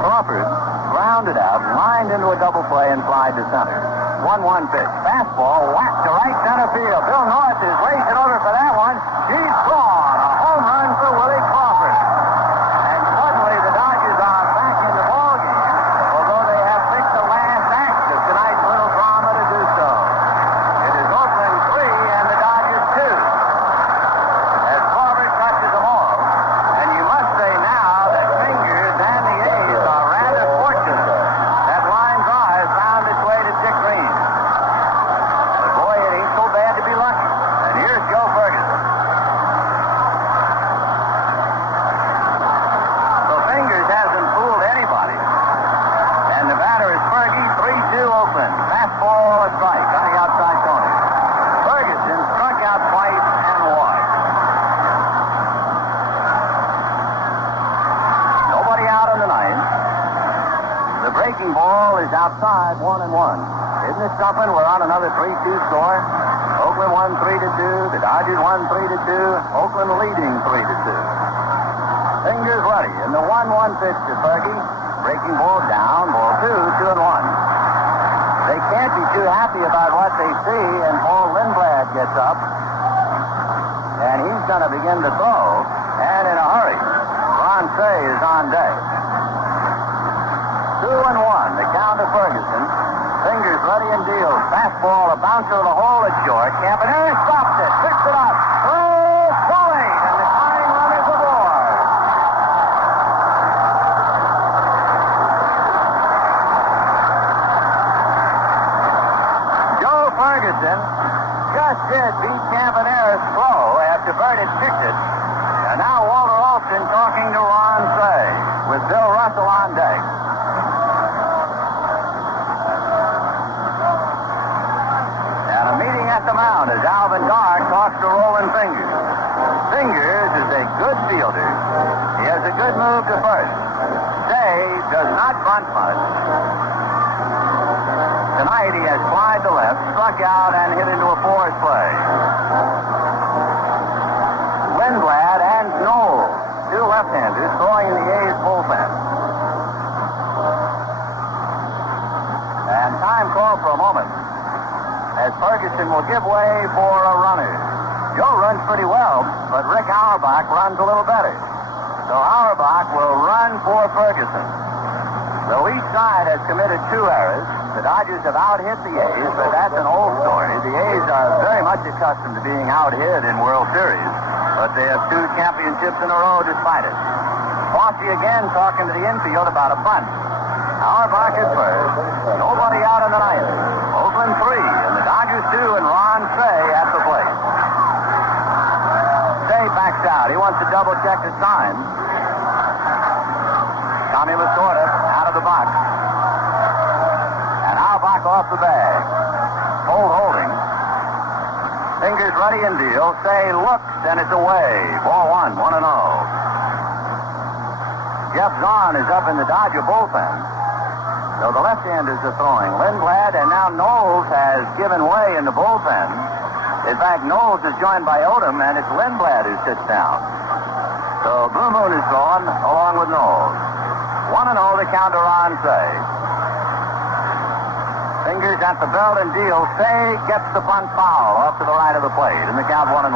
Crawford grounded out, lined into a double play, and flied to center. 1-1 pitch. Fastball whacked to right center field. Bill North is racing over for that one. He's gone. A home run for Willie Crawford. And suddenly the Dodgers are back in the ballgame, although they have picked the last act of tonight's little drama to do so. It is Oakland 3 and the Dodgers 2. As Crawford touches them all, and you must say now that Fingers and the A's are rather fortunate that line drive found its way to Dick Green. But boy, it ain't so bad to be lucky. And here's Joe Ferguson. So Fingers hasn't fooled anybody. And the batter is Fergie, 3-2 Oakland. Fastball, a strike on the outside corner. Ferguson struck out twice and walked. Nobody out in the 9th. The breaking ball is outside, 1-1. Isn't it something? We're on another 3-2 score. Oakland won 3-2. The Dodgers won 3-2. Oakland leading 3-2. Fingers ready. And the 1-1 pitch to Fergie. Breaking ball down. Ball 2, 2-1. They can't be too happy about what they see, and Paul Lindblad gets up. And he's going to begin to throw. And in a hurry. Ron Say is on deck. 2-1. The count to Ferguson. Fingers ready and deals. Fastball, a bouncer to the hole at short. Campanella stops it. Picks it up. Throws for late. And the tying run is aboard. Joe Ferguson just did beat Campanera's throw after Bert had picked it. And now Walter Alston talking to Ron Say with Bill Russell on deck. At the mound as Alvin Dark talks to Rolling Fingers. Fingers is a good fielder. He has a good move to first. Say does not bunt much. Tonight he has flied to left, struck out, and hit into a force play. Lindblad and Knoll, 2 left-handers, throwing in the A's bullpen. And time called for a moment, as Ferguson will give way for a runner. Joe runs pretty well, but Rick Auerbach runs a little better. So Auerbach will run for Ferguson. Though each side has committed 2 errors, the Dodgers have out-hit the A's, but that's an old story. The A's are very much accustomed to being out-hit in World Series, but they have 2 championships in a row despite it. Fossey again talking to the infield about a bunt. Auerbach at first. Nobody out in the ninth. Oakland 3, and the Dodgers 2, and Ron Say at the plate. Say backs out. He wants to double-check the sign. Tommy Lasorda out of the box. And Auerbach off the bag. Hold holding. Fingers ready and deal. Say looks, and it's away. Ball 1, 1-0. Jeff Zahn is up in the Dodger bullpen. So the left-handers are throwing. Lindblad, and now Knowles has given way in the bullpen. In fact, Knowles is joined by Odom, and it's Lindblad who sits down. So Blue Moon is throwing along with Knowles. 1-0 the count to Ron Say. Fingers at the belt and deal. Say gets the punt foul off to the right of the plate, and the count 1-1.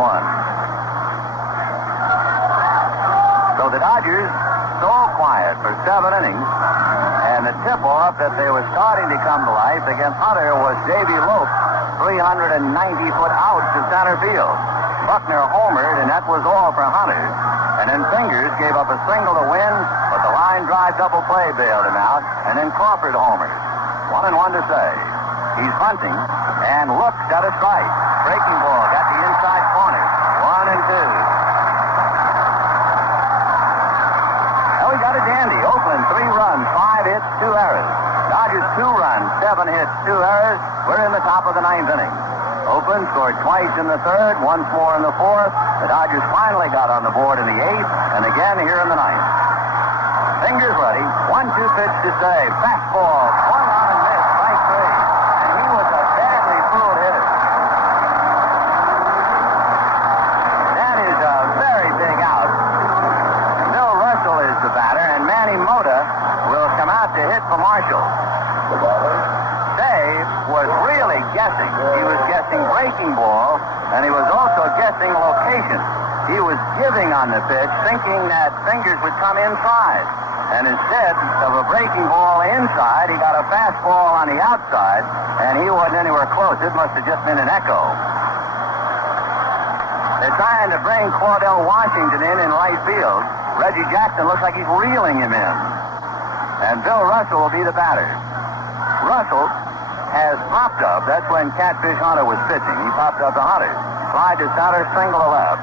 So the Dodgers so quiet for 7 innings, and the tip-off that they were starting to come to life against Hunter was Davy Lope, 390-foot out to center field. Buckner homered, and that was all for Hunter. And then Fingers gave up a single to win, but the line drive double play bailed him out, and then Crawford homered. 1-1 to Say. He's bunting, and looks at a strike. Breaking ball, got the inside corner. 1-2. Well, we got a dandy. Oakland, 3 runs, 5 hits, 2 errors. Dodgers, 2 runs, 7 hits, 2 errors. We're in the top of the 9th inning. Oakland scored twice in the 3rd, once more in the 4th. The Dodgers finally got on the board in the 8th, and again here in the 9th. Fingers ready. 1-2 pitch to Say. Fastball. Swung on and missed. Strike 3. And he was a badly fooled hitter. That is a very big out. Bill Russell is the batter, and Manny Mota will come out to hit for Marshall. Say was really guessing. He was guessing breaking ball, and he was also guessing location. He was giving on the pitch, thinking that Fingers would come inside. And instead of a breaking ball inside, he got a fastball on the outside, and he wasn't anywhere close. It must have just been an echo. They're trying to bring Cordell Washington in right field. Reggie Jackson looks like he's reeling him in. And Bill Russell will be the batter. Russell has popped up. That's when Catfish Hunter was pitching. He popped up to Hunter. Slide to center, single to left.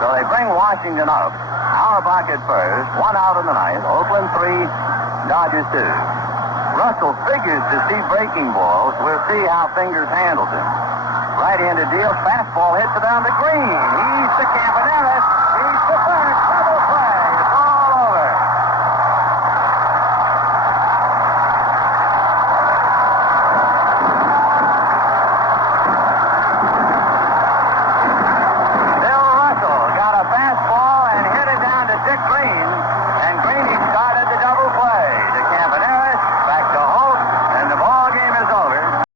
So they bring Washington up. Auerbach at first, 1 out in the 9th. Oakland 3, Dodgers 2. Russell figures to see breaking balls. We'll see how Fingers handles him. Right-handed deal, fastball hits it down the green. He's the Campaneris. He's the first.